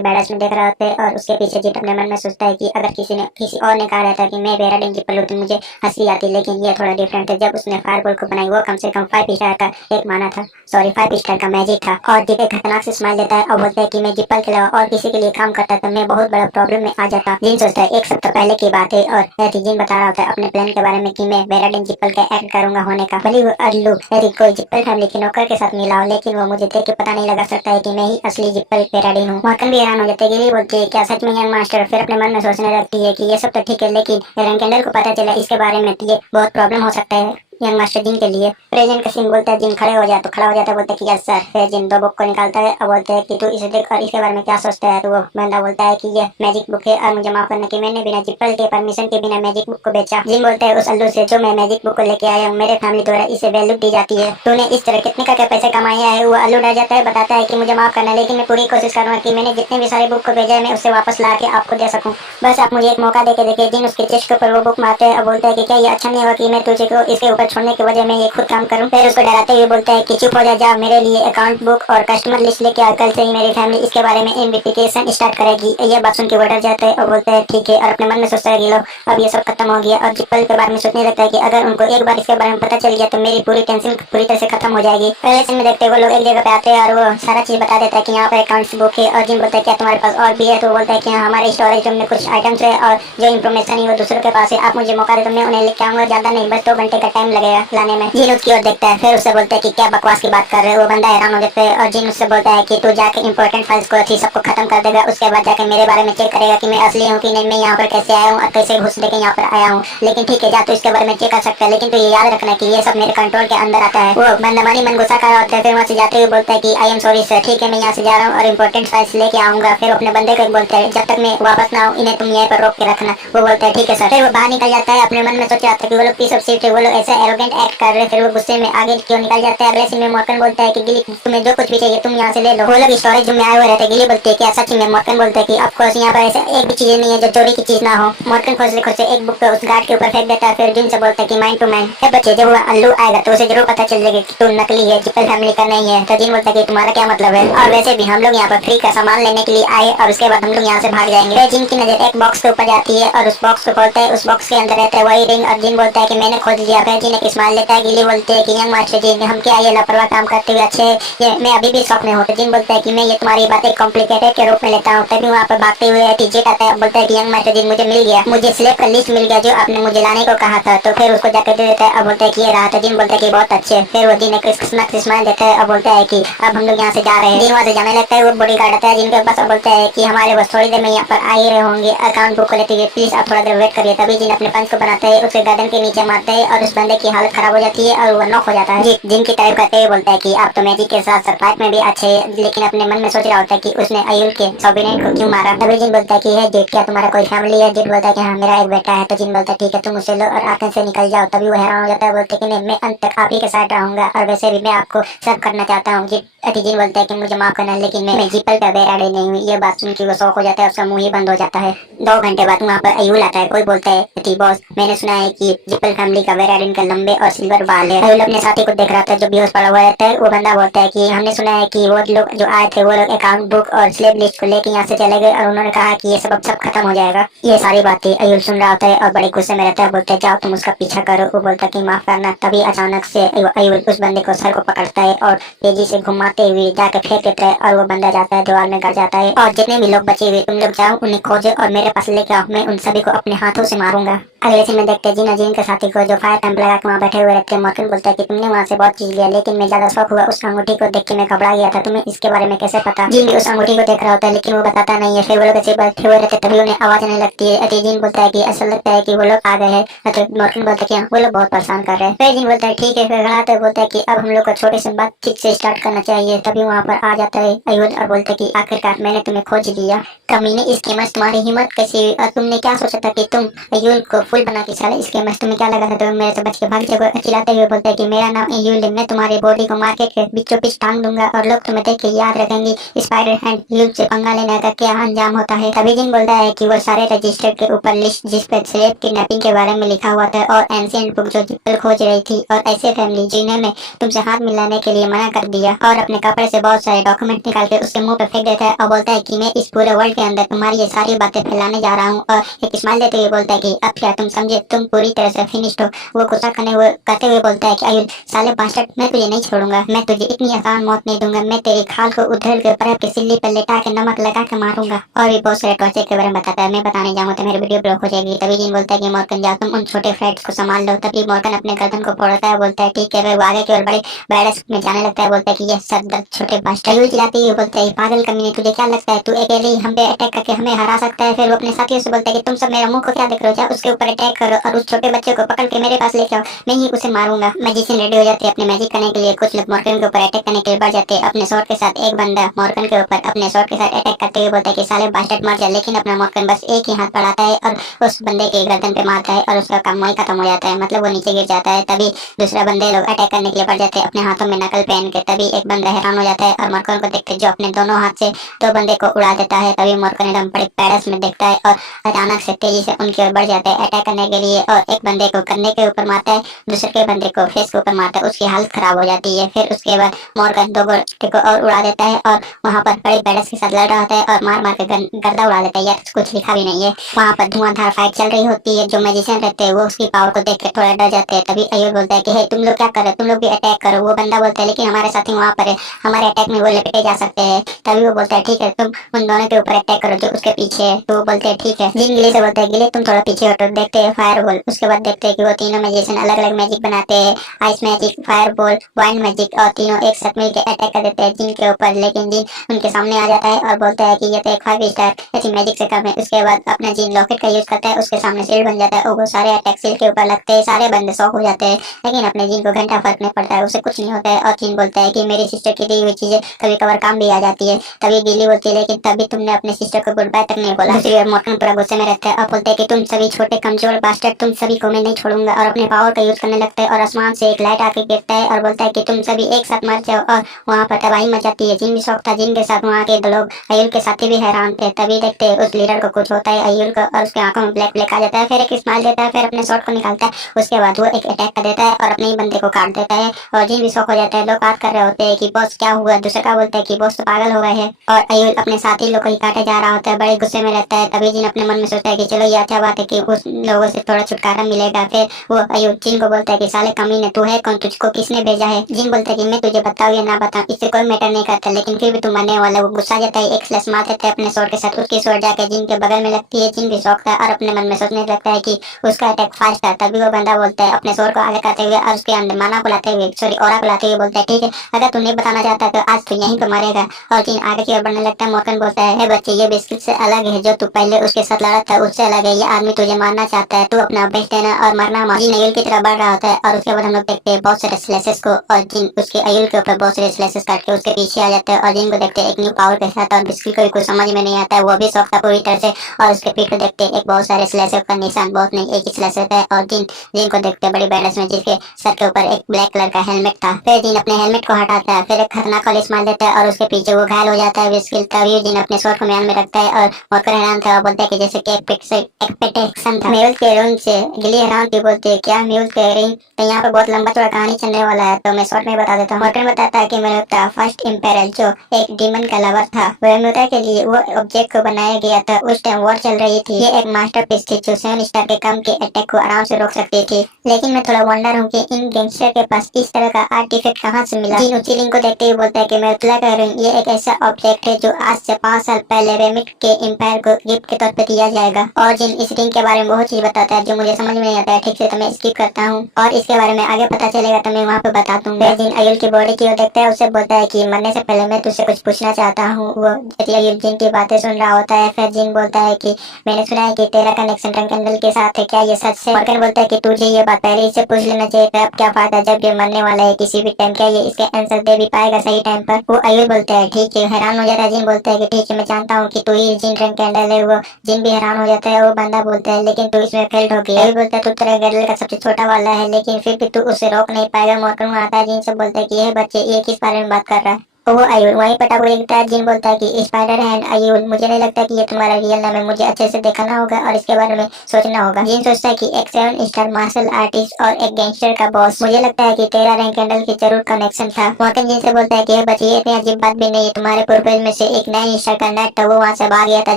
बैडस में देख रहा होता है और उसके पीछे जिन अपने मन में सोचता है कि अगर किसी और ने कहा रहता कि मैं वेराडिन जिप्पल हूँ तो मुझे हंसी आती, लेकिन ये थोड़ा डिफरेंट है। जब उसने फायरबॉल को बनाई वो कम से कम 5 स्टार का एक माना था, सॉरी 5 स्टार का मैजिक था। और जिप एक खतरनाक से स्माइल देता है और बोलता है कि मैं जिप्पल के अलावा और किसी के लिए काम करता तो मैं बहुत बड़ा प्रॉब्लम में आ जाता। जिन सोचता है एक सप्ताह पहले की बात है और जिन बता रहा होता है अपने प्लान के बारे में कि मैं वेराडिन जिप्पल का एक्ट करूंगा होने का। भले वो अल्लू कोई जिप्पल फैमिली के नौकर के साथ मिला हो, लेकिन वो मुझे देख के पता नहीं लगा सकता है कि मैं ही असली जिप्पल वेराडिन हूँ। मॉर्गन भी हैरान हो जाते हैं। गिली बोलती है क्या सच में यंग मास्टर? फिर अपने मन में सोचने लगती है कि ये सब तो ठीक है, लेकिन रैंकेंडल को पता चला इसके बारे में तो ये बहुत प्रॉब्लम हो सकता है यंग मास्टर जिन के लिए। प्रेजेंट का सीन बोलता है जिन खड़े हो जाए तो खड़ा हो जाता है, बोलता है कि यस सर। फिर जिन 2 बुक को निकालता है और बोलते हैं कि तू इसे देख और इसके बारे में क्या सोचता है। तो वो बंदा बोलता है कि ये मैजिक बुक है और मुझे माफ करना कि मैंने बिना जिप्पल के परमिशन के बिना मैजिक बुक को बेचा। जिन बोलता है उस अल्लू से जो मैं मैजिक बुक को लेके आया हूँ मेरे फैमिली द्वारा इसे वैल्यू दी जाती है, तूने इस तरह कितने का क्या पैसे कमाया है। वो अल्लू डर जाता है, बताता है कि मुझे माफ करना, लेकिन मैं पूरी कोशिश करूंगा कि मैंने जितने भी सारे बुक को भेजा है मैं उसे वापस ला के आपको दे सकूं। बस आप मुझे एक मौका देके देखिए। जिन उसके चेस्ट के ऊपर वो बुक मारते हैं और बोलता है कि क्या ये अच्छा नहीं होगा कि मैं तुझे को इसके ऊपर छोड़ने की वजह में खुद काम करूं। फिर उसको डराते हुए बोलता है कि चुप हो जा, मेरे लिए अकाउंट बुक और कस्टमर लिस्ट लेके आ, कल से ही मेरी फैमिली इसके बारे में इन्वेस्टिगेशन स्टार्ट करेगी। ये बात सुन के वो डर जाता है और बोलता है ठीक है, और अपने मन में सोचता है कि लो अब ये सब खत्म हो गया। और जिप्पल के बारे में सोचने लगता है कि अगर उनको एक बार इसके बारे में पता चल गया तो मेरी पूरी टेंशन पूरी तरह से खत्म हो जाएगी। पहले सीन में देखते हैं वो लोग एक जगह पे आते हैं और वो सारा चीज बता देता है कि यहाँ पर अकाउंट बुक है। और जिन बोलता है क्या तुम्हारे पास और भी है? तो बोलता है कि हमारे स्टोरेज रूम में कुछ आइटम्स है और जो इन्फॉर्मेशन है वो दूसरों के पास है, आप मुझे मौका दे तो मैं उन्हें लेके आऊंगा, ज्यादा नहीं बस 2 घंटे का टाइम लगेगा लाने में। जिन उसकी ओर देखता है, फिर उससे बोलता है कि क्या बकवास की बात कर रहे हो। वो बंदा हैरान हो जाता है और जिन उससे बोलता है कि तू जाके इंपॉर्टेंट फाइल्स को थी सबको खत्म कर देगा, उसके बाद जाके मेरे बारे में चेक करेगा कि मैं असली हूँ कि नहीं, मैं यहाँ पर कैसे आया हूँ और कैसे घुस लेके यहाँ पर आया हूँ। लेकिन ठीक है जा, तो इसके बारे में चेक कर सकता है, लेकिन तो ये याद रखना कि ये सब मेरे कंट्रोल के अंदर आता है। वो बंदा मन गुस्सा कर रहा होता है, फिर वहाँ से जाते हुए बोलता है कि आई एम सॉरी सर, ठीक है मैं यहाँ से जा रहा हूँ और इंपॉर्टेंट फाइल्स लेके आऊंगा। फिर अपने बंदे को बोलता है जब तक मैं वापस ना आऊँ इन्हें तुम यहीं पर रोक के रखना। वो बोलता है ठीक है सर। फिर वो बाहर निकल जाता है। अपने मन में सोच रहा था कि वो लोग पीस ऑफ शिट है, वो लोग ऐसा एरोगेंट एक्ट कर रहे हैं। फिर वो गुस्से में आगे क्यों निकल जाता है। अगले सीन में मॉर्गन बोलता है कि गिली तुम्हें जो कुछ भी चाहिए तुम यहाँ से ले लो। वो लोग स्टोरेज रूम में आए हुए रहते हैं। गिली बोलती है कि सच में? मॉर्गन बोलता है कि ऑफ कोर्स यहाँ पर ऐसे एक भी चीज नहीं है जो चोरी की चीज ना हो। मॉर्गन खोजते खोजते एक बुक उस गार्ड के ऊपर फेंक देता है। फिर जिन से बोलता है कि माइंड टू माइंड बच्चे, जब वो अल्लू आएगा तो उसे जरूर पता चल जाएगा कि तू नकली है, जिप्पल फैमिली का नहीं है। तो जिन बोलता है कि तुम्हारा क्या मतलब है, और वैसे भी हम लोग यहाँ पर फ्री का सामान लेने के लिए आए और उसके बाद हम लोग यहाँ से भाग जाएंगे। फिर जिन की नजर एक बॉक्स के ऊपर जाती है और उस बॉक्स को खोलता है। उस बॉक्स के अंदर रहता है वही रिंग और जिन बोलता है कि मैंने खोज लिया। फिर जिन एक स्माइल लेता है। गिली बोलती है कि यंग मास्टर जी हम क्या ये लापरवाह काम करते हुए अच्छे, ये मैं अभी भी शौक में हूँ। तो जिन बोलता है कि मैं ये तुम्हारी बातें कॉम्प्लिकेटेड के रूप में लेता हूँ। तभी वहाँ पर भागते हुए टीजे कहता है, बोलता है कि यंग मास्टर जी मुझे मिल गया, मुझे स्लेब का लिस्ट मिल गया जो आपने मुझे लाने को कहा था। तो फिर उसको जाकर दे देता है और बोलता है कि ये रहा। तो जिन बोलता है कि बहुत अच्छे। फिर वो जिन एक स्माइल देता है और बोलता है कि अब हम लोग यहाँ से जा रहे हैं। जिन वहाँ से जाने लगता है। वो बॉडी गार्ड आता है जिनके पास और बोलता है कि हमारे बस थोड़ी देर में यहाँ पर आ ही रहे होंगे, अकाउंट बुक को लेते हुए प्लीज आप थोड़ा देर वेट करिए। तभी जिन अपने पंच को बनाता है, उसे गर्दन के नीचे मारता है और उस बंदे की हालत खराब हो जाती है और वो नॉक हो जाता है। जिन की तारीफ करते हुए बोलता है कि आप तो मैजिक के साथ फाइट में भी अच्छे, लेकिन अपने मन में सोच रहा होता है कि उसने अयूल के सॉबिनेट को क्यों मारा। तभी जिन बोलता है कि है जिन क्या तुम्हारा कोई फैमिली है? जिन बोलता है कि हाँ मेरा एक बेटा है। तो जिन बोलता है ठीक है तुम उसे लो और आंखें से निकल जाओ। तभी वो हैरान हो जाता है, बोलते कि नहीं मैं अंत तक आप ही के साथ रहूंगा और वैसे भी मैं आपको सर्व करना चाहता हूँ। जिन बोलता है कि मुझे माफ करना लेकिन मैं जिप्पल का बेराडे नहीं हूँ। ये बात सुन के वो शौक हो जाता है, उसका मुंह ही बंद हो जाता है। 2 घंटे बाद वहाँ पर अयूल आता है। कोई बोलता है बॉस मैंने सुना है कि जिप्पल फैमिली का वेराडिन का लंबे और सिल्वर बाल है। अयूल अपने साथी को देख रहा था जो बेहोश पड़ा हुआ रहता है। वो बंदा बोलता है कि हमने सुना है कि वो लोग जो आए थे वो लोग अकाउंट बुक और स्लेब लिस्ट को लेके यहाँ से चले गए और उन्होंने कहा कि ये सब खत्म हो जाएगा। ये सारी बातें अयूल सुन रहा होता है और बड़े गुस्से में रहता है। बोलते जाओ तुम उसका पीछा करो। वो बोलता है कि माफ करना। तभी अचानक से अयूल उस बंदे को सर को पकड़ता है और तेजी से घुमाते हुए जाकर फेंक देता है और वो बंदा जाता है दीवार में गिर जाता है। और जितने भी लोग बचे हुए तुम लोग जाओ उन्हें खोजो और मेरे पास लेके आओ, मैं उन सभी को अपने हाथों से मारूंगा। अगले सीन में देखते हैं जिन और जिन के साथी को जो फायर कैंप लगा के वहाँ बैठे हुए रहते हैं। मॉर्गन बोलता है कि तुमने वहाँ से बहुत चीज लिया, लेकिन मैं ज्यादा शौक हुआ उस अंगूठी को देख के मैं घबरा गया था, तुम्हें इसके बारे में कैसे पता। जिन भी उस अंगूठी को देख रहा होता है लेकिन वो बताता नहीं है। फिर वो लोग ऐसे बैठे हुए रहते तभी उन्हें आवाज आने लगती है। जिन बोलता है कि ऐसा लगता है कि वो लोग आ गए हैं। मॉर्गन बोलता है कि वो लोग बहुत परेशान कर रहे हैं। फिर जिन बोलता है ठीक है। फिर घबराते बोलता है कि अब हम लोग को छोटे से बातचीत से स्टार्ट करना चाहिए। तभी वहाँ पर आ जाता है अयूल और बोलता है कि आखिरकार मैंने तुम्हें खोज लिया। कमीने इसके मस्त तुम्हारी हिम्मत कैसी हुई और तुमने क्या सोचा था कि तुम अयूल को फुल बना के चले। इसके मस्त तुम्हें क्या लगा था तुम मेरे से बच के भाग जाओगे। चिल्लाते हुए बोलता है कि मेरा नाम अयूल है, मैं तुम्हारी बॉडी को मार्केट के बीचों बीच टांग दूंगा और लोग तुम्हें देख के याद रखेंगे स्पाइडर हैंड यूल से पंगा लेने का क्या अंजाम होता है। तभी जिन बोलता है कि वो सारे रजिस्टर के ऊपर लिस्ट जिस पे स्लेव किडनैपिंग के बारे में लिखा हुआ था और एंशिएंट बुक जो जिप्पल खोज रही थी और ऐसे फैमिली जिन्हें मैं तुमसे हाथ मिलाने के लिए मना कर दिया और अपने कपड़े से बहुत सारे डॉक्यूमेंट निकाल के उसके मुंह पे फेंक देता है और बोलता है कि मैं इस पूरे वर्ल्ड के अंदर तुम्हारी ये सारी बातें फैलाने जा रहा हूँ। और एक स्माइल देते हुए बोलता है कि अब क्या तुम समझे, तुम पूरी तरह से फिनिश्ड हो। वो गुस्सा करते हुए बोलता है कि अयुल साले बास्टर्ड, मैं तुझे नहीं छोड़ूंगा, मैं तुझे इतनी आसान मौत नहीं दूंगा, मैं तेरी खाल को उधेड़ के बर्फ की सिल्ली पर लेटा के नमक लगा के मारूंगा। और भी बहुत सारे टॉर्चर के बारे में बताता है। मैं बताने जाऊंगा तो मेरी वीडियो ब्लॉक हो जाएगी। तभी जिन बोलता है कि मॉर्गन जाओ तुम उन छोटे फ्रेंड्स को संभाल लो। तभी मॉर्गन अपने गर्दन को फोड़ता है, बोलता है ठीक है। फिर वो आगे की ओर बड़े बैरस में जाने लगता है, बोलता है कि ये सर दर्द छोटे बास्टर्ड। अयुल चिल्लाते हुए बोलता है पागल कमीने, तुझे क्या लगता है तू अकेले ही हम पे अटैक करके हमें हरा सकता है। फिर वो अपने साथियों से बोलता है कि तुम सब मेरा मुंह को क्या देख रहे हो, जाओ उसके ऊपर अटैक करो और उस छोटे बच्चे को पकड़ के मेरे पास लेके आओ, मैं ही उसे मारूंगा। मैजिशियन रेडी हो जाते हैं अपने मैजिक करने के लिए। कुछ लोग मॉर्गन के ऊपर अटैक करने के लिए बढ़ जाते हैं अपने स्वॉर्ड के साथ। एक बंदा मॉर्गन के ऊपर अपने स्वॉर्ड के साथ अटैक करते हुए बोलता है कि साले बास्टर्ड मर जा, लेकिन अपना मॉर्गन बस एक ही हाथ बढ़ाता है और उस बंदे के गर्दन पे मारता है और उसका काम वही खत्म हो जाता है, मतलब वो नीचे गिर जाता है। तभी दूसरा बंदे लोग अटैक करने के लिए बढ़ जाते हैं अपने हाथों में नकल पहन के। तभी एक बंदा हैरान हो जाता है और मॉर्गन को देखते जो अपने दोनों हाथ से दो बंदे को उड़ा देता है। तभी मॉर्गन एकदम बड़े पैरस में देखता है और अचानक से तेजी से उनकी ओर बढ़ जाता है अटैक करने के लिए और एक बंदे को कंधे के ऊपर मारता है, दूसरे के बंदे को फेस के ऊपर मारता है। उसकी हालत खराब हो जाती है। फिर उसके बाद मॉर्गन दो गोटे को और उड़ा देता है और वहाँ पर बड़े बैडस के साथ लड़ रहा होता है और मार मार के गर्दा उड़ा देता है। यार कुछ लिखा भी नहीं है। वहाँ पर धुआंधार फाइट चल रही होती है। जो मैजिशियन रहते हैं वो उसकी पावर को देख के थोड़ा डर जाते हैं। तभी अयुल बोलता है कि हे तुम लोग क्या कर रहे हो, तुम लोग भी अटैक करो। वो बंदा बोलता है लेकिन हमारे साथी वहाँ पर है, हमारे अटैक में वो लपेटे जा सकते हैं। तभी वो बोलता है ठीक है तुम उन दोनों के ऊपर अटैक करो जो उसके पीछे है। तो वो बोलते हैं ठीक है। जिन गिली से बोलता है गिली तुम थोड़ा पीछे हटो। देखते हैं फायर बॉल। उसके बाद देखते हैं कि वो तीनों मैजिशियन अलग अलग मैजिक बनाते हैं, ice magic, fire ball, wind magic, और तीनों एक साथ मिलकर अटैक कर देते हैं जिन के ऊपर। लेकिन जिन उनके सामने आ जाता है और बोलता है कि ये तो एक 5 स्टार ऐसी मैजिक से कम है। उसके बाद अपना जिन लॉकेट का यूज करता है, उसके सामने शील्ड बन जाता है और वो सारे अटैक शील्ड के ऊपर लगते हैं। सारे बंदे शॉक हो जाते हैं लेकिन अपने जिन को घंटा फर्क नहीं पड़ता है, उसे कुछ नहीं होता है। और जिन बोलता है कि मेरी सिस्टर की दी हुई चीजें कभी कभार काम भी आ जाती है। तभी गिली बोलती है लेकिन तभी तुमने अपने सिस्टर को गुड बाय तक नहीं बोला। दूसरी ओर मॉर्गन पूरा गुस्से में रहता है और बोलते है कि तुम सभी छोटे कमजोर बास्टर्ड, तुम सभी को मैं नहीं छोड़ूंगा। और अपने पावर का यूज करने लगता है और आसमान से एक लाइट आके गिरता है और बोलता है कि तुम सभी एक साथ मर जाओ। और वहाँ पर तबाही मच जाती है। जिन भी शौक था जिन के साथ वहाँ के लोग अयुल के साथी भी हैरान थे। तभी देखते हैं उस लीडर को कुछ होता है अयुल को और उसके आंखों में ब्लैक ब्लैक आ जाता है। फिर एक स्माइल देता है, फिर अपने शॉट को निकालता है। उसके बाद वो एक अटैक कर देता है और अपने ही बंदे को काट देता है। और जिन भी शौक हो जाता है लोग बात कर रहे होते हैं कि बॉस क्या हुआ। दूसरा का बोलता है कि बॉस तो पागल हो गए हैं। और अयुल अपने साथी लोग को ही काटे जा रहा होता है, बड़े गुस्से में रहता है। तभी जिन अपने मन में सोचता है कि चलो ये अच्छा बात है कि उस लोगों से थोड़ा छुटकारा मिलेगा। फिर वो अयुल जिन को बोलता है कि साले कमीने तू है कौन, तुझको किसने भेजा है। जिन बोलता है कि मैं तुझे बताऊं या ना बताऊं इससे कोई मैटर नहीं करता, लेकिन फिर भी तू मरने वाला। वो गुस्सा जाता है, एक स्लैश मार देता है अपने स्वॉर्ड के साथ। उसकी स्वॉर्ड जाकर जिन के बगल में लगती है। जिन भी शौक था और अपने मन में सोचने लगता है कि उसका अटैक फास्ट था। तभी वो बंदा बोलता है अपने स्वॉर्ड को आगे करते हुए और उसके अंदर माना बुलाते हुए सॉरी औरा बुलाते हुए बोलता है ठीक है अगर तू नहीं बताना चाहता तो आज तू यहीं पे मरेगा। और जिन आगे की ओर बढ़ने लगता है। मॉर्गन बोलता है बच्चे ये बिस्किट से अलग है, जो तू पहले उसके साथ लड़ा था उससे अलग है। ये आदमी तुझे मारना चाहता है, तू अपना बेस्ट देना और मरना मार। जिन अयुल की तरफ बढ़ रहा होता है और उसके बाद हम लोग देखते हैं बहुत सारे स्लेसेस को और जिन उसके अयुल के ऊपर बहुत सारे स्लेसेस काट के उसके पीछे आ जाते हैं। और जिन को देखते हैं एक न्यू पावर के साथ और बिस्किट को भी कुछ समझ में नहीं आता है, वो भी शौक था पूरी तरह से। और उसके पीठ को देखते हैं एक बहुत सारे स्लेसेस का निशान, बहुत नहीं एक ही स्लेसेस है। और जिन जिन को देखते हैं बड़ी बैडस में जिसके सर के ऊपर एक ब्लैक कलर का हेलमेट था। फिर जिन अपने हेलमेट को हटाता है, फिर एक खतरनाक वाली स्माइल देता है और उसके पीछे वो घायल हो जाता है बिस्किट। तभी जिन अपने स्वॉर्ड को म्यान में रखता है और मॉर्गन हैरान था और बोलता है कि जैसे कि एक्सपेक्टेशन था। मेहुल के रूम से गिली हैरान थी, बोलती है क्या मेहुल कह रही तो यहाँ पे बहुत लंबा चौड़ा कहानी चलने वाला है तो मैं शॉर्ट में बता देता हूँ। मॉर्गन बताता है कि मेहुल फर्स्ट इंपेरल जो एक डीमन का लवर था, मेहुल के लिए वो ऑब्जेक्ट को बनाया गया था। उस टाइम वॉर चल रही थी। ये एक मास्टरपीस थी जो 7 स्टार के कम के अटैक को आराम से रोक सकती थी। लेकिन मैं थोड़ा वंडर हूँ कि इन गैंगस्टर के पास इस तरह का आर्टिफैक्ट कहाँ से मिला। जिन उसी लिंक को देखते हुए बोलता है कि मैं उतला कह रही हूँ ये एक ऐसा ऑब्जेक्ट है जो आज से 5 साल पहले रेमिट के एम्पायर को गिफ्ट के तौर पर दिया जाएगा। और जिन इस रिंग के बारे में बहुत चीज बताता है जो मुझे समझ में नहीं आता है ठीक से, तो मैं स्किप करता हूँ और इसके बारे में आगे पता चलेगा तो मैं वहाँ पे बता दूंगा। जिन अयुल की बॉडी की ओर देखता है, उसे बोलता है कि मरने से पहले मैं तुझसे कुछ पूछना चाहता हूँ। वो अयुल जिन की बातें सुन रहा होता है। फिर जिन बोलता है कि मैंने सुना है कि तेरा कनेक्शन रंग कैंडल के साथ है, क्या ये सच है? मॉर्गन बोलता है कि तुझे ये बात पहले इससे पूछ लेना चाहिए था, अब क्या फायदा जब ये मरने वाला है किसी भी टाइम, क्या ये इसके आंसर दे भी पाएगा सही टाइम पर? वो अयुल बोलता है ठीक है। हैरान हो जाता है जिन, बोलता है कि ठीक है मैं जानता हूँ कि तू ही जिन रंग कैंडल है। वो जिन भी हैरान हो जाता है। वो बंदा बोलता है लेकिन तू इसमें फेल्ड हो गया। अयुल बोलता है तू तेरा कैंडल का सबसे छोटा वाला है, लेकिन फिर भी तू उसे रोक नहीं पाएगा। मॉर्गन आता है जिन से बोलता है कि ये बच्चे ये किस बारे में बात कर रहा है? तो वो अयुल वहीं पटाखा देखता है। जिन बोलता है कि स्पाइडर हैंड अयुल, मुझे नहीं लगता कि ये तुम्हारा रियल नाम है, मुझे अच्छे से देखना होगा और इसके बारे में सोचना होगा। जिन सोचता है कि एक 7 स्टार मार्शल आर्टिस्ट और एक गैंगस्टर का बॉस, मुझे लगता है कि तेरा रैंक कैंडल की जरूर कनेक्शन था। मॉर्गन जिन से बोलता है कि बच्चे ये इतनी अजीब बात भी नहीं है, तुम्हारे प्रोफाइल में से एक 9 स्टार का नेट था, वो वहाँ से भाग गया था।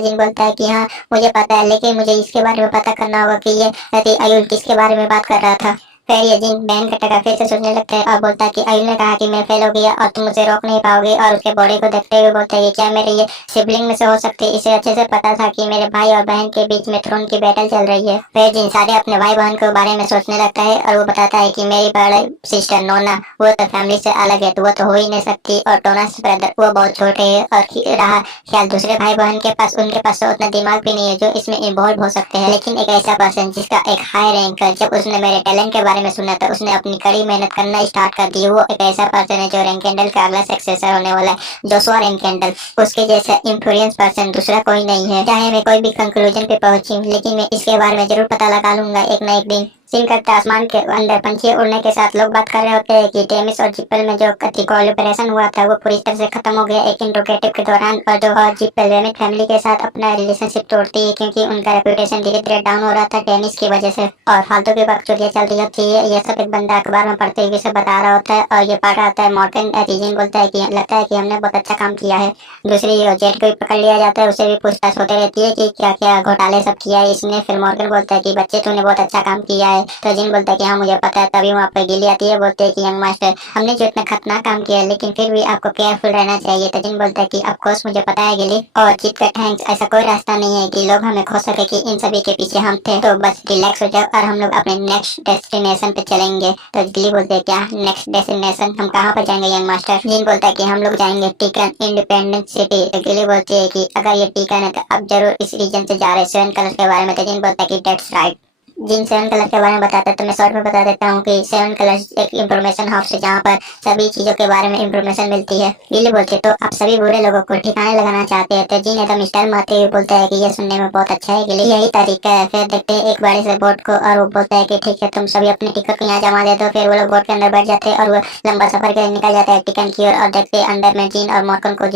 जिन बोलता है कि हाँ मुझे पता है, लेकिन मुझे इसके बारे में पता करना होगा कि ये अयुल किसके बारे में बात कर रहा था। फिर ये जिन बैन का टका फिर से सोचने लगता है और बोलता है कि अयुल ने कहा कि मैं फेल हो गया और तुम मुझे रोक नहीं पाओगे। और उसके बॉडी को देखते हुए बोलता है कि क्या मेरे ये सिबलिंग में से हो सकते? इसे अच्छे से पता था कि मेरे भाई और बहन के बीच में थ्रोन की बैटल चल रही है। फिर जिन सारे अपने भाई बहन के बारे में सोचने लगता है और वो बताता है कि मेरी बड़ी सिस्टर नोना, वो तो फैमिली से अलग है, तो वो तो हो ही नहीं सकती। और टोनास ब्रदर, वो बहुत छोटे है। और रहा ख्याल दूसरे भाई बहन के पास, उनके पास तो उतना दिमाग भी नहीं है जो इसमें इन्वॉल्व हो सकते हैं। लेकिन एक ऐसा पर्सन जिसका एक हाई रैंक है, जब उसने मेरे टैलेंट के बारे में सुना था उसने अपनी कड़ी मेहनत करना स्टार्ट कर दी। वो एक ऐसा पर्सन है जो रैंक कैंडल का अगला सक्सेसर होने वाला है, जोशुआ रैंक कैंडल। उसके जैसा इंफ्लुएंस पर्सन दूसरा कोई नहीं है। चाहे मैं कोई भी कंक्लूजन पे पहुंची, लेकिन मैं इसके बारे में जरूर पता लगा लूंगा एक न एक दिन। सीन करता आसमान के अंदर पंछी उड़ने के साथ लोग बात कर रहे होते हैं कि टेमिस और जिप्पल में जो कोलैबोरेशन हुआ था वो पूरी तरह से खत्म हो गया एक इंट्रोगेटिव के दौरान। और जो जिप्पल वेमिट फैमिली के साथ अपना रिलेशनशिप तोड़ती है क्योंकि उनका रेपुटेशन धीरे धीरे डाउन हो रहा था टेनिस की वजह से। और फालतू की बकचोदियां चल रही होती है। ये सब एक बंदा अखबार में पढ़ते हुए से बता रहा होता है और ये पढ़ रहा होता है। मॉर्गन रीजन बोलता है कि लगता है कि हमने बहुत अच्छा काम किया है। दूसरी जेट को भी पकड़ लिया जाता है, उसे भी पूछताछ होती रहती है कि क्या क्या घोटाले सब किया है इसने। फिर मॉर्गन बोलता है कि बच्चे तूने बहुत अच्छा काम किया है। तो जिन बोलता है कि हाँ मुझे पता है। तभी वहाँ पर गिली आती है, बोलते है कि यंग मास्टर हमने जो इतना खतरनाक काम किया है लेकिन फिर भी आपको केयरफुल रहना चाहिए। तो जिन बोलता है कि ऑफ कोर्स मुझे पता है गिली, और जीत का थैंक्स, ऐसा कोई रास्ता नहीं है कि लोग हमें खो सके कि इन सभी के पीछे हम थे। तो बस रिलैक्स हो जाओ और हम लोग अपने नेक्स्ट डेस्टिनेशन पे चलेंगे। तो गिली बोलते है क्या नेक्स्ट डेस्टिनेशन, हम कहाँ पर जाएंगे यंग मास्टर? जिन बोलता है कि हम लोग जाएंगे टीकन इंडिपेंडेंट सिटी। तो गिली बोलती है कि अगर ये टीकन है तो अब जरूर इस रीजन से जा रहे 7 कलर के बारे में। तो जिन बोलता है कि दैट्स राइट। जिन 7 कलर के बारे में बताता है तो मैं शॉर्ट में बता देता हूँ कि 7 कलर एक इंफॉर्मेशन हाउस है जहाँ पर सभी चीजों के बारे में इंफॉर्मेशन मिलती है। गिली बोलते तो आप सभी बुरे लोगों को ठिकाने लगाना चाहते हैं। तो जिन एकदम स्टाइल मारते हुए बोलता है कि ये सुनने में बहुत अच्छा है गिली, यही तरीका है। फिर देखते हैं एक बड़े से बोट को और वो बोलता है कि ठीक है तुम सभी अपने टिकट को यहाँ जमा दे दो। फिर वो लोग बोट के अंदर बैठ जाते हैं और वो लंबा सफर के लिए निकल जाता है टिकन की ओर। और देखते हैं अंदर में जिन और मॉर्गन को।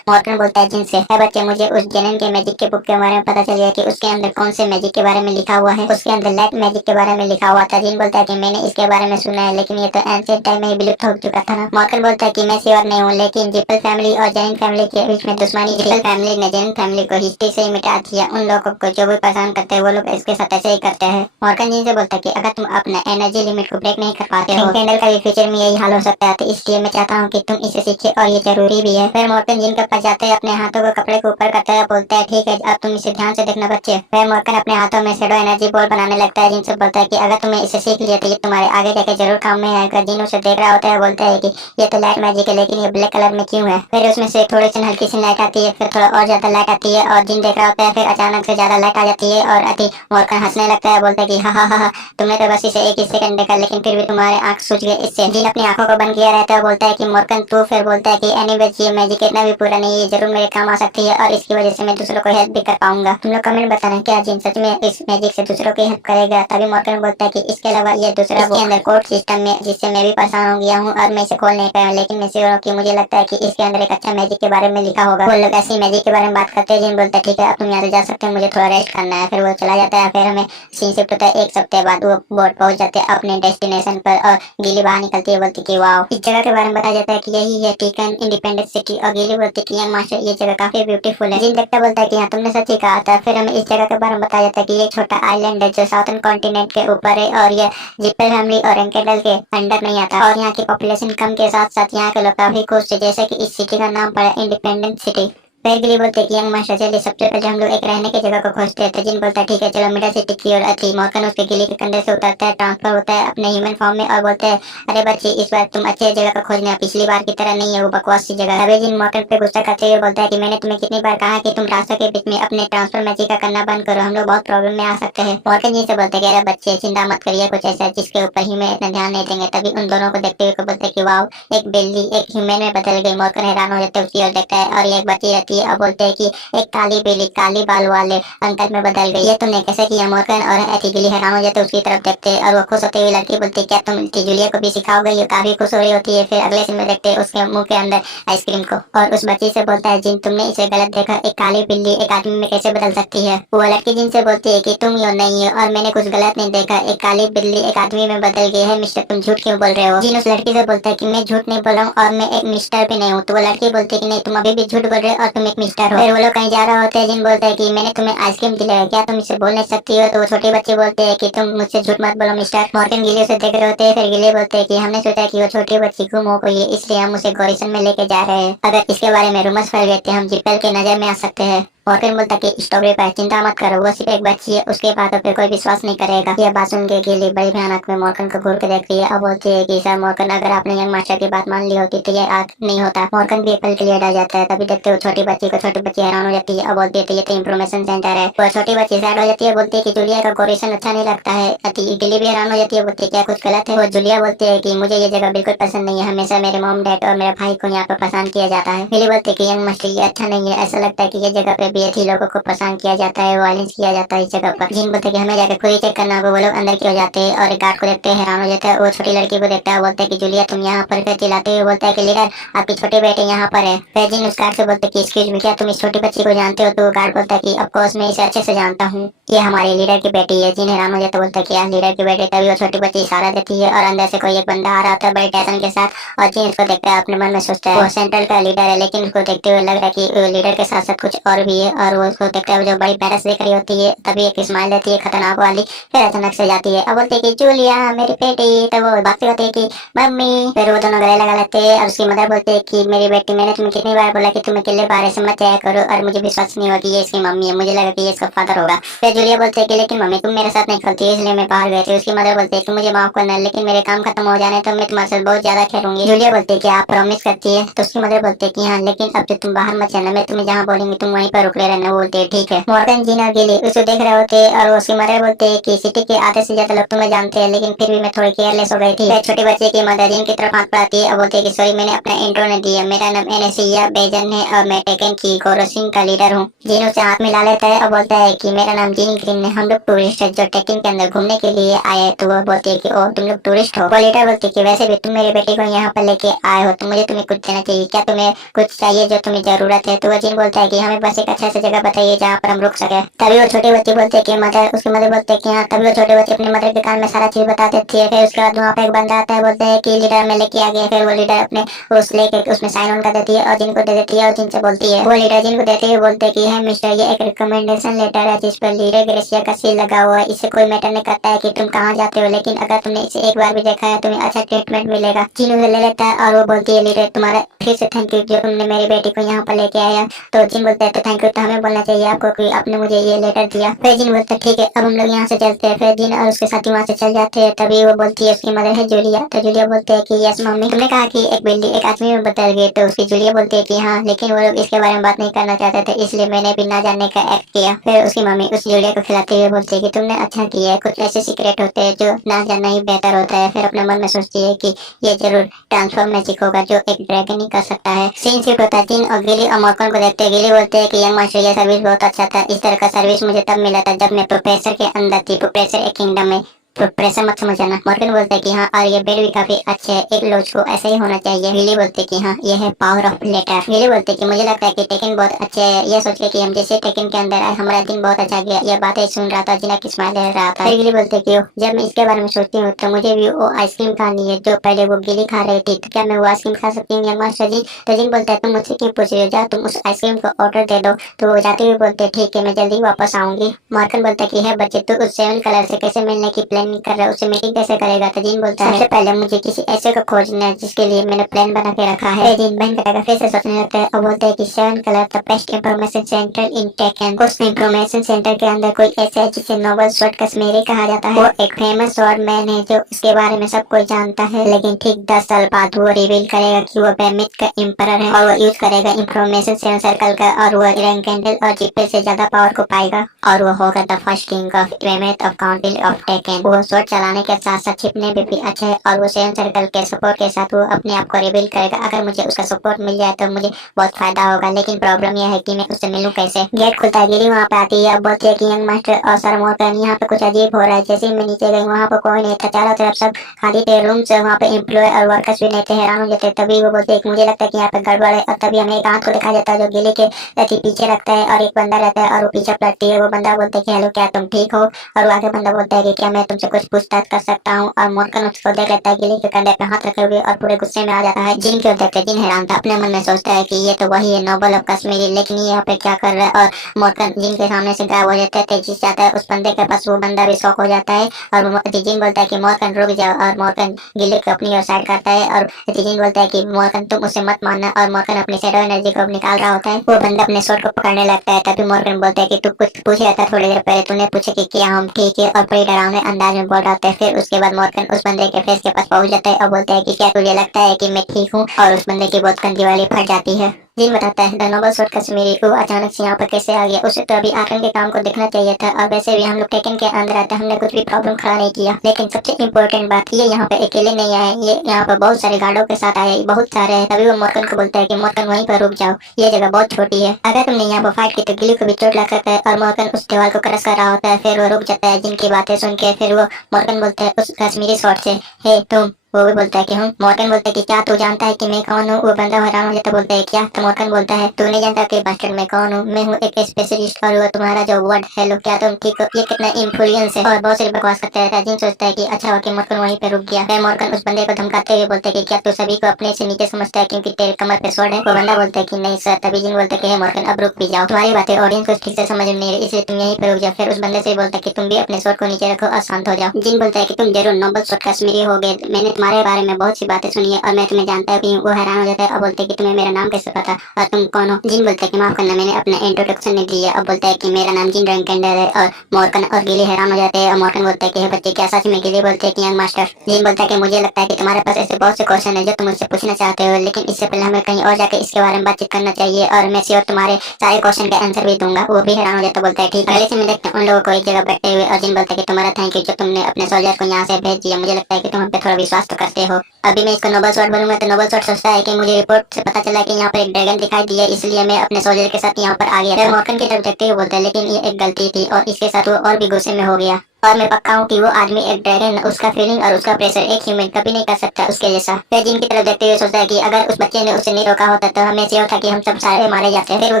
मॉर्गन बोलता है जिन से, है बच्चे मुझे उस जेनन के मैजिक के बुक के बारे में पता चल गया कि उसके अंदर कौन से मैजिक के बारे में लिखा हुआ है। उसके अंदर लाइट मैजिक के बारे में लिखा हुआ था। जिन बोलता है कि मैंने इसके बारे में सुना है लेकिन ये तो एंशिएंट टाइम में ही विलुप्त हो चुका था ना। मॉर्गन बोलता है कि मैं श्योर नहीं हूँ, लेकिन जिप्पल फैमिली और जैन फैमिली के बीच में दुश्मनी, जिप्पल फैमिली ने जैन फैमिली को हिस्ट्री से ही मिटा दिया। उन लोगों को जो भी पसंद करते हैं वो लोग इसके साथ ऐसे ही करते हैं। मॉर्गन जिन से बोलता है कि अगर तुम अपना एनर्जी लिमिट को ब्रेक नहीं कर पाते हो, कैंडल का भी फ्यूचर में यही हाल हो सकता है। तो इसलिए मैं चाहता हूँ कि तुम इसे सीखे और ये जरूरी भी है। फिर मॉर्गन जिन के पास जाते हैं, अपने हाथों को कपड़े के ऊपर करता है, बोलता है ठीक है अब तुम इसे ध्यान से देखना बच्चे। फिर मॉर्गन अपने हाथों में शैडो एनर्जी बॉल बनाने लगता है। जिनसे बोलता है कि अगर तुम्हें इसे सीख लिया तो ये तुम्हारे आगे जाके जरूर काम में आएगा। जिन उसे देख रहा होता है, बोलता है कि ये तो लाइट मैजिक है लेकिन ये ब्लैक कलर में क्यों है? फिर उसमें से थोड़ी सी हल्की सी लाइट आती है, फिर थोड़ा और ज्यादा लाइट आती है और जिन देख रहा होता है फिर अचानक से ज्यादा लाइट आ जाती है और अति मॉर्गन हंसने लगता है, बोलता है कि हा तुमने तो बस इसे एक ही सेकंड देखा लेकिन फिर भी तुम्हारे आंख सूझ गए इससे। जिन अपनी आंखों को बंद किया रहता है, बोलता है कि मॉर्गन तू। फिर बोलता है कि एनीवेज ये मैजिक इतना भी पूरा नहीं है, जरूर मेरे काम आ सकती है और इसकी वजह से मैं दूसरों को हेल्प भी कर पाऊंगा। तुम लोग कमेंट बताना क्या जिन सच में इस मैजिक से दूसरों की हेल्प करेगा? तभी मॉर्गन बोलता है कि इसके अलावा ये दूसरा इसके अंदर कोड सिस्टम में जिससे मैं भी परेशान हो गया हूँ और मैं इसे खोल नहीं पाया, लेकिन मैं श्योर हूँ कि मुझे लगता है कि इसके अंदर एक अच्छा मैजिक के बारे में लिखा होगा। वो लोग ऐसी मैजिक के बारे में बात करते हैं। जिन बोलता है ठीक है अब तुम यहाँ से जा सकते हो, मुझे थोड़ा रेस्ट करना है। फिर वो चला जाता है। फिर हमें सीन शिफ्ट होता है 1 सप्ताह बाद। वो बोट पहुंच जाते हैं अपने डेस्टिनेशन पर और गिली बाहर निकलती है, बोलती कि वाह। इस जगह के बारे में बताया जाता है कि यही है टीकन इंडिपेंडेंट सिटी। और गिली बोलती कि यंग मास्टर ये जगह काफी ब्यूटीफुल है। जिन देखता बोलता है कि हाँ तुमने सच ही कहा था। फिर हमें इस जगह के बारे में बताया जाता है कि ये छोटा आइलैंड है जो साउथर्न कॉन्टिनेंट के ऊपर है और ये जिप्पल फैमिली और एंकेडल के अंडर नहीं आता। और यहाँ की पॉपुलेशन कम के साथ साथ यहाँ के लोग काफी खुश थे, जैसे कि इस सिटी का नाम पड़ा इंडिपेंडेंट सिटी। फिर गिली बोलते कि यंग मास्टर चलिए सबसे पहले हम लोग एक रहने की जगह को खोजते हैं। तो जिन बोलता है ठीक है चलो मेडल सिटी की ओर अति मॉर्गन उसके गिली के कंधे से उतरता है, ट्रांसफर होता है अपने ह्यूमन फॉर्म में और बोलते हैं अरे बच्चे इस बार तुम अच्छे जगह को खोजने, पिछली बार की तरह नहीं है वो बकवास सी जगह। अबे जिन मॉर्गन पे गुस्सा करते हुए बोलता है कि मैंने तुम्हें कितनी बार कहा कि तुम रास्तों के बीच में अपने ट्रांसफर मैजिक का करना बंद करो, हम लोग बहुत प्रॉब्लम में आ सकते हैं। मॉर्गन जी से बोलते हैं कि अरे बच्चे चिंता मत करिए, कुछ ऐसा जिसके ऊपर ह्यूमन इतना ध्यान नहीं देंगे। तभी उन दोनों को देखते हुए बोलते हैं कि वाह एक बिल्ली एक ह्यूमन में बदल गई। मॉर्गन हैरान हो जाते हैं उसकी ओर देखता है और ये एक बच्ची रहती है और बोलते हैं कि एक काली बिल्ली काली बाल वाले अंकल में बदल गई, ये तुमने कैसे किया। मॉर्गन और एथी गिली हैरान हो जाते उसकी तरफ देखते और वो खुश होते हुए लड़की बोलती है क्या तुम जूलिया को भी सिखाओगे, ये काफी खुश हो रही होती है। फिर अगले सीन में देखते हैं उसके मुंह के अंदर आइसक्रीम को और उस बच्ची से बोलता है जिन तुमने इसे गलत देखा, एक काली बिल्ली एक आदमी में कैसे बदल सकती है। वो लड़की जिन से बोलती है कि तुम यो नहीं हो और मैंने कुछ गलत नहीं देखा, एक काली बिल्ली एक आदमी में बदल गई है। मिस्टर तुम झूठ क्यों बोल रहे हो। जिन उस लड़की से बोलता है कि मैं झूठ नहीं बोल रहा हूँ और मैं एक मिस्टर भी नहीं हूँ। तो वो लड़की बोलती है कि नहीं तुम अभी भी झूठ बोल रहे हो और तुम एक मिस्टर हो। फिर वो लोग कहीं जा रहे होते हैं। जिन बोलता है कि मैंने तुम्हें आइसक्रीम दिलाया, क्या तुम इसे बोल नहीं सकती हो। तो वो छोटे बच्चे बोलते हैं कि तुम मुझसे झूठ मत बोलो मिस्टर। मॉर्गन गिली उसे देख रहे होते हैं। फिर गिली बोलते हैं कि हमने सोचा कि वो छोटी बच्ची गुम हो गई है इसलिए हम उसे गॉरिसन में लेके जा रहे हैं, अगर इसके बारे में रूमर्स फैल गए थे हम जिपेल के नजर में आ सकते हैं। मॉर्गन बोलता कि स्ट्रॉबेरी पाई चिंता मत करो, वो सिर्फ एक बच्ची है, उसके बातों पे कोई विश्वास नहीं करेगा। यह बात सुन के गिली बड़ी भयानक में मॉर्गन को घूर के देख रही है और बोलती है कि सर मॉर्गन अगर आपने यंग मास्टर की बात मान ली होती तो ये आज नहीं होता। मॉर्गन भी एक पल के लिए डर जाता है। तभी देखते हो छोटी बच्ची हैरान हो जाती है और बोलती है तो ये तो इंफॉर्मेशन सेंटर है। वो छोटी बच्ची सैड हो जाती है, बोलती है कि जूलिया का कोरेशन अच्छा नहीं लगता है। गिली भी हैरान हो जाती है, बोलती है क्या कुछ गलत है। वो जूलिया बोलती है कि मुझे ये जगह बिल्कुल पसंद नहीं है, हमेशा मेरे मॉम डैड और मेरे भाई को यहाँ पर पसंद किया जाता है। गिली बोलती है कि यंग मास्टर ये अच्छा नहीं है, ऐसा लगता है कि ये जगह पे बेहद ही लोगों को पसंद किया जाता है, वायलेंस किया जाता है इस जगह पर। जिन बोलते हैं कि हमें जाकर खुद ही चेक करना होगा। वो लोग अंदर की हो जाते हैं और एक गार्ड को देखते हैं हैरान हो जाता है। वो छोटी लड़की को देखता है, बोलता है कि जूलिया तुम यहाँ पर। फिर चिल्लाते हुए बोलता है कि लीडर आपकी छोटे बेटे यहाँ पर है। फिर जिन उस गार्ड से बोलते हैं कि एक्सक्यूज मी क्या तुम इस छोटी बच्ची को जानते हो। तो गार्ड बोलता है कि ऑफ कोर्स मैं इसे अच्छे से जानता हूँ, ये हमारे लीडर की बेटी है। जिन हैरान हो जाता है, बोलता है कि यार लीडर की बेटी। तभी वो छोटी बच्ची इशारा देती है और अंदर से कोई एक बंदा आ रहा होता है बड़े टेंशन के साथ और जिन उसको देखता है अपने मन में सोचता है वो सेंट्रल का लीडर है, लेकिन उसको देखते हुए लग रहा है कि लीडर के साथ साथ कुछ और भी है। और वो उसको देखता है जो बड़ी पैरस देख रही होती है। तभी एक स्माइल देती है खतरनाक वाली, फिर अचानक से जाती है और बोलती है कि जूलिया मेरी बेटी। तो वो भागते होते है कि मम्मी। फिर वो दोनों गले लगा लेते हैं और उसकी मदर बोलती है कि मेरी बेटी मैंने तुम्हें कितनी बार बोला कि तुम अकेले बाहर से मत जाया करो और मुझे विश्वास नहीं हुआ कि ये इसकी मम्मी है, मुझे लगा कि ये इसका फादर होगा। फिर जूलिया बोलती है कि लेकिन मम्मी तुम मेरे साथ नहीं खेलती इसलिए मैं बाहर गई थी। उसकी मदर बोलती है कि मुझे माफ करना लेकिन मेरे काम खत्म हो जाने तो मैं तुम्हारे साथ बहुत ज्यादा खेलूंगी। जूलिया बोलती है कि आप प्रॉमिस करती है। तो उसकी मदर बोलती है कि हाँ लेकिन अब तो तुम बाहर मत जाना, मैं तुम्हें जहाँ बोलूंगी तुम वहीं पर रुके रहना। वो बोलते है ठीक है। मॉर्गन जीना गिली उसे देख रहे होते और उसकी मदर बोलते है कि सिटी के आधे से ज्यादा लोग तुम्हें जानते हैं लेकिन फिर भी मैं थोड़ी केयरलेस हो गई थी। फिर छोटे बच्चे की मदर जिनकी तरफ हाथ बढ़ाती है और बोलती है कि सॉरी मैंने अपना इंट्रो नहीं दिया, मेरा नाम एनेसिया बेजन है और मैं टेकन की गोरोसिंग का लीडर हूँ। जिन उसे हाथ मिला लेता है और बोलता है कि मेरा नाम जिन ग्रीन है, हम लोग टूरिस्ट है जो टेकिंग के अंदर घूमने के लिए आए हैं। तो वो बोलती है कि ओ तुम लोग टूरिस्ट हो। वो लीडर बोलती है कि वैसे भी तुम मेरी बेटी को यहाँ पर लेके आए हो तो मुझे तुम्हें कुछ देना चाहिए, क्या तुम्हें कुछ चाहिए जो तुम्हें जरूरत है। तो वो जिन बोलता है कि हमें बस एक अच्छा सा जगह बताइए जहाँ पर हम रुक सके। तभी वो छोटी बच्ची बोलती है कि मदर, उसकी मदर बोलते है कि हाँ। तभी वो छोटे बच्चे अपनी मदर के कान में सारा चीज बता देती है। फिर उसके बाद वहाँ पे एक बंदा आता है, बोलते है कि लीडर में लेके आ गया। फिर वो लीडर अपने उस लेके उसमें साइन ऑन कर देती है और जिनको दे देती है और जिनसे बोलती है। वो लीडर जिनको देते हुए बोलते है कि है मिस्टर ये एक रिकमेंडेशन लेटर है जिस पर लीडर ग्रेसिया का सील लगा हुआ है, इससे कोई मैटर नहीं करता है कि तुम कहाँ जाते हो, लेकिन अगर तुमने इसे एक बार भी देखा है तुम्हें अच्छा ट्रीटमेंट मिलेगा। जिन उसे ले लेता है और वो बोलती है लीडर तुम्हारा फिर से थैंक यू जो तुमने मेरी बेटी को यहाँ पर लेके आया। तो जिन बोलते हैं तो थैंक यू तो हमें बोलना चाहिए आपको कि आपने मुझे ये लेटर दिया। फिर जिन बोलते हैं ठीक है अब हम लोग यहाँ से चलते हैं। फिर जिन और उसके साथी वहाँ से चल जाते हैं। तभी वो बोलती है उसकी मदर है जूलिया। तो जूलिया बोलते है कि यस मम्मी तुमने कहा कि एक बिल्ली एक आदमी में बदल गई। तो उसकी जूलिया बोलती है कि हाँ लेकिन वो लोग इसके बारे में बात नहीं करना चाहते थे इसलिए मैंने भी ना जानने का एक्ट किया। फिर उसकी मम्मी उस जूलिया को खिलाते हुए बोलती है कि तुमने अच्छा किया है, कुछ ऐसे सीक्रेट होते हैं जो ना जानना ही बेहतर होता है। फिर अपने मन में सोचती है कि ये जरूर ट्रांसफॉर्म मैजिक होगा जो एक ड्रैगन ही कर सकता है। सीन शिफ्ट होता है। जिन और गिली और मॉर्गन को देखते हैं। गिली बोलते हैं कि यंग मास्टर ये सर्विस बहुत अच्छा था, इस तरह का सर्विस मुझे तब मिला था जब मैं प्रोफेसर के अंदर थी। प्रोफेसर एक किंगडम में तो प्रेशर मत समझ जाना। मॉर्गन बोलता है कि हाँ और ये बेड भी काफी अच्छे है, एक लॉज को ऐसा ही होना चाहिए। गिली बोलते हैं कि हाँ ये है पावर ऑफ लेटर। गिली बोलते हैं कि मुझे लगता है कि टेकन बहुत अच्छे है, ये सोच के कि हम जैसे टेकन के अंदर आए हमारा दिन बहुत अच्छा गया। ये बातें सुन रहा था जिना की स्माइल ले रहा था। गिली बोलते हैं कि जब मैं इसके बारे में सोचती हूँ तो मुझे भी वो आइसक्रीम खानी है जो पहले वो गिली खा रही थी, तो क्या मैं वो आइसक्रीम खा सकती हूँ यंग मास्टर जी। तो जिन बोलता है तुम मुझसे क्यों पूछ रहे हो, जाओ तुम उस आइसक्रीम को ऑर्डर दे दो। तो वो जाते हुए बोलते हैं ठीक है मैं जल्दी वापस आऊंगी। मॉर्गन बोलता है कि है बच्चे तू उस 7 कलर से कैसे मिलने की प्लानिंग नहीं कर रहा, उससे मीटिंग कैसे करेगा? तो जिन बोलता है सबसे पहले मुझे किसी ऐसे को खोजना है जिसके लिए मैंने प्लान बना के रखा है। जिन बहन का टाका फिर से सोचने लगता है और बोलते हैं कि 7 colour the best information centre in taken. उस इंफॉर्मेशन सेंटर के अंदर कोई ऐसा है जिसे नोबल स्वॉर्ड कश्मीरी कहा जाता है। वो एक फेमस स्वॉर्ड मैन है जो उसके बारे में सब कोई जानता है, लेकिन ठीक 10 साल बाद वो रिवील करेगा कि वो बेमिथ का एम्परर है और वो यूज करेगा इंफॉर्मेशन सर्कल का, और वो रैंक कैंडल और जिप्पे से ज्यादा पावर को पाएगा और वो होगा द फर्स्ट किंग ऑफ बेमिथ ऑफ काउंसिल ऑफ टेकन। वो स्वॉर्ड चलाने के साथ साथ छिपने में भी अच्छा है और वो सेवन सर्कल के सपोर्ट के साथ वो अपने आप को रिवील करेगा। अगर मुझे उसका सपोर्ट मिल जाए तो मुझे बहुत फायदा होगा, लेकिन प्रॉब्लम यह है कि मैं उससे मिलूं कैसे? गेट खुलता है, गिरी वहाँ पे आती है। अब बोलती है कि यंग मास्टर और सर मोरकन यहाँ पे कुछ अजीब हो रहा है। जैसे ही मैं नीचे गई वहाँ पे कोई नहीं था, चारों तरफ सब खाली थे रूम से, वहाँ पे एम्प्लॉय और वर्कर्स भी नहीं थे, हैरान हो जाते। तभी वो बोलते हैं कि मुझे लगता है कि यहाँ पे गड़बड़ है, और तभी हमें एक हाथ को दिखाया जाता है जो गिली के पीछे रखता है और एक बंदा रहता है और वो पीछे पलटती है। वो बंदा बोलता है कि हेलो क्या तुम ठीक हो? और वो आगे बंदा बोलता है कि क्या मैं तुमसे कुछ पूछताछ कर सकता हूँ? और मोरकन उसको देख लेता है गिली के कंधे पे हाथ रखे हुए और पूरे गुस्से में आ जाता है। जिन क्यों देखते जिन हैरान था, अपने मन में सोचता है कि ये तो वही है नोबल ऑफ कश्मीरी, लेकिन ये यहाँ पे क्या कर रहा है? और मोरकन जिन के सामने से गायब हो जाता है, तेजी से जाता है उस बंदे के पास। वो बंदा भी शॉक हो जाता है और जिन बोलता है कि मोरकन रुक जाओ, और मोरकन गिली को अपनी ओर साइड करता है और जिन बोलता है कि मोरकन तुम उसे मत मारना, और मोरकन अपनी शैडो एनर्जी को निकाल रहा होता है। वो बंदा अपने शॉट को पकड़ने लगता है, तभी मोरकन बोलता है कि तू कुछ पूछ रहा था थोड़ी देर पहले, तूने पूछा कि क्या हम ठीक है? और बड़ी डरावने अंदाज में बोल रहा होता है। फिर उसके बाद मोरकन उस बंदे के फेस के पास पहुंच जाता है और बोलता है कि क्या तुझे लगता है कि मैं ठीक हूँ? और उस बंदे की बहुत गंदी वाली फट जाती है। जिन बताता है द नोबल स्वॉर्ड कश्मीरी को अचानक से यहाँ पर कैसे आ गया। उसे तो अभी आर्कन के काम को देखना चाहिए था, और वैसे भी हम लोग टेकन के अंदर आते हमने कुछ भी प्रॉब्लम खड़ा नहीं किया। लेकिन सबसे इम्पोर्टेंट बात ये यहाँ पे अकेले नहीं आए, ये यहाँ पर बहुत सारे गार्डों के साथ आए, बहुत सारे हैं। तभी वो मोरकन को बोलता है कि मोरकन वहीं पर रुक जाओ, ये जगह बहुत छोटी है, अगर तुमने यहाँ पर फाइट की तो गिली को भी चोट लग सकता है। और मोरकन उस दीवार को क्रश कर रहा होता है, फिर वो रुक जाता है जिनकी बातें सुन के। फिर वो मोरकन बोलता है उस कश्मीरी स्वॉर्ड से, हे तुम? वो भी बोलता है कि हूँ। मोरकन बोलता है कि क्या तू जानता है कि मैं कौन हूँ? वो बंदा हैरान हो जाता, बोलता है क्या? तो मोरकन बोलता है तू नहीं जानता कि बास्टर्ड मैं कौन हूँ? मैं हूँ एक स्पेशलिस्ट, और वो तुम्हारा जो वर्ड हेलो क्या तुम ठीक हो, ये कितना इन्फ्लुएंस है। और बहुत सारी बकवास करता रहता है। जिन सोचता है कि अच्छा हुआ कि मोरकन वहीं पे रुक गया। फिर मोरकन उस बंदे को धमकाते हुए बोलता है कि क्या तू सभी को अपने से नीचे समझता है क्योंकि तेरे कमर पे स्वॉर्ड है? वो बंदा बोलता है कि नहीं सर। तभी जिन बोलता है कि मोरकन अब रुक भी जाओ, तुम्हारी बातें ऑडियंस को ठीक से समझ में नहीं रही, इसलिए तुम यहीं पे रुक जाओ। फिर उस बंदे से बोलता है कि तुम भी अपने स्वॉर्ड को नीचे रखो और शांत हो जाओ। जिन बोलता है कि तुम जरूर नोबल स्वॉर्ड कश्मीरी हो गए, मैंने तुम्हारे बारे में बहुत सी बातें सुनी है और मैं तुम्हें जानता भी हूँ। वो हैरान हो जाता है और बोलते है कि तुम्हें मेरा नाम कैसे पता और तुम कौन हो? जिन बोलते है कि माफ करना मैंने अपना इंट्रोडक्शन नहीं दिया। अब बोलता है कि मेरा नाम जिन रंकेंडर है। और मोरकन और गिली हैरान हो जाते हैं और मोरकन बोलता है कि हे बच्चे क्या सच में? गिली बोलते है कि यंग मास्टर। जिन बोलता है कि मुझे लगता है कि तुम्हारे पास ऐसे बहुत से क्वेश्चन है जो तुम मुझसे पूछना चाहते हो, लेकिन इससे पहले हमें कहीं और जाकर इसके बारे में बातचीत करना चाहिए, और मैं श्योर तुम्हारे सारे क्वेश्चन का आंसर भी दूंगा। वो भी हैरान हो जाता, बोलता है ठीक है। अगले से मैं देखता हूँ उन लोगों को एक जगह बैठे हुए, और जिन बोलता है कि तुम्हारा थैंक यू जो तुमने अपने सोल्जर को यहाँ से भेज दिया। मुझे लगता है कि तुम हम पे थोड़ा विश्वास तो करते हो। अभी मैं इसको नोबल स्वॉर्ड बनूंगा तो नोबल स्वॉर्ड सोचता है कि मुझे रिपोर्ट से पता चला कि यहाँ पर एक ड्रैगन दिखाई दिया, इसलिए मैं अपने सोल्जर के साथ यहाँ पर आ गया। फिर मोरकन की तरफ देखते हुए बोलता है लेकिन ये एक गलती थी, और इसके साथ वो और भी गुस्से में हो गया। और मैं पक्का हूँ कि वो आदमी एक ड्रैगन, उसका फीलिंग और उसका प्रेशर एक ह्यूमन कभी नहीं कर सकता उसके जैसा। फिर जिन की तरफ देखते हुए सोचता है कि अगर उस बच्चे ने उसे नहीं रोका होता तो हमें श्योर था कि हम सब सारे मारे जाते हैं। फिर वो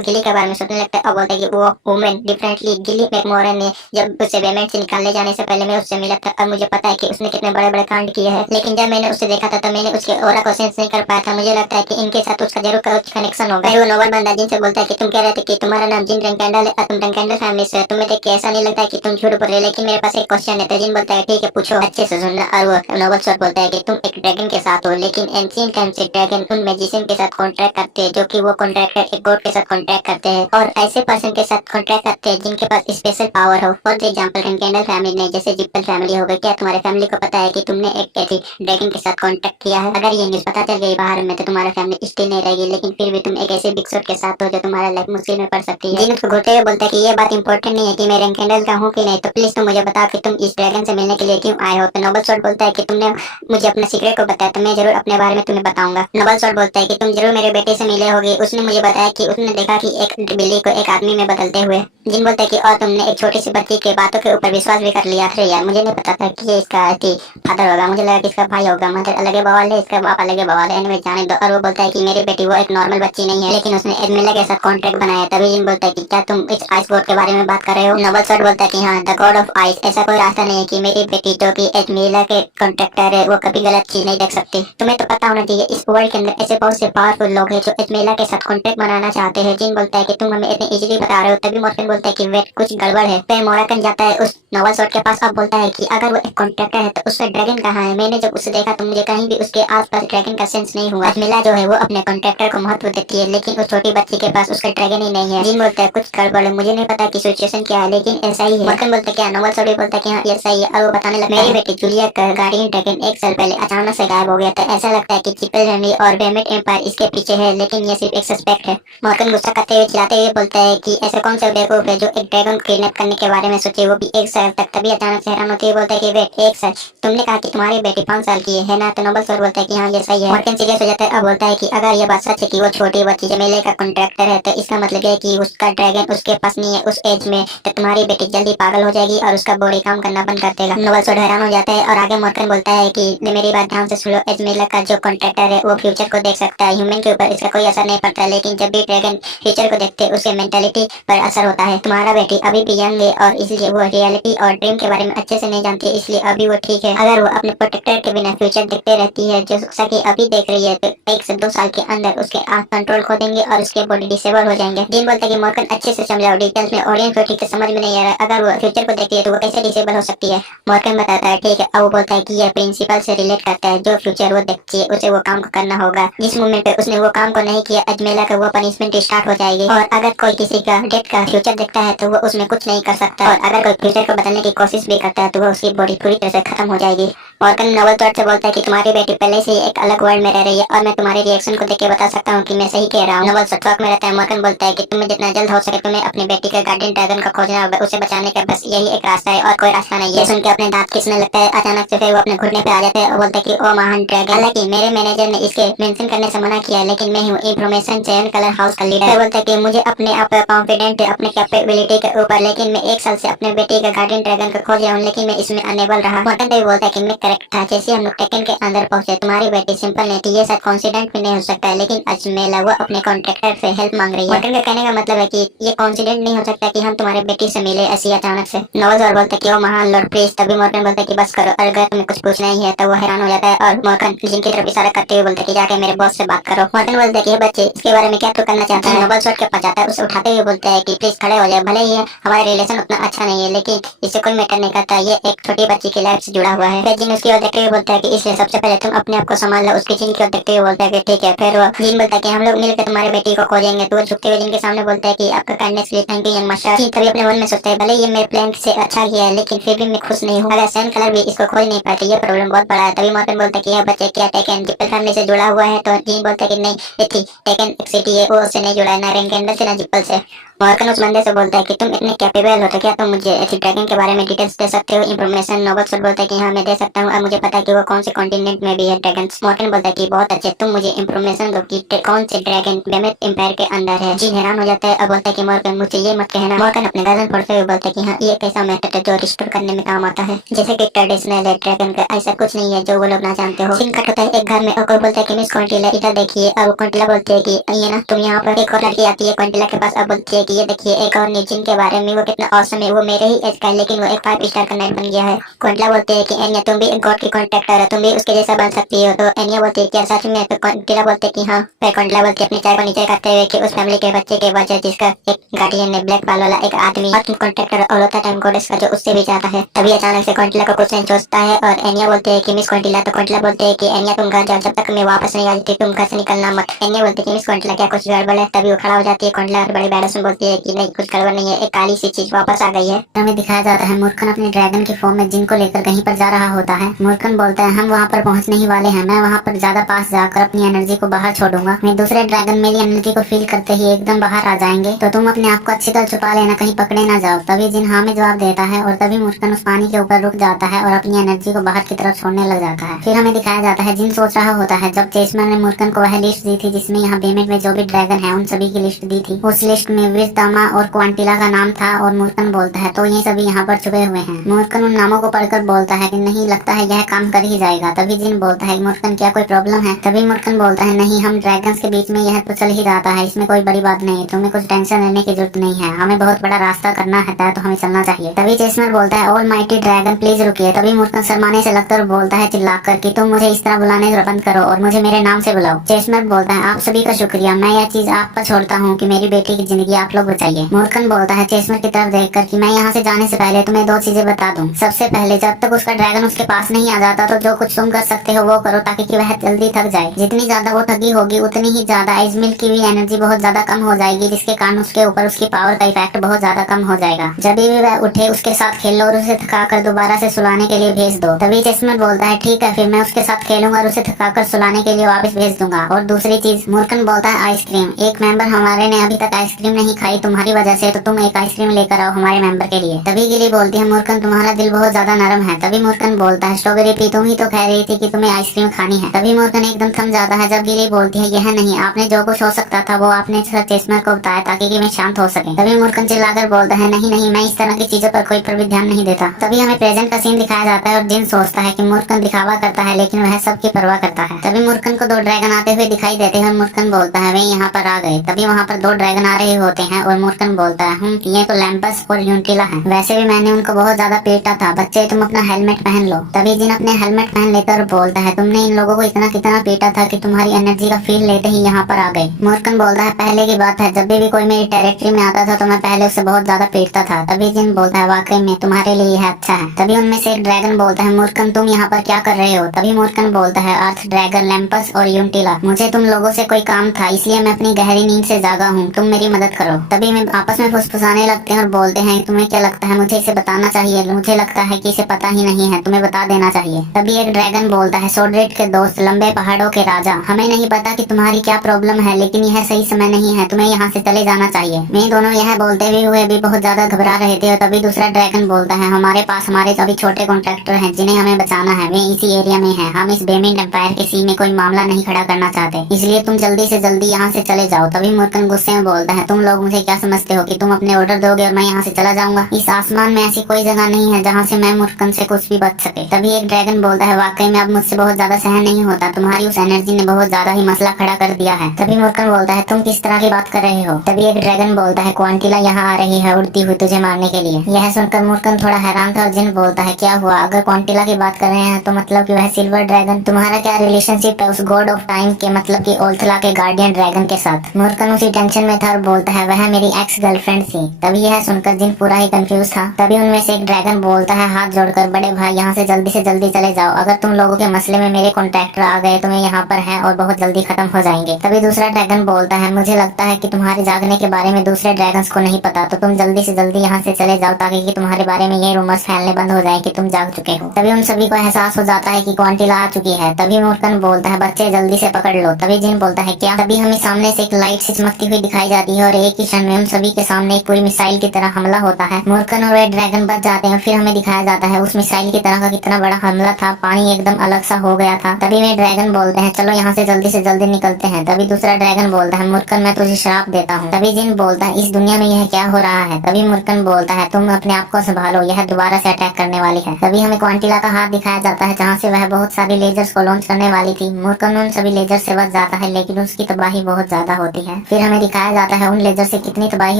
गिली के बारे में सोचने लगता है और बोलता है कि वो वुमेन डिफरेंटली गिली मैकमोरन ने जब उसे बेमेंट से निकालने जाने से पहले मैं उससे मिला था, और मुझे पता है कि उसने कितने बड़े बड़े कांड किए हैं, लेकिन जब मैंने उसे देखा था तो मैंने उसके ऑरा को सेंस नहीं कर पाया था। मुझे लगता है कि इनके साथ उसका जरूर कुछ कनेक्शन होगा। फिर वो नोबल बंदा जिनसे बोलता है कि तुम कह रहे थे कि तुम्हारा नाम जिन रंकेंडल है और तुम रंकेंडल फैमिली से, तुम्हें देख के ऐसा नहीं लगता है कि तुम झूठ बोल रहे? लेकिन मेरे पास एक क्वेश्चन है। जिन बोलता है ठीक है पूछो, अच्छे से सुनना। और वो नोबल स्वॉर्ड बोलता है कि तुम एक ड्रैगन के साथ हो, लेकिन एंशिएंट टाइम से ड्रैगन उन मैजिशियन के साथ कॉन्ट्रैक्ट करते हैं, जो कि वो कॉन्ट्रैक्टर एक गॉड के साथ कॉन्ट्रैक्ट करते हैं, और ऐसे पर्सन के साथ कॉन्ट्रैक्ट करते हैं जिनके पास स्पेशल पावर हो। फॉर एग्जांपल रंकेंडल फैमिली ने, जैसे जिप्पल फैमिली हो गई। क्या तुम्हारे फैमिली को पता है कि तुमने एक ऐसी ड्रैगन के साथ कॉन्ट्रैक्ट किया है? अगर ये न्यूज पता चल गई बाहर में तो तुम्हारा फैमिली स्टिल नहीं रहेगी, लेकिन फिर भी तुम एक ऐसे बिग शॉट के साथ हो जो तुम्हारा लाइफ मुश्किल में पड़ सकती है। जिन उसको घुरते हुए बोलता है कि ये बात इंपॉर्टेंट नहीं है कि मैं रंकेंडल का हूँ कि नहीं, तो प्लीज तुम मुझे बताओ कि तुम इस ड्रैगन से मिलने के लिए क्यों आए हो? तो नोबल स्वॉर्ड बोलता है कि तुमने मुझे अपना सीक्रेट को बताया तो मैं जरूर अपने बारे में तुम्हें बताऊंगा। नोबल स्वॉर्ड बोलता है कि तुम जरूर मेरे बेटे से मिले होगे, उसने मुझे बताया कि उसने देखा कि एक बिल्ली को एक आदमी में बदलते हुए। जिन बोलता है कि और तुमने एक छोटी सी बच्ची के बातों के ऊपर विश्वास भी कर लिया। अरे यार मुझे नहीं पता था कि ये इसका फादर होगा, मुझे लगा कि इसका भाई होगा। मदर अलग बवाल है, इसका बाप अलग बवाल है, एनीवे जाने दो। और वो बोलता है कि मेरी बेटी वो एक नॉर्मल बच्ची नहीं है, लेकिन उसने एडमिला के साथ कॉन्ट्रैक्ट बनाया। तभी जिन बोलता है कि क्या तुम इस आइस बोर्ड के बारे में बात कर रहे हो? नोबल स्वॉर्ड बोलता है कि हाँ, द गॉड ऑफ आइस ऐसा कोई रास्ता नहीं है कि मेरी बेटी जो कि एजमेला के कॉन्ट्रैक्टर है वो कभी गलत चीज नहीं देख सकती। तुम्हें तो पता होना चाहिए इस वर्ल्ड के अंदर ऐसे बहुत से पावरफुल लोग हैं जो एजमेला के साथ कॉन्ट्रैक्ट बनाना चाहते हैं। जिन बोलता है कि तुम हमें इतनी इजीली बता रहे हो, तभी मॉर्गन बोलता है कि वेट कुछ गड़बड़ है। फिर मॉर्गन जाता है उस नोबल सोर्ड के पास और बोलता है कि अगर वो एक कॉन्ट्रैक्टर है तो उसका ड्रैगन कहाँ है। मैंने जब उसे देखा तो मुझे कहीं भी उसके आसपास ड्रैगन का सेंस नहीं हुआ। एजमेला जो है वो अपने कॉन्ट्रैक्टर को महत्व देती है, लेकिन उस छोटी बच्ची के पास उसका ड्रैगन ही नहीं है। जिन बोलता है कुछ गड़बड़ है, मुझे नहीं पता कि सिचुएशन क्या है, लेकिन ऐसा ही है। मॉर्गन बोलता है क्या, नोबल सोर्ड भी बोलता है कि हाँ ऐसा ही है। और वो बताने लगता है मेरी बेटी जूलिया का गार्डियन ड्रैगन एक साल पहले अचानक से गायब हो गया था। ऐसा लगता है कि चिपल फैमिली और बेमेट एम्पायर इसके पीछे है, लेकिन ये सिर्फ एक सस्पेक्ट है। मॉर्गन गुस्सा करते हुए चिल्लाते हुए बोलता है कि ऐसा कौन सा बेवकूफ है जो एक ड्रैगन को किडनैप करने के बारे में सोचे, वो भी एक साल तक। तभी अचानक से हैरान होते हुए बोलता है कि वेट एक साल, तुमने कहा कि तुम्हारी बेटी 5 साल की है ना। तो नोबल सोर्ड बोलता है कि हाँ ये सही है। मॉर्गन सीरियस हो जाता है और बोलता है कि अगर ये बात सच है कि वो छोटी बच्ची जमेले का कॉन्ट्रैक्टर है, तो इसका मतलब है कि उसका ड्रैगन उसके पास नहीं है उस एज में। तो तुम्हारी बेटी जल्दी पागल हो जाएगी और उसका बॉडी काम करना बंद कर देगा। नोबल सोर्ड हैरान हो जाता है और आगे मॉर्गन बोलता है कि मेरी बात ध्यान से सुनो, एजमेला का जो कॉन्ट्रैक्टर है वो फ्यूचर को देख सकता है। ह्यूमन के ऊपर इसका कोई असर नहीं पड़ता, लेकिन जब भी ड्रैगन फ्यूचर को देखते हैं उसके मेंटालिटी पर असर होता है। तुम्हारा बेटी अभी भी यंग है और इसलिए वो रियलिटी और ड्रीम के बारे में अच्छे से नहीं जानती है, इसलिए अभी वो ठीक है। अगर वो अपने प्रोटेक्टर के बिना फ्यूचर देखते रहती है जैसा कि अभी देख रही है, तो 1 से 2 साल के अंदर उसके आंख कंट्रोल खो देंगे और उसके बॉडी डिसेबल हो जाएंगे। जिन बोलता है कि मॉर्गन अच्छे से समझाओ, डिटेल्स में ऑडियंस को ठीक से समझ में नहीं आ रहा है। अगर वो फ्यूचर को देखती है तो वो कैसे डिसेबल हो सकती है। मॉर्गन बताता है ठीक है। अब वो बोलता है कि ये प्रिंसिपल से रिलेट करता है, जो फ्यूचर वो देखती है उसे वो काम को करना होगा। जिस मोमेंट पे उसने वो काम को नहीं किया, एजमेला का वो पनिशमेंट स्टार्ट हो जाएगी। और अगर कोई किसी का डेथ का फ्यूचर देखता है तो वो उसमें कुछ नहीं कर सकता, और अगर कोई फ्यूचर को बदलने की कोशिश भी करता है तो वो उसकी बॉडी पूरी तरह से खत्म हो जाएगी। मॉर्गन नोबल सोर्ड से बोलता है कि तुम्हारी बेटी पहले से ही एक अलग वर्ल्ड में रह रही है और मैं तुम्हारे रिएक्शन को देख के बता सकता हूँ कि मैं सही कह रहा हूँ। नोबल सोर्ड शॉक में रहता है। मॉर्गन बोलता है कि तुम्हें जितना जल्द हो सके तुम्हें अपनी बेटी के गार्डियन ड्रैगन को खोजना होगा। उसे बचाने का बस यही एक रास्ता है और कोई रास्ता नहीं है। सुन के अपने दांत खींचने लगता है। अचानक से फिर वो अपने घुटने पे आ जाता है और बोलता है कि ओ महान ड्रैगन, हालांकि मेरे मैनेजर ने इसके मेंशन करने से मना किया, लेकिन मैं हूँ इंफॉर्मेशन चयन कलर हाउस का लीडर। फिर बोलता है कि मुझे अपने आप कॉन्फिडेंट है अपने कैपेबिलिटी के ऊपर, लेकिन मैं 1 साल से अपने बेटी का गार्डियन ड्रैगन को खोज रहा हूँ, लेकिन मैं इसमें अनेबल रहा। मॉर्गन भी बोलता है कि मैं करेक्ट था। जैसे हम लोग टेकन के अंदर पहुंचे, तुम्हारी बेटी सिंपल नहीं थी, ये शायद कॉन्फिडेंट भी नहीं हो सकता है, लेकिन एजमेला वो अपने कॉन्ट्रैक्टर से हेल्प मांग रही है। मॉर्गन का कहने का मतलब है कि ये कॉन्फिडेंट नहीं हो सकता कि हम तुम्हारे बेटी से मिले ऐसी अचानक से। नोबल सोर्ड बोलता है कि ओ महान लॉर्ड प्लीज। तभी मॉर्गन बोलता है कि बस करो, अगर तुम्हें कुछ पूछना ही है। तो वो हैरान हो जाता है और मॉर्गन जिनकी तरफ इशारा करते हुए बोलता है कि जाके मेरे बॉस से बात करो। मॉर्गन बोलता है कि बच्चे इसके बारे में क्या तो करना चाहता है। नोबल सोर्ड के पास जाता है, उसे उठाते हुए बोलता है कि प्लीज खड़े हो जाए। भले ही हमारा रिलेशन उतना अच्छा नहीं है, लेकिन इससे कोई मैटर नहीं करता, ये एक छोटी बच्ची की लाइफ से जुड़ा हुआ है। फिर जिन उसकी ओर देखते हुए बोलता है कि इसलिए सबसे पहले तुम अपने आप को संभाल लो। उसकी जिन की ओर देखते हुए बोलता है कि ठीक है। फिर वो जिन बोलता है कि हम लोग मिलकर तुम्हारी बेटी को खोजेंगे। तो वो झुकते हुए जिनके सामने बोलता है कि आपका काइंडनेस के लिए थैंक यू यंग मास्टर। जिन तभी अपने मन में सोचता है भले ये मेरे प्लान से अच्छा किया है, लेकिन फिर भी मैं खुश नहीं हूँ। अगर सैन कलर भी इसको खोज नहीं पाते, ये प्रॉब्लम बहुत बड़ा है। तभी मॉर्गन बोलता है कि यह बच्चे क्या टेकन जिप्पल फैमिली से जुड़ा हुआ है। तो जिन बोलता है कि नहीं ये थी टेकन एक सिटी है, वो उससे नहीं जुड़ा है, ना रेनकेंडल से ना जिप्पल से। मॉर्गन उस बंदे से बोलता है कि तुम इतने कैपेबल हो तो क्या तुम मुझे ऐसी ड्रैगन के बारे में डिटेल्स दे सकते हो, इंफॉर्मेशन। नोबल सोर्ड बोलता है कि हाँ मैं दे सकता हूँ और मुझे पता है कि वो कौन से कॉन्टिनेंट में भी है ड्रैगन। मॉर्गन बोलता है कि बहुत अच्छे, तुम मुझे इंफॉर्मेशन दो कि कौन से ड्रैगन बेमेट एम्पायर के अंदर है। जिन हैरान हो जाता है और बोलता है कि मॉर्गन मुझे ये मत कहना। मॉर्गन अपने गर्दन फोड़ते हुए बोलता है कि हाँ ये एक ऐसा मेथड है जो रिस्टोर करने में काम आता है, जैसे कि ट्रेडिशनल है ड्रैगन का, ऐसा कुछ नहीं है जो वो लोग ना जानते हो। सीन कट होता है एक घर में और कोई बोलता है कि मिस क्विंटेला इधर देखिए। और वो क्विंटेला बोलती है कि ये ना तुम यहाँ पर। एक और लड़की आती है क्विंटेला के पास और बोलती है कि ये देखिए एक और जिन के बारे में, वो कितना ऑसम है, वो मेरे ही एज का है, लेकिन वो एक 5 स्टार का नाइट बन गया है। क्विंटेला बोलती है कि एनिया तुम भी एक गॉड की कॉन्ट्रैक्टर है, तुम भी उसके जैसा बन सकती हो। तो एनिया बोलती है क्या सच में? तो क्विंटेला बोलते है कि हाँ। फिर क्विंटेला बोलती है अपनी चाय को नीचे करते हुए कि उस फैमिली के बच्चे के वजह जिसका एक गार्डियन है ब्लैक बाल वाला एक आदमी कॉन्ट्रैक्टर और होता टाइम गोडेस का जो उससे भी ज्यादा है। तभी अचानक से क्विंटेला को कुछ सोचता है और एनिया बोलते है कि मिस क्विंटेला। तो क्विंटेला बोलते है कि एनिया तुम घर जाओ, जब तक मैं वापस नहीं आ जाती तुम घर से निकलना मत। एनिया बोलती है कि मिस क्विंटेला क्या कुछ गड़बड़ है? तभी वो खड़ा हो जाती है क्विंटेला और बड़ी बैडस में बोलती है कि नहीं कुछ गड़बड़ नहीं है, एक काली सी चीज वापस आ गई है। हमें दिखाया जाता है मूर्खन अपने ड्रैगन की फॉर्म में जिन को लेकर कहीं पर जा रहा होता है। मूर्खन बोलता है हम वहाँ पर पहुँचने ही वाले हैं, मैं वहाँ पर ज्यादा पास जाकर अपनी एनर्जी को बाहर छोड़ूंगा। मैं दूसरे ड्रैगन मेरी एनर्जी को फील करते ही एकदम बाहर आ जाएंगे, तो तुम अपने आप को अच्छी तरह छुपा लेना, कहीं पकड़े ना जाओ। तभी जिन हाँ में जवाब देता है और तभी मूर्खन उस पानी के ऊपर रुक जाता है और अपनी एनर्जी को बाहर की तरफ छोड़ने लग जाता है। फिर हमें दिखाया जाता है जिन सोच रहा होता है जब चेस्टमैन ने मूर्खन को वह लिस्ट दी थी जिसमें यहाँ बेमेट में जो भी ड्रैगन है उन सभी की लिस्ट दी थी। उस लिस्ट में वीर दामा और क्वांटिला का नाम था और मूर्खन बोलता है तो ये सभी यहाँ पर छुपे हुए हैं। मूर्खन उन नामों को पढ़कर बोलता है कि नहीं, लगता है यह काम कर ही जाएगा। तभी जिन बोलता है मूर्खन क्या कोई प्रॉब्लम है? तभी मूर्खन बोलता है नहीं, हम ड्रैगन्स के बीच में यह तो चल ही रहा है, इसमें कोई बड़ी बात नहीं, तुम्हें कुछ टेंशन लेने की जरूरत नहीं है, हमें बहुत बड़ा रास्ता करना है तय तो हमें चलना चाहिए। तभी चेस्टनट बोलता है ऑल माइटी ड्रैगन प्लीज रुकिए। तभी मूर्खन शर्माने से लगता और बोलता है चिल्लाकर कि तुम मुझे इस तरह बुलाने बंद करो और मुझे मेरे नाम से बुलाओ। चेस्टनट बोलता है आप सभी का शुक्रिया, मैं यह चीज आप पर छोड़ता हूँ कि मेरी बेटी की जिंदगी आप लोग बचाइए। मूर्खन बोलता है चेस्टनट की तरफ देखकर कि मैं यहाँ से जाने से पहले तुम्हें दो चीजें बता दूं। सबसे पहले जब तक उसका ड्रैगन उसके पास नहीं आ जाता तो जो कुछ तुम कर सकते हो वो करो ताकि वह जल्दी थक जाए। जितनी ज्यादा वो थकी होगी उतनी ही ज्यादा इजमिल की भी एनर्जी बहुत ज्यादा कम हो जाएगी, जिसके कारण उसके ऊपर उसकी पावर का इफेक्ट बहुत ज्यादा कम हो जाएगा। जब भी वह उठे उसके साथ खेल लो और उसे थकाकर दोबारा से सुलाने के लिए भेज दो। तभी चेस्टनट बोलता है ठीक है, फिर मैं उसके साथ खेलूंगा और उसे थकाकर सुलाने के लिए वापस भेज दूंगा। और दूसरी चीज, मूर्खन बोलता है आइसक्रीम। एक मेंबर हमारे ने अभी तक आइसक्रीम नहीं खाई तुम्हारी वजह से, तो तुम एक आइसक्रीम लेकर आओ हमारे मेंबर के लिए। तभी गिली बोलती है मूर्खन तुम्हारा दिल बहुत ज्यादा नरम है। तभी मूर्खन बोलता है स्ट्रॉबेरी पी, तुम ही तो कह रही थी कि तुम्हें आइसक्रीम खानी है। तभी मूर्खन एकदम थम जाता है जब गिली बोलती है यह नहीं, आपने जो कुछ हो सकता था वो आपने चेस्टनट को बताया ताकि कि मैं शांत हो सके। तभी मूर्खन चिल्लाकर बोलता है नहीं नहीं, मैं इस तरह की चीजों पर कोई भी ध्यान नहीं देता। तभी हमें प्रेजेंट का सीन दिखाया जाता है और जिन सोचता है कि मूर्खन दिखावा करता है लेकिन वह सबकी परवाह करता है। तभी मूर्खन को दो ड्रैगन आते हुए दिखाई देते हैं और मूर्खन बोलता है वे यहाँ पर आ गए। तभी वहाँ पर दो ड्रैगन आ रहे होते हैं और मूर्खन बोलता है ये तो लैम्पस और यूंटिला है, वैसे भी मैंने उनको बहुत ज्यादा पीटा था, बच्चे तुम अपना हेलमेट पहन लो। तभी जिन अपने हेलमेट पहन लेता और बोलता है तुमने इन लोगों को इतना कितना पीटा था कि तुम्हारी एनर्जी का फील लेते ही यहाँ पर आ गए। मूर्खन बोलता है पहले की बात है, जब भी कोई मेरी टेरिटरी में आता था तो मैं पहले उससे बहुत ज्यादा पीटता था। तभी जिन बोलता है वाकई में तुम्हारे लिए यह अच्छा है। तभी उनमें से एक ड्रैगन बोलता है मूर्खन तुम यहाँ पर क्या कर रहे हो? तभी मूर्खन बोलता है अर्थ ड्रैगन लैम्पस और यूंटिला, मुझे तुम लोगों से कोई काम था इसलिए मैं अपनी गहरी नींद से जागा हूँ, तुम मेरी मदद करो। तभी मैं आपस में फुसफुसाने लगते हैं और बोलते हैं तुम्हें क्या लगता है मुझे इसे बताना चाहिए? मुझे लगता है कि इसे पता ही नहीं है, तुम्हें बता देना चाहिए। तभी एक ड्रैगन बोलता है सोड्रेट के दोस्त, लंबे पहाड़ों के राजा, हमें नहीं पता कि तुम्हारी क्या प्रॉब्लम है लेकिन यह सही समय नहीं है, तुम्हें यहाँ से चले जाना चाहिए। वे दोनों यह बोलते हुए भी बहुत ज्यादा घबरा रहे थे और तभी दूसरा ड्रैगन बोलता है हमारे पास हमारे सभी छोटे कॉन्ट्रैक्टर हैं जिन्हें हमें बचाना है, वे इसी एरिया में हैं, हम इस बेमिंड एम्पायर के सी में कोई मामला नहीं खड़ा करना चाहते, इसलिए तुम जल्दी से जल्दी यहाँ से चले जाओ। तभी मूर्खन गुस्से में बोलता है तुम लोग मुझे क्या समझते हो कि तुम अपने ऑर्डर दोगे और मैं यहाँ से चला जाऊंगा? इस आसमान में ऐसी कोई जगह नहीं है जहाँ से मैं मूर्खन से कुछ भी बच सके। तभी एक ड्रैगन बोलता है वाकई में अब मुझसे बहुत ज्यादा सहन नहीं होता, तुम्हारी उस एनर्जी ने बहुत ज्यादा ही मसला खड़ा कर दिया है। तभी मूर्खन बोलता है तुम किस तरह की बात कर रहे हो? तभी एक ड्रैगन बोलता है क्वांटिला यहाँ आ रही है उड़ती हुई तुझे मारने के लिए। यह सुनकर मूर्खन थोड़ा हैरान था और जिन बोलता है क्या हुआ? अगर क्वांटिला की बात कर रहे हैं तो मतलब कि वह सिल्वर ड्रैगन, तुम्हारा क्या रिलेशनशिप है उस गॉड ऑफ टाइम के मतलब कि ओल्थला के गार्डियन ड्रैगन के साथ? मूर्खन उसी टेंशन में था और बोलता है वह मेरी एक्स गर्लफ्रेंड थी। तभी यह सुनकर जिन पूरा ही कंफ्यूज था। तभी उनमें से एक ड्रैगन बोलता है हाथ जोड़कर बड़े भाई यहाँ से जल्दी चले जाओ, अगर तुम लोगों के मसले में मेरे कॉन्ट्रैक्टर आ गए तो वे यहाँ पर हैं और बहुत जल्दी खत्म हो जाएंगे। तभी दूसरा ड्रैगन बोलता है मुझे लगता है कि तुम्हारे जागने के बारे में दूसरे ड्रैगन्स को नहीं पता, तो तुम जल्दी से जल्दी यहाँ से चले जाओ ताकि कि तुम्हारे बारे में ये रूमर्स फैलने बंद हो जाए कि तुम जाग चुके हो। तभी उन सभी को एहसास हो जाता है कि क्वांटिला आ चुकी है। तभी मूर्खन बोलता है बच्चे जल्दी से पकड़ लो। तभी जिन बोलता है क्या? तभी हमें सामने से एक लाइट से चमकती हुई दिखाई जाती है और एक ही क्षण में उन सभी के सामने एक पूरी मिसाइल की तरह हमला होता है। मूर्खन और वे ड्रैगन बच जाते हैं। फिर हमें दिखाया जाता है उस मिसाइल की तरह का कितना बड़ा हमला था, पानी एकदम अलग सा हो गया था। तभी वे ड्रैगन बोलते हैं चलो यहाँ से जल्दी निकलते हैं। तभी दूसरा ड्रैगन बोलता है मूर्खन मैं तुझे श्राप देता हूँ। तभी जिन बोलता है इस दुनिया में यह क्या हो रहा है? तभी मूर्खन बोलता है तुम अपने आप को संभालो, यह दोबारा से अटैक करने वाली है। तभी हमें क्वांटिला का हाथ दिखाया जाता है जहाँ से वह बहुत सारी लेजर्स को लॉन्च करने वाली थी। मूर्खन उन सभी लेजर से बच जाता है लेकिन उसकी तबाही बहुत ज्यादा होती है। फिर हमें दिखाया जाता है उन लेजर से कितनी तबाही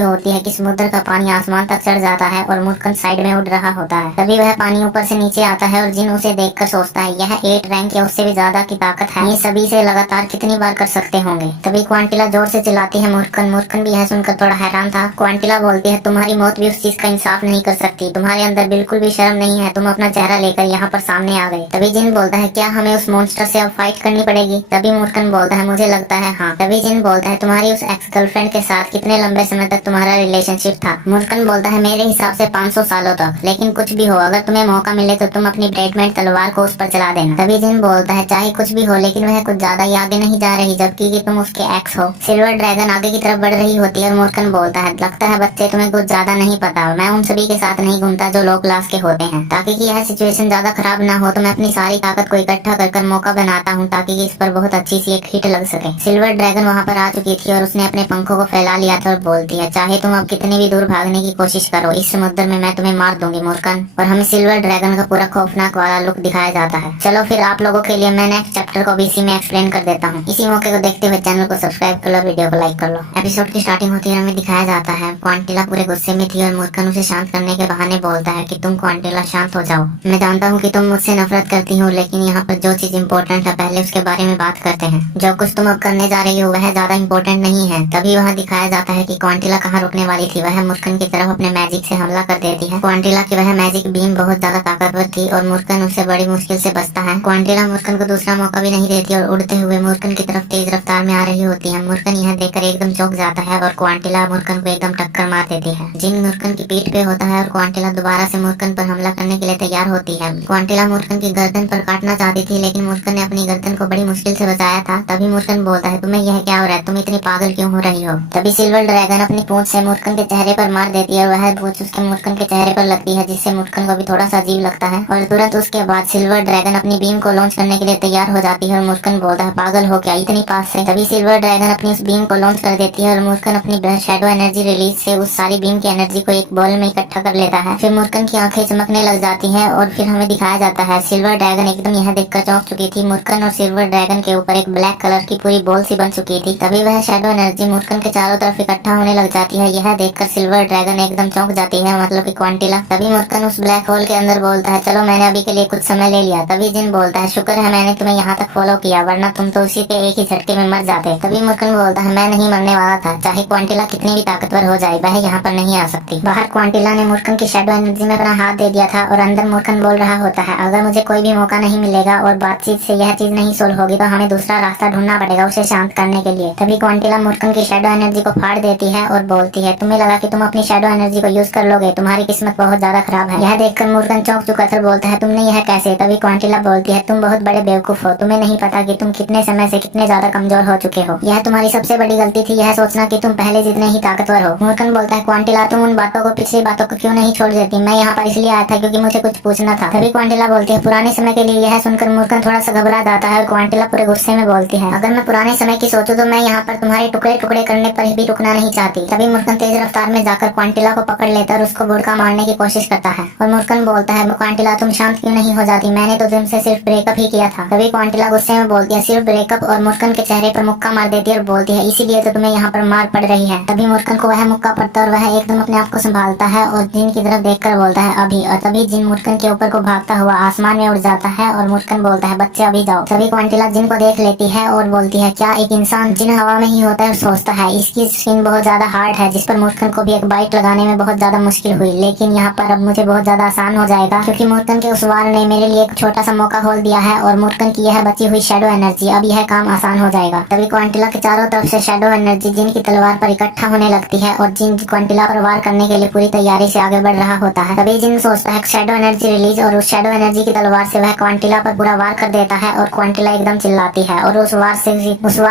होती है कि समुद्र का पानी आसमान तक चढ़ जाता है और मूर्खन साइड में उड़ रहा होता है। तभी वह पानी ऊपर से नीचे आता है और जिन उसे देखकर सोचता है यह 8 रैंक या उससे भी ज्यादा की ताकत है, ये सभी से लगातार कितनी बार कर सकते होंगे। तभी क्वांटिला जोर से चिल्लाती है मूर्खन भी यह सुनकर थोड़ा हैरान था। क्वांटिला बोलती है तुम्हारी मौत भी उस चीज का इंसाफ नहीं कर सकती, तुम्हारे अंदर बिल्कुल भी शर्म नहीं है, तुम अपना चेहरा लेकर यहाँ पर सामने आ गए। तभी जिन बोलता है क्या हमें उस मॉन्स्टर से अब फाइट करनी पड़ेगी? तभी मूर्खन बोलता है मुझे लगता है हाँ। तभी जिन बोलता है तुम्हारी उस एक्स गर्लफ्रेंड के साथ कितने लंबे समय तक तुम्हारा रिलेशनशिप था? मूर्खन बोलता है मेरे हिसाब से 500 सालों तक, लेकिन कुछ भी हो अगर तुम्हें मौका मिले तो तुम अपनी ब्रेडमेंट तलवार को उस पर चला देना। तभी जिन बोलता है चाहे कुछ भी हो लेकिन वह कुछ ज्यादा ही आगे नहीं जा रही जबकि कि तुम उसके एक्स हो। सिल्वर ड्रैगन आगे की तरफ बढ़ रही होती है और मूर्खन बोलता है लगता है बच्चे तुम्हें कुछ ज्यादा नहीं पता, मैं उन सभी के साथ नहीं घूमता जो लो क्लास के होते हैं, ताकि कि यह सिचुएशन ज्यादा खराब ना हो तो मैं अपनी सारी ताकत को इकट्ठा कर मौका बनाता हूँ ताकि इस पर बहुत अच्छी सी एक हिट लग सके। सिल्वर ड्रैगन वहाँ पर आ चुकी थी और उसने अपने पंखों को फैला लिया था है और बोलती है चाहे तुम अब कितनी भी दूर भागने की कोशिश करो, इस समुद्र में मैं तुम्हें मार दूंगी मूर्खन। और हमें सिल्वर ड्रैगन का पूरा खौफनाक वाला लुक दिखाया जाता है। चलो फिर आप लोगों के लिए मैं नेक्स्ट चैप्टर को भी इसी में एक्सप्लेन कर देता हूँ। इसी मौके को देखते हुए चैनल को सब्सक्राइब कर लो, वीडियो को लाइक कर लो। एपिसोड की स्टार्टिंग होती है, हमें दिखाया जाता है क्वांटिला पूरे गुस्से में थी और मूर्खन उसे शांत करने के बहाने बोलता है कि तुम क्वांटिला शांत हो जाओ, मैं जानता हूँ कि तुम मुझसे नफरत करती हो, लेकिन यहाँ पर जो चीज इम्पोर्टेंट है पहले उसके बारे में बात करते हैं। जो कुछ तुम अब करने जा रही हो वह ज्यादा इम्पोर्टेंट नहीं है। तभी वहाँ दिखाया जाता है कि क्वांटिला कहाँ रुकने वाली थी, वह मूर्खन की तरफ अपने मैजिक से हमला कर देती है। क्वांटिला की वह मैजिक बीम बहुत ज्यादा ताकतवर थी और मूर्खन उससे बड़ी मुश्किल से बचता है। क्वांटिला मूर्खन को दूसरा मौका भी नहीं देती और उड़ते हुए मूर्खन की तरफ तेज रफ्तार में आ रही होती है। मूर्खन यह देखकर एकदम चौंक जाता है और क्वांटिला मूर्खन को एकदम टक्कर मार देती है। जिन मूर्खन की पीठ पे होता है और क्वांटिला दोबारा से मूर्खन पर हमला करने के लिए तैयार होती है। क्वांटिला मूर्खन की गर्दन पर काटना चाहती थी, लेकिन मूर्खन ने अपनी गर्दन को बड़ी मुश्किल से बचाया था। तभी मूर्खन बोलता है तुम्हें यह क्या हो रहा है, तुम इतनी पागल क्यों हो रही हो। तभी सिल्वर ड्रैगन अपनी पूंछ से मूर्खन के चेहरे पर मार देती है और वह पूंछ उसके मूर्खन के चेहरे पर लगती है, जिससे मूर्खन को भी थोड़ा सा अजीब लगता है। और तुरंत उसके बाद सिल्वर ड्रैगन अपनी बीम को लॉन्च करने के लिए तैयार हो जाती है और मूर्खन बोलता है पागल हो क्या इतनी पास से। तभी सिल्वर ड्रैगन अपनी उस बीम को लॉन्च कर देती है और मूर्खन अपनी शैडो एनर्जी रिलीज से उस सारी बीम की एनर्जी को एक बॉल में इकट्ठा कर लेता है। फिर मूर्खन की आंखें चमकने लग जाती हैं और फिर हमें दिखाया जाता है सिल्वर ड्रैगन एकदम यह देखकर चौंक चुकी थी। मूर्खन और सिल्वर ड्रैगन के ऊपर एक ब्लैक कलर की पूरी बॉल सी बन चुकी थी। तभी वह शैडो एनर्जी मूर्खन के चारों तरफ इकट्ठा होने लग जाती है। यह देखकर सिल्वर ड्रैगन एकदम चौंक जाती है, मतलब कि क्वांटिला। तभी मूर्खन उस ब्लैक होल के अंदर बोलता है चलो मैंने अभी के लिए कुछ समय ले लिया। तभी जिन बोलता है शुक्र है मैंने तुम्हें यहाँ तक फॉलो किया, वरना तुम तो उसी के एक ही झटके में मर जाते। तभी मूर्खन बोलता है मैं नहीं मरने वाला था, चाहे क्वांटिला कितनी भी ताकतवर हो जाए वह यहाँ पर नहीं आ सकती। बाहर क्वांटिला ने मूर्खन की शैडो एनर्जी में अपना हाथ दे दिया था और अंदर मूर्खन बोल रहा होता है अगर मुझे कोई भी मौका नहीं मिलेगा और बातचीत से यह चीज नहीं सोल्व होगी तो हमें दूसरा रास्ता ढूंढना पड़ेगा उसे शांत करने के लिए। तभी क्वांटिला मूर्खन की शैडो एनर्जी को फाड़ देती है और बोलती है तुम्हें लगा कि तुम अपनी शैडो एनर्जी को यूज कर लोगे, तुम्हारी किस्मत बहुत ज्यादा खराब है। यह देखकर मूर्खन चौंक चुका था, बोलता है तुमने यह कैसे। तभी क्वांटिला बोलती है तुम बहुत बड़े बेवकूफ हो, तुम्हें नहीं पता कि तुम कितने समय से कितने ज्यादा कमजोर हो चुके हो। यह तुम्हारी सबसे बड़ी गलती थी यह सोचना कि तुम पहले जितने ही ताकतवर हो। मूर्खन बोलता है क्वांटिला तुम उन बातों को पिछली बातों को क्यों नहीं छोड़ देती, मैं यहाँ पर इसलिए आया था क्योंकि मुझे कुछ पूछना था। तभी क्वांटिला बोलती है पुराने समय के लिए। यह सुनकर मूर्खन थोड़ा सा घबरा जाता है और क्वांटिला पूरे गुस्से में बोलती है अगर मैं पुराने समय की सोचूं तो मैं यहाँ पर तुम्हारे टुकड़े टुकड़े करने पर भी रुकना नहीं चाहती। तभी मूर्खन तेज रफ्तार में जाकर क्वांटिला को पकड़ लेता और उसको बुड़का मारने की कोशिश करता है और मूर्खन बोलता है क्वांटिला तुम शांत क्यों नहीं हो जाती, मैंने तो तुमसे सिर्फ ब्रेकअप ही किया था। तभी क्वांटिला गुस्से में बोलती है सिर्फ ब्रेकअप, और मूर्खन के चेहरे पर मुक्का मार देती है और बोलती है इसीलिए तो तुम्हें यहाँ पर मार पड़ रही है। तभी मूर्खन को वह मुक्का पड़ता है और वह एकदम अपने आप को संभालता है और जिन की तरफ देखकर बोलता है अभी। और तभी जिन मूर्खन के ऊपर को भागता हुआ आसमान में उड़ जाता है और मूर्खन बोलता है बच्चे अभी जाओ। तभी क्वांटिला जिन को देख लेती है और बोलती है क्या एक इंसान जिन हवा में ही होता है और सोचता है। इसकी स्किन बहुत ज्यादा हार्ड है जिस पर मूर्खन को भी एक बाइट लगाने में बहुत ज्यादा मुश्किल हुई, लेकिन यहाँ पर अब मुझे बहुत ज्यादा आसान हो जाएगा क्योंकि मूर्खन के उस वार ने मेरे लिए एक छोटा सा मौका खोल दिया है और मूर्खन की यह बची हुई शैडो एनर्जी, अब यह काम आसान हो जाएगा। तभी क्वांटिला के चारों तरफ से शैडो एनर्जी जिन की तलवार पर इकट्ठा होने लगती है और जिन क्वांटिला पर वार करने के लिए पूरी तैयारी से आगे बढ़ रहा होता है। तभी जिन सोचता है शैडो एनर्जी रिलीज और उस शैडो एनर्जी की तलवार से वह क्वांटिला पर पूरा वार कर देता है और क्वांटिला एकदम चिल्लाती है और उस वार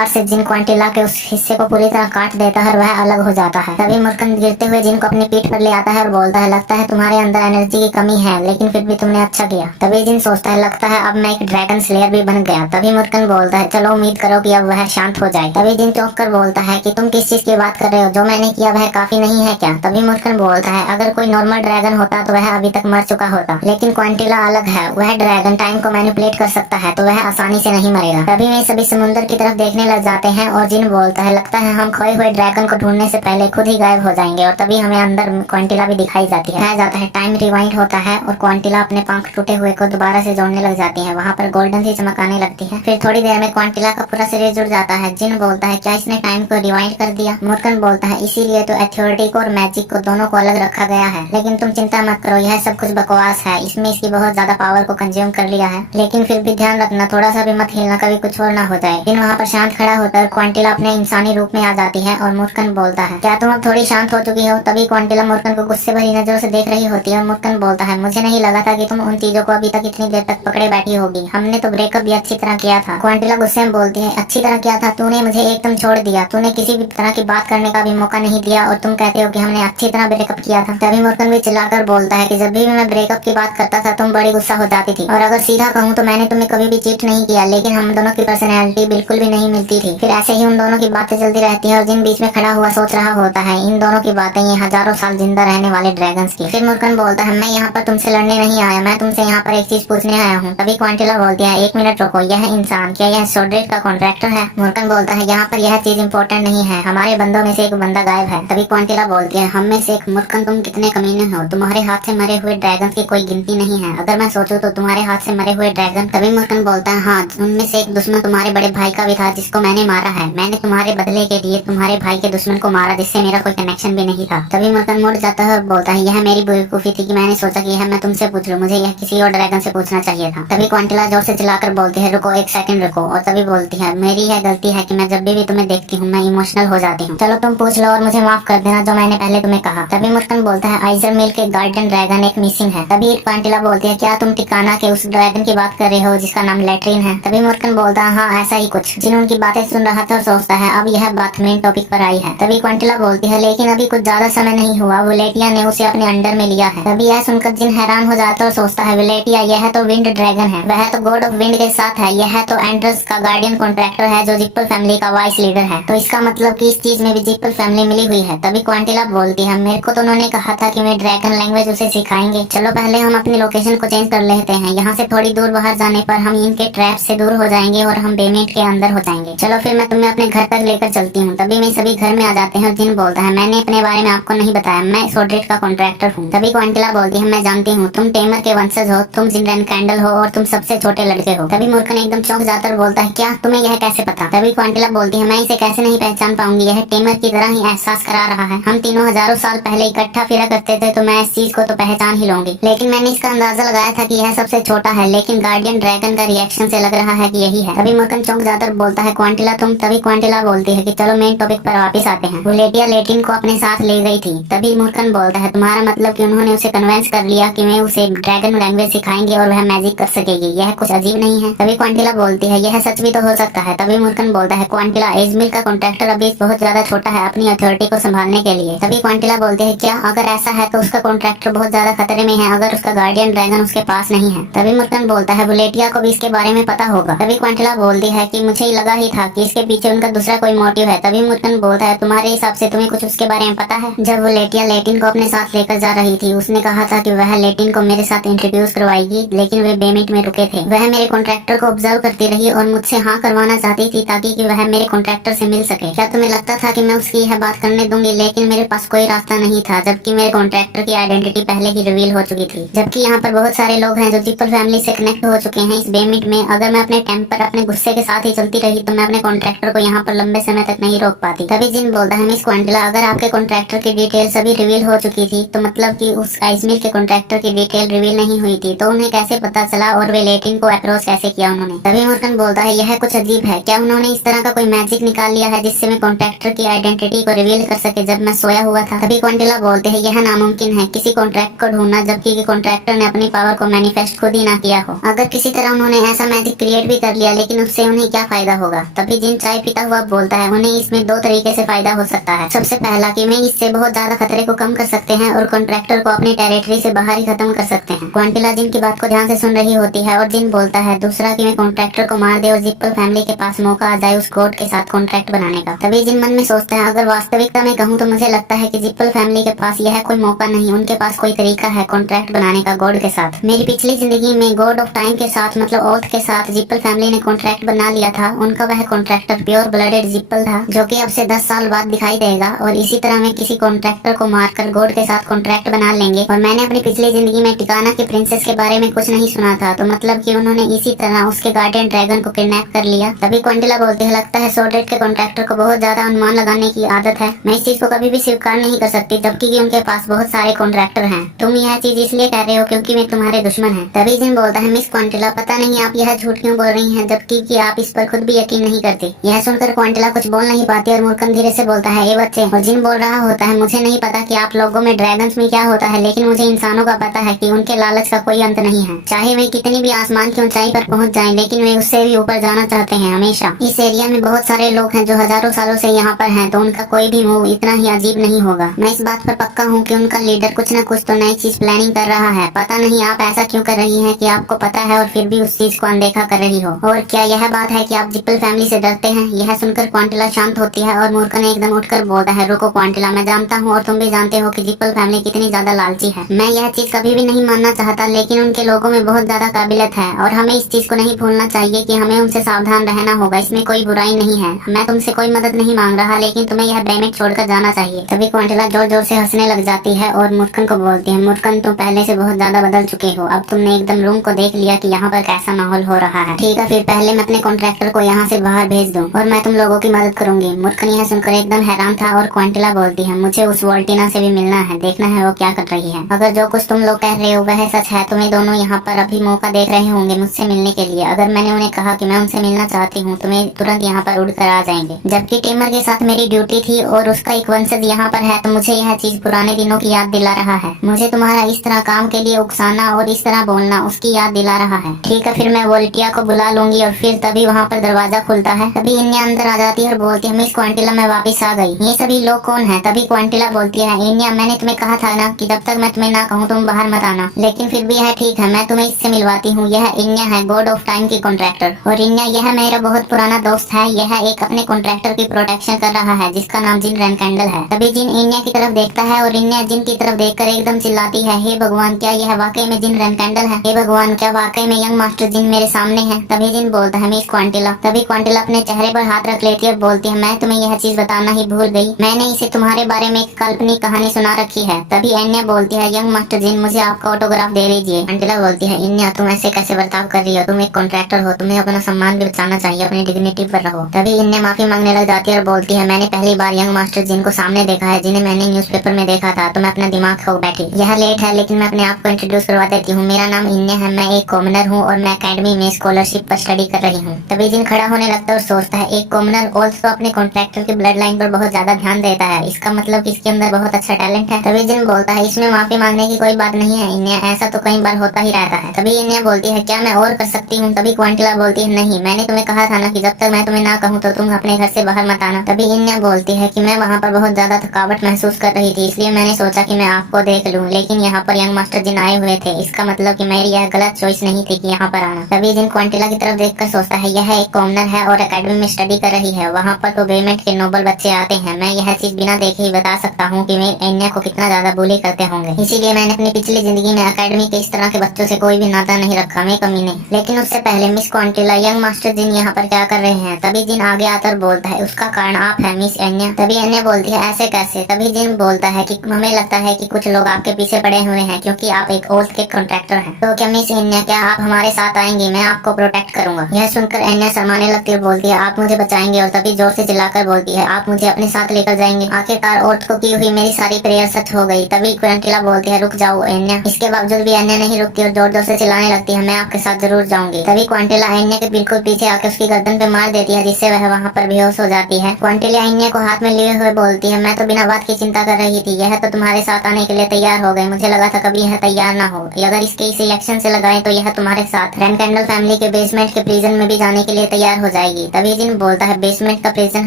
से जिन क्वांटिला के उस हिस्से को पूरी तरह काट देता है और वह अलग हो जाता है। तभी मूर्खन गिरते हुए जिन को अपनी पीठ पर ले आता है और बोलता है लगता है तुम्हारे अंदर एनर्जी की कमी है, लेकिन फिर भी तुमने अच्छा किया। तभी जिन सोचता है लगता है अब मैं एक ड्रैगन स्लेयर भी बन गया। तभी मूर्खन बोलता है चलो उम्मीद करो कि अब वह शांत हो जाए। तभी जिन चौंक कर बोलता है कि तुम किस चीज की बात कर रहे हो, जो मैंने किया वह काफी नहीं है क्या। तभी मूर्खन बोलता है अगर कोई नॉर्मल ड्रैगन होता तो वह अभी तक मर चुका होता, लेकिन क्वांटिला अलग है, वह ड्रैगन टाइम को मैनिपुलेट कर सकता है तो वह आसानी से नहीं मरेगा। तभी वे सभी समुद्र की तरफ देखने लग जाते हैं और जिन बोलता है लगता है हम खोए हुए ड्रैगन को ढूंढने से पहले खुद ही गायब हो जाएंगे। और तभी हमें अंदर क्वांटिला भी दिखाई जाती है। जाता है टाइम रिवाइंड होता है और क्वांटिला अपने पंख टूटे हुए को दोबारा से जोड़ने लग जाती है। वहाँ पर गोल्डन सी चमक आने लगती है। फिर थोड़ी देर में क्वांटिला का पूरा शरीर जुड़ जाता है। जिन बोलता है क्या इसने टाइम को रिवाइंड कर दिया। मूर्खन बोलता है इसीलिए तो एथॉरिटी को और मैजिक को दोनों को अलग रखा गया है, लेकिन तुम चिंता मत करो यह सब कुछ बकवास है, इसमें इसकी बहुत ज्यादा पावर को कंज्यूम कर लिया है, लेकिन फिर भी ध्यान रखना थोड़ा सा भी मत हिलना, कभी कुछ और ना हो जाए। जिन वहाँ पर शांत खड़ा होता है। क्वांटिला अपने इंसानी रूप में आ जाती है और मूर्खन बोलता है क्या तुम अब थोड़ी शांत हो चुकी हो। तभी क्वांटिला मूर्खन को गुस्से भरी नजरों से देख रही होती है और मूर्खन बोलता है मुझे नहीं लगा था कि तुम उन चीजों को अभी तक इतनी देर तक पकड़े बैठी होगी, हमने तो ब्रेकअप भी अच्छी तरह किया था। क्वांटिला गुस्से में बोलती है अच्छी तरह किया था, तूने मुझे एकदम छोड़ दिया, तूने किसी भी तरह की बात करने का भी मौका नहीं दिया और तुम कहते हो कि हमने अच्छी तरह ब्रेकअप किया था। तभी मूर्खन भी चिल्लाकर बोलता है कि जब भी मैं ब्रेकअप की बात करता था तुम बड़ी गुस्सा हो जाती थी, और अगर सीधा कहूँ तो मैंने तुम्हें कभी भी चीट नहीं किया, लेकिन हम दोनों की पर्सनैलिटी बिल्कुल भी नहीं मिलती थी। फिर ऐसे ही उन दोनों की बातें चलती रहती है और जिन बीच में खड़ा खड़ा हुआ सोच रहा होता है इन दोनों की बातें, ये हजारों साल जिंदा रहने वाले ड्रैगन्स की। फिर मुर्कन बोलता है मैं यहाँ पर तुमसे लड़ने नहीं आया, मैं तुमसे यहाँ पर एक चीज पूछने आया हूँ। तभी क्वांटिला बोलती है 1 मिनट रुको, यह इंसान क्या यह सोड्रेट का कॉन्ट्रैक्टर है? मुर्कन बोलता है यहाँ पर यह चीज इंपॉर्टेंट नहीं है, हमारे बंदों में से एक बंदा गायब है। तभी क्वांटिला बोलती है हम में से एक। मुर्कन तुम कितने कमीने हो, तुम्हारे हाथ से मरे हुए ड्रैगन की कोई गिनती नहीं है, अगर मैं सोचूं तो तुम्हारे हाथ से मरे हुए ड्रैगन। तभी मुर्कन बोलता है हाँ, उनमें से एक दुश्मन तुम्हारे बड़े भाई का भी था जिसको मैंने मारा है, मैंने तुम्हारे बदले के लिए तुम्हारे भाई के दुश्मन को मारा जिससे मेरा कोई कनेक्शन भी नहीं था। तभी मुर्कन मुड़ जाता है और बोलता है यह मेरी बेवकूफी थी कि मैंने सोचा कि यह मैं तुमसे पूछ लूं, मुझे यह किसी और ड्रैगन से पूछना चाहिए था। तभी क्वांटिला जोर से चिल्लाकर बोलती है रुको 1 सेकंड रुको, और तभी बोलती है मेरी यह गलती है कि मैं जब भी तुम्हें देखती हूँ मैं इमोशनल हो जाती हूँ, चलो तुम पूछ लो और मुझे माफ कर देना जो मैंने पहले तुम्हें कहा। तभी मुर्कन बोलता है आइजर मिल के गार्डियन ड्रैगन एक मिसिंग है। तभी क्वांटिला बोलती है क्या तुम टिकाना के उस ड्रैगन की बात कर रहे हो जिसका नाम लैट्रिन है? तभी मुर्कन बोलता है हाँ ऐसा ही कुछ। जिन उनकी बातें सुन रहा था और सोचता है अब यह बात मेन टॉपिक पर आई है। तभी क्वांटिला बोलती है लेकिन अभी कुछ ज्यादा समय नहीं हुआ, वुलेटिया ने उसे अपने अंडर में लिया है। तभी यह सुनकर जिन हैरान हो जाता है और सोचता है वुलेटिया यह तो विंड ड्रैगन है, वह तो गॉड ऑफ विंड के साथ है, यह तो एंड्रस का गार्डियन कॉन्ट्रैक्टर है जो जिप्पल फैमिली का वाइस लीडर है, तो इसका मतलब कि इस चीज में भी जिप्पल फैमिली मिली हुई है। तभी क्वांटिला बोलती है मेरे को तो उन्होंने कहा था कि मैं ड्रैगन लैंग्वेज उसे सिखाएंगे, चलो पहले हम अपनी लोकेशन को चेंज कर लेते हैं, यहाँ से थोड़ी दूर बाहर जाने पर हम इनके ट्रैप से दूर हो जाएंगे और हम बेमेट के अंदर हो जाएंगे, चलो फिर मैं तुम्हें अपने घर तक लेकर चलती हूँ। तभी मैं सभी घर में आ जाते हैं और जिन बोलता है मैंने अपने बारे में आपको नहीं बताया, मैं सोड्रेट का कॉन्ट्रैक्टर हूँ। तभी क्वांटिला बोलती है मैं जानती हूँ, तुम टेमर के वंशज हो, तुम जिनरेन कैंडल हो और तुम सबसे छोटे लड़के हो। तभी मुर्कन एकदम चौंक जाकर बोलता है क्या तुम्हें यह कैसे पता? तभी क्वांटिला बोलती है मैं इसे कैसे नहीं पहचान पाऊंगी, यह टेमर की तरह ही एहसास करा रहा है, हम तीनों हजारों साल पहले इकट्ठा फिरा करते थे, तो मैं इस चीज को तो पहचान ही लूंगी, लेकिन मैंने इसका अंदाजा लगाया था कि यह सबसे छोटा है, लेकिन गार्डियन ड्रैगन का रिएक्शन से लग रहा है कि यही है। तभी मुर्कन चौंक जाकर बोलता है क्वांटिला तुम? तभी क्वांटिला बोलती है कि चलो मेन टॉपिक पर वापस आते हैं, वुलेटिया लेटिन को अपने साथ ले गई थी। तभी मुर्कन बोलता है तुम्हारा मतलब कि उन्होंने उसे कन्वेंस कर लिया कि मैं उसे ड्रैगन लैंग्वेज सिखाएंगे और वह मैजिक कर सकेगी, यह कुछ अजीब नहीं है? तभी क्वांटिला बोलती है यह सच भी तो हो सकता है। तभी मुर्कन बोलता है क्वांटिला एजमिल का कॉन्ट्रैक्टर अभी बहुत ज्यादा छोटा है अपनी अथॉरिटी को संभालने के लिए। तभी क्वांटिला बोलते हैं क्या अगर ऐसा है तो उसका कॉन्ट्रैक्टर बहुत ज्यादा खतरे में है अगर उसका गार्डियन ड्रैगन उसके पास नहीं है। तभी मुर्कन बोलता है वुलेटिया को भी इसके बारे में पता होगा। तभी क्वांटिला बोलती है कि मुझे लगा ही था कि इसके पीछे उनका दूसरा कोई मोटिव है। तभी मुर्कन बोलता है तुम्हारे हिसाब से तुम्हें कुछ उसके बारे में पता है? जब वुलेटिया लेटिन को अपने साथ लेकर जा रही थी उसने कहा था कि वह लेटिन को मेरे साथ इंट्रोड्यूस करवाएगी, लेकिन वे बेमिट में रुके थे। वह मेरे कॉन्ट्रैक्टर को ऑब्जर्व करती रही और मुझसे हाँ करवाना चाहती थी ताकि कि वह मेरे कॉन्ट्रैक्टर से मिल सके। क्या तुम्हें लगता था कि मैं उसकी यह बात करने दूंगी? लेकिन मेरे पास कोई रास्ता नहीं था, जबकि मेरे कॉन्ट्रैक्टर की आइडेंटिटी पहले ही रिवील हो चुकी थी। जबकि यहाँ पर बहुत सारे लोग हैं जो जिप्पल फैमिली से कनेक्ट हो चुके हैं इस बेमिट में। अगर मैं अपने टेम्पर अपने गुस्से के साथ ही चलती रही तो मैं अपने कॉन्ट्रैक्टर को यहाँ पर लंबे समय तक नहीं रोक पाती। तभी जिन बोलता है मिस क्वांटिला अगर आपके कॉन्ट्रैक्टर की डिटेल सभी रिवील हो चुकी थी तो मतलब कि उस आइजमिल के कॉन्ट्रैक्टर की डिटेल रिवील नहीं हुई थी, तो उन्हें कैसे पता चला और वे लेटिन को अप्रोच कैसे किया उन्होंने? तभी मुर्कन बोलता है यह कुछ अजीब है, क्या उन्होंने इस तरह का कोई मैजिक निकाल लिया है जिससे मैं कॉन्ट्रैक्टर की आइडेंटिटी को रिवील कर सके जब मैं सोया हुआ था? तभी क्वांटिला बोलते हैं यह नामुमकिन है किसी कॉन्ट्रैक्ट को ढूंढना जबकि कॉन्ट्रैक्टर ने अपनी पावर को मैनिफेस्ट खुद ही ना किया हो। अगर किसी तरह उन्होंने ऐसा मैजिक क्रिएट भी कर लिया लेकिन उससे उन्हें क्या फायदा होगा? तभी जिन चाय पीता हुआ बोलता है उन्हें इसमें 2 तरीके से फायदा हो सकता है। सबसे पहला कि मैं इससे बहुत ज्यादा खतरे को कम कर सकते हैं और कॉन्ट्रैक्टर को अपनी टेरिटरी से बाहर ही खत्म कर सकते हैं। क्वांटिला जिन की बात को ध्यान से सुन रही होती है और जिन बोलता है दूसरा कि मैं कॉन्ट्रैक्टर को मार दे और जिप्पल फैमिली के पास मौका आ जाए उस गॉड के साथ कॉन्ट्रैक्ट बनाने का। तभी जिन मन में सोचता है अगर वास्तविकता में कहूँ तो मुझे लगता है कि जिप्पल फैमिली के पास यह कोई मौका नहीं, उनके पास कोई तरीका है कॉन्ट्रैक्ट बनाने का गॉड के साथ। मेरी पिछली जिंदगी में गॉड ऑफ टाइम के साथ मतलब ओथ के साथ जिप्पल फैमिली ने कॉन्ट्रैक्ट बना लिया था। उनका वह कॉन्ट्रैक्टर प्योर ब्लडेड जिप्पल था जो कि अब से 10 साल बाद दिखाई देगा और इसी तरह में किसी कॉन्ट्रैक्टर को मारकर गॉड के साथ कॉन्ट्रैक्ट बना लेंगे। और मैंने अपनी पिछली जिंदगी में टिकाना की प्रिंसेस के बारे में कुछ नहीं सुना था, तो मतलब कि उन्होंने इसी तरह उसके गार्डियन ड्रैगन को किडनैप कर लिया। तभी क्वांटिला बोलते हैं लगता है सोड्रेट के कॉन्ट्रैक्टर को बहुत ज्यादा अनुमान लगाने की आदत है, मैं इस चीज को कभी भी स्वीकार नहीं कर सकती जबकि कि उनके पास बहुत सारे कॉन्ट्रैक्टर हैं। तुम यह चीज इसलिए कह रहे हो क्योंकि मैं तुम्हारे दुश्मन है। तभी जिन बोलता है मिस क्वांटिला पता नहीं आप यह झूठ क्यों बोल रही हैं जबकि कि आप इस पर खुद भी यकीन नहीं करती। यह सुनकर क्वांटिला कुछ बोल नहीं पाती और मुर्कन धीरे से बोलता है ए बच्चे। और जिन बोल रहा होता है मुझे नहीं पता कि आप लोगों में ड्रैगन्स में क्या होता है, लेकिन मुझे इंसानों का पता है कि उनके लालच का कोई अंत नहीं है। चाहे वे कितनी भी आसमान की ऊंचाई पर पहुंच जाएं, लेकिन वे उससे भी ऊपर जाना चाहते हैं हमेशा। इस एरिया में बहुत सारे लोग हैं जो हजारों सालों से यहाँ पर हैं, तो उनका कोई भी मूव इतना ही अजीब नहीं होगा। मैं इस बात पर पक्का हूँ कि उनका लीडर कुछ न कुछ तो नई चीज प्लानिंग कर रहा है। पता नहीं आप ऐसा क्यों कर रही हैं कि आपको पता है और फिर भी उस चीज को अनदेखा कर रही हो। और क्या यह बात है कि आप जिप्पल फैमिली से डरते हैं? यह सुनकर क्वांटिला शांत होती है और मुर्कन मूर्खन एकदम उठकर बोलता है, रुको क्वांटिला, मैं जानता हूँ और तुम भी जानते हो कि जिप्पल फैमिली कितनी ज्यादा लालची है। मैं यह चीज कभी भी नहीं मानना चाहता, लेकिन उनके लोगों में बहुत ज्यादा काबिलियत है और हमें इस चीज को नहीं भूलना चाहिए कि हमें उनसे सावधान रहना होगा। इसमें कोई बुराई नहीं है। मैं तुमसे कोई मदद नहीं मांग रहा, लेकिन तुम्हें यह बेमेट छोड़कर जाना चाहिए। तभी क्वांटिला जोर जोर से हंसने लग जाती है और मूर्खन को बोलती है, मूर्खन तुम पहले से बहुत ज्यादा बदल चुके हो। अब तुमने एकदम रूम को देख लिया कि यहाँ पर कैसा माहौल हो रहा है। ठीक है, फिर पहले मैं अपने कॉन्ट्रैक्टर को यहाँ से बाहर भेज दूँ और मैं तुम लोगों की मदद करूंगी। मूर्खन यह सुनकर एकदम हैरान था और क्वांटिला बोलती है, मुझे उस वोल्टिना से भी मिलना है, देखना है वो क्या कर रही है। अगर जो कुछ तुम लोग कह रहे हो वह सच है, तुम्हें दोनों यहाँ पर अभी मौका देख रहे होंगे मुझसे मिलने के लिए। अगर मैंने उन्हें कहा कि मैं उनसे मिलना चाहती हूँ तो वे तुरंत यहाँ पर उड़कर आ जाएंगे। जबकि टिमर के साथ मेरी ड्यूटी थी और उसका एक वंशज यहाँ पर है, तो मुझे यह चीज पुराने दिनों की याद दिला रहा है। मुझे तुम्हारा इस तरह काम के लिए उकसाना और इस तरह बोलना उसकी याद दिला रहा है। ठीक है, फिर मैं वोल्टिया को बुला लूंगी। और फिर तभी वहाँ पर दरवाजा खुलता है। तभी इन्या अंदर आ जाती है और बोलती है, मिस क्वांटिला मैं वापस आ गई। ये सभी लोग कौन है? तभी क्वांटिला बोलती है, इन्या मैंने तुम्हें कहा था ना कि जब तक मैं तुम्हें ना कहूँ तुम बाहर मत आना। लेकिन फिर भी यह ठीक है, मैं तुम्हें इससे मिलवाती हूँ। यह इन्या है, गॉड ऑफ टाइम की कॉन्ट्रैक्टर। और इन्या यह मेरा बहुत पुराना दोस्त है। यह एक अपने कॉन्ट्रैक्टर की प्रोटेक्शन कर रहा है जिसका नाम जिन रेनकैंडल है। तभी जिन इन्या की तरफ देखता है और इन्या जिन की तरफ देखकर एकदम चिल्लाती है, हे भगवान, क्या यह वाकई में जिन रेनकैंडल है? हे भगवान, क्या वाकई में यंग मास्टर जिन मेरे सामने है? तभी जिन बोलता है, मिस क्वांटिला। तभी क्वांटिला अपने चेहरे पर हाथ रख लेती है और बोलती है, मैं तुम्हें यह चीज बताना ही भूल गई, मैंने इसे तुम्हारे बारे में एक काल्पनिक कहानी सुना रखी है। तभी एन्या बोलती है, यंग मास्टर जिन मुझे आपका ऑटोग्राफ दे दीजिए। क्वांटिला बोलती है, इन्या तुम ऐसे कैसे बर्ताव कर रही हो? तुम एक कॉन्ट्रैक्टर हो, तुम्हें अपना सम्मान भी बचाना चाहिए, अपनी डिग्निटी पर रहो। तभी इन्या माफी मांगने लग जाती है और बोलती है, मैंने पहली बार यंग मास्टर जिन को सामने देखा है, जिन्हें मैंने न्यूज़पेपर में देखा था, तो मैं अपना दिमाग खो बैठी। यह लेट है लेकिन मैं अपने आप को इंट्रोड्यूस करवा देती हूँ। मेरा नाम इन्या है, मैं एक कॉमनर हूँ और मैं अकेडमी में स्कॉलरशिप पर स्टडी कर रही हूँ। तभी जिन खड़ा होने लगता है और सोचता है, एक कॉमनर ऑल्सो अपने कॉन्ट्रैक्टर की ब्लड लाइन पर बहुत ज्यादा ध्यान देता है, इसका मतलब कि इसके अंदर बहुत अच्छा टैलेंट है। तभी जिन बोलता है, इसमें माफी मांगने की कोई बात नहीं है इन्या, ऐसा तो कई बार होता ही रहता है। तभी इन्या बोलती है, क्या मैं और कर सकती हूँ? तभी क्वांटिला बोलती है, नहीं, मैंने तुम्हें कहा था ना कि जब तक मैं तुम्हें ना कहूँ तो तुम अपने घर से बाहर मत आना। तभी इन्या बोलती है कि मैं वहाँ पर बहुत ज्यादा थकावट महसूस कर रही थी, इसलिए मैंने सोचा कि मैं आपको देख लूँ, लेकिन यहाँ पर यंग मास्टर जिन आए हुए थे, इसका मतलब कि मेरी यह गलत चॉइस नहीं थी कि यहाँ पर आना। तभी जिन क्वांटिला की तरफ देखकर सोचता है, यह एक कॉमनर है और एकेडमी में स्टडी कर रही है, वहाँ पर तो बेमेंट के नोबल बच्चे आते हैं। मैं यह चीज बिना देखे ही बता सकता हूँ कि वे एन्या को कितना ज्यादा बुली करते होंगे, इसीलिए मैंने अपनी पिछली जिंदगी में एकेडमी के इस तरह के बच्चों से कोई भी नाता नहीं रखा, मैं कमी नहीं। लेकिन उससे पहले मिस क्वांटिला, यंग मास्टर जिन यहाँ पर क्या कर रहे हैं? तभी जिन आगे आकर बोलता है, उसका कारण आप है मिस एन्या। तभी एन्या बोलती है, ऐसे कैसे? तभी जिन बोलता है कि हमें लगता है कि कुछ लोग आपके पीछे पड़े हुए हैं क्योंकि आप एक ओल्ड के कॉन्ट्रैक्टर हैं। तो क्या मिस एन्या, क्या आप हमारे साथ आएंगी? मैं आपको प्रोटेक्ट करूंगा। यह सुनकर एन्या शर्माने लगती है, बोलती है, आप मुझे बचाएंगे? और तभी जोर से चिल्लाकर बोलती है, आप मुझे अपने साथ लेकर जाएंगे? आखिरकार औरत को की हुई मेरी सारी प्रेयर सच हो गई। तभी क्वांटिला बोलती है, रुक जाओ एन्या। इसके बावजूद भी एन्या नहीं रुकती और जोर जोर से चिल्लाने लगती है, मैं आपके साथ जरूर जाऊंगी। तभी क्वांटिला एन्या के बिल्कुल पीछे आकर उसकी गर्दन पे मार देती है, जिससे वह वहाँ पर बेहोश हो जाती है। क्वांटिला एन्या को हाथ में लिए हुए बोलती है, मैं तो बिना बात की चिंता कर रही थी, यह तो तुम्हारे साथ आने के लिए तैयार हो गए, मुझे लगा था कभी यह तैयार ना हो। अगर इसके इस इलेक्शन से लगाए तो यह तुम्हारे साथ रेनकैंडल फैमिली के बेसमेंट के प्रिजन में भी जाने के लिए तैयार हो जाएगी। तभी जिन बोलता है, बेसमेंट का प्रिजन?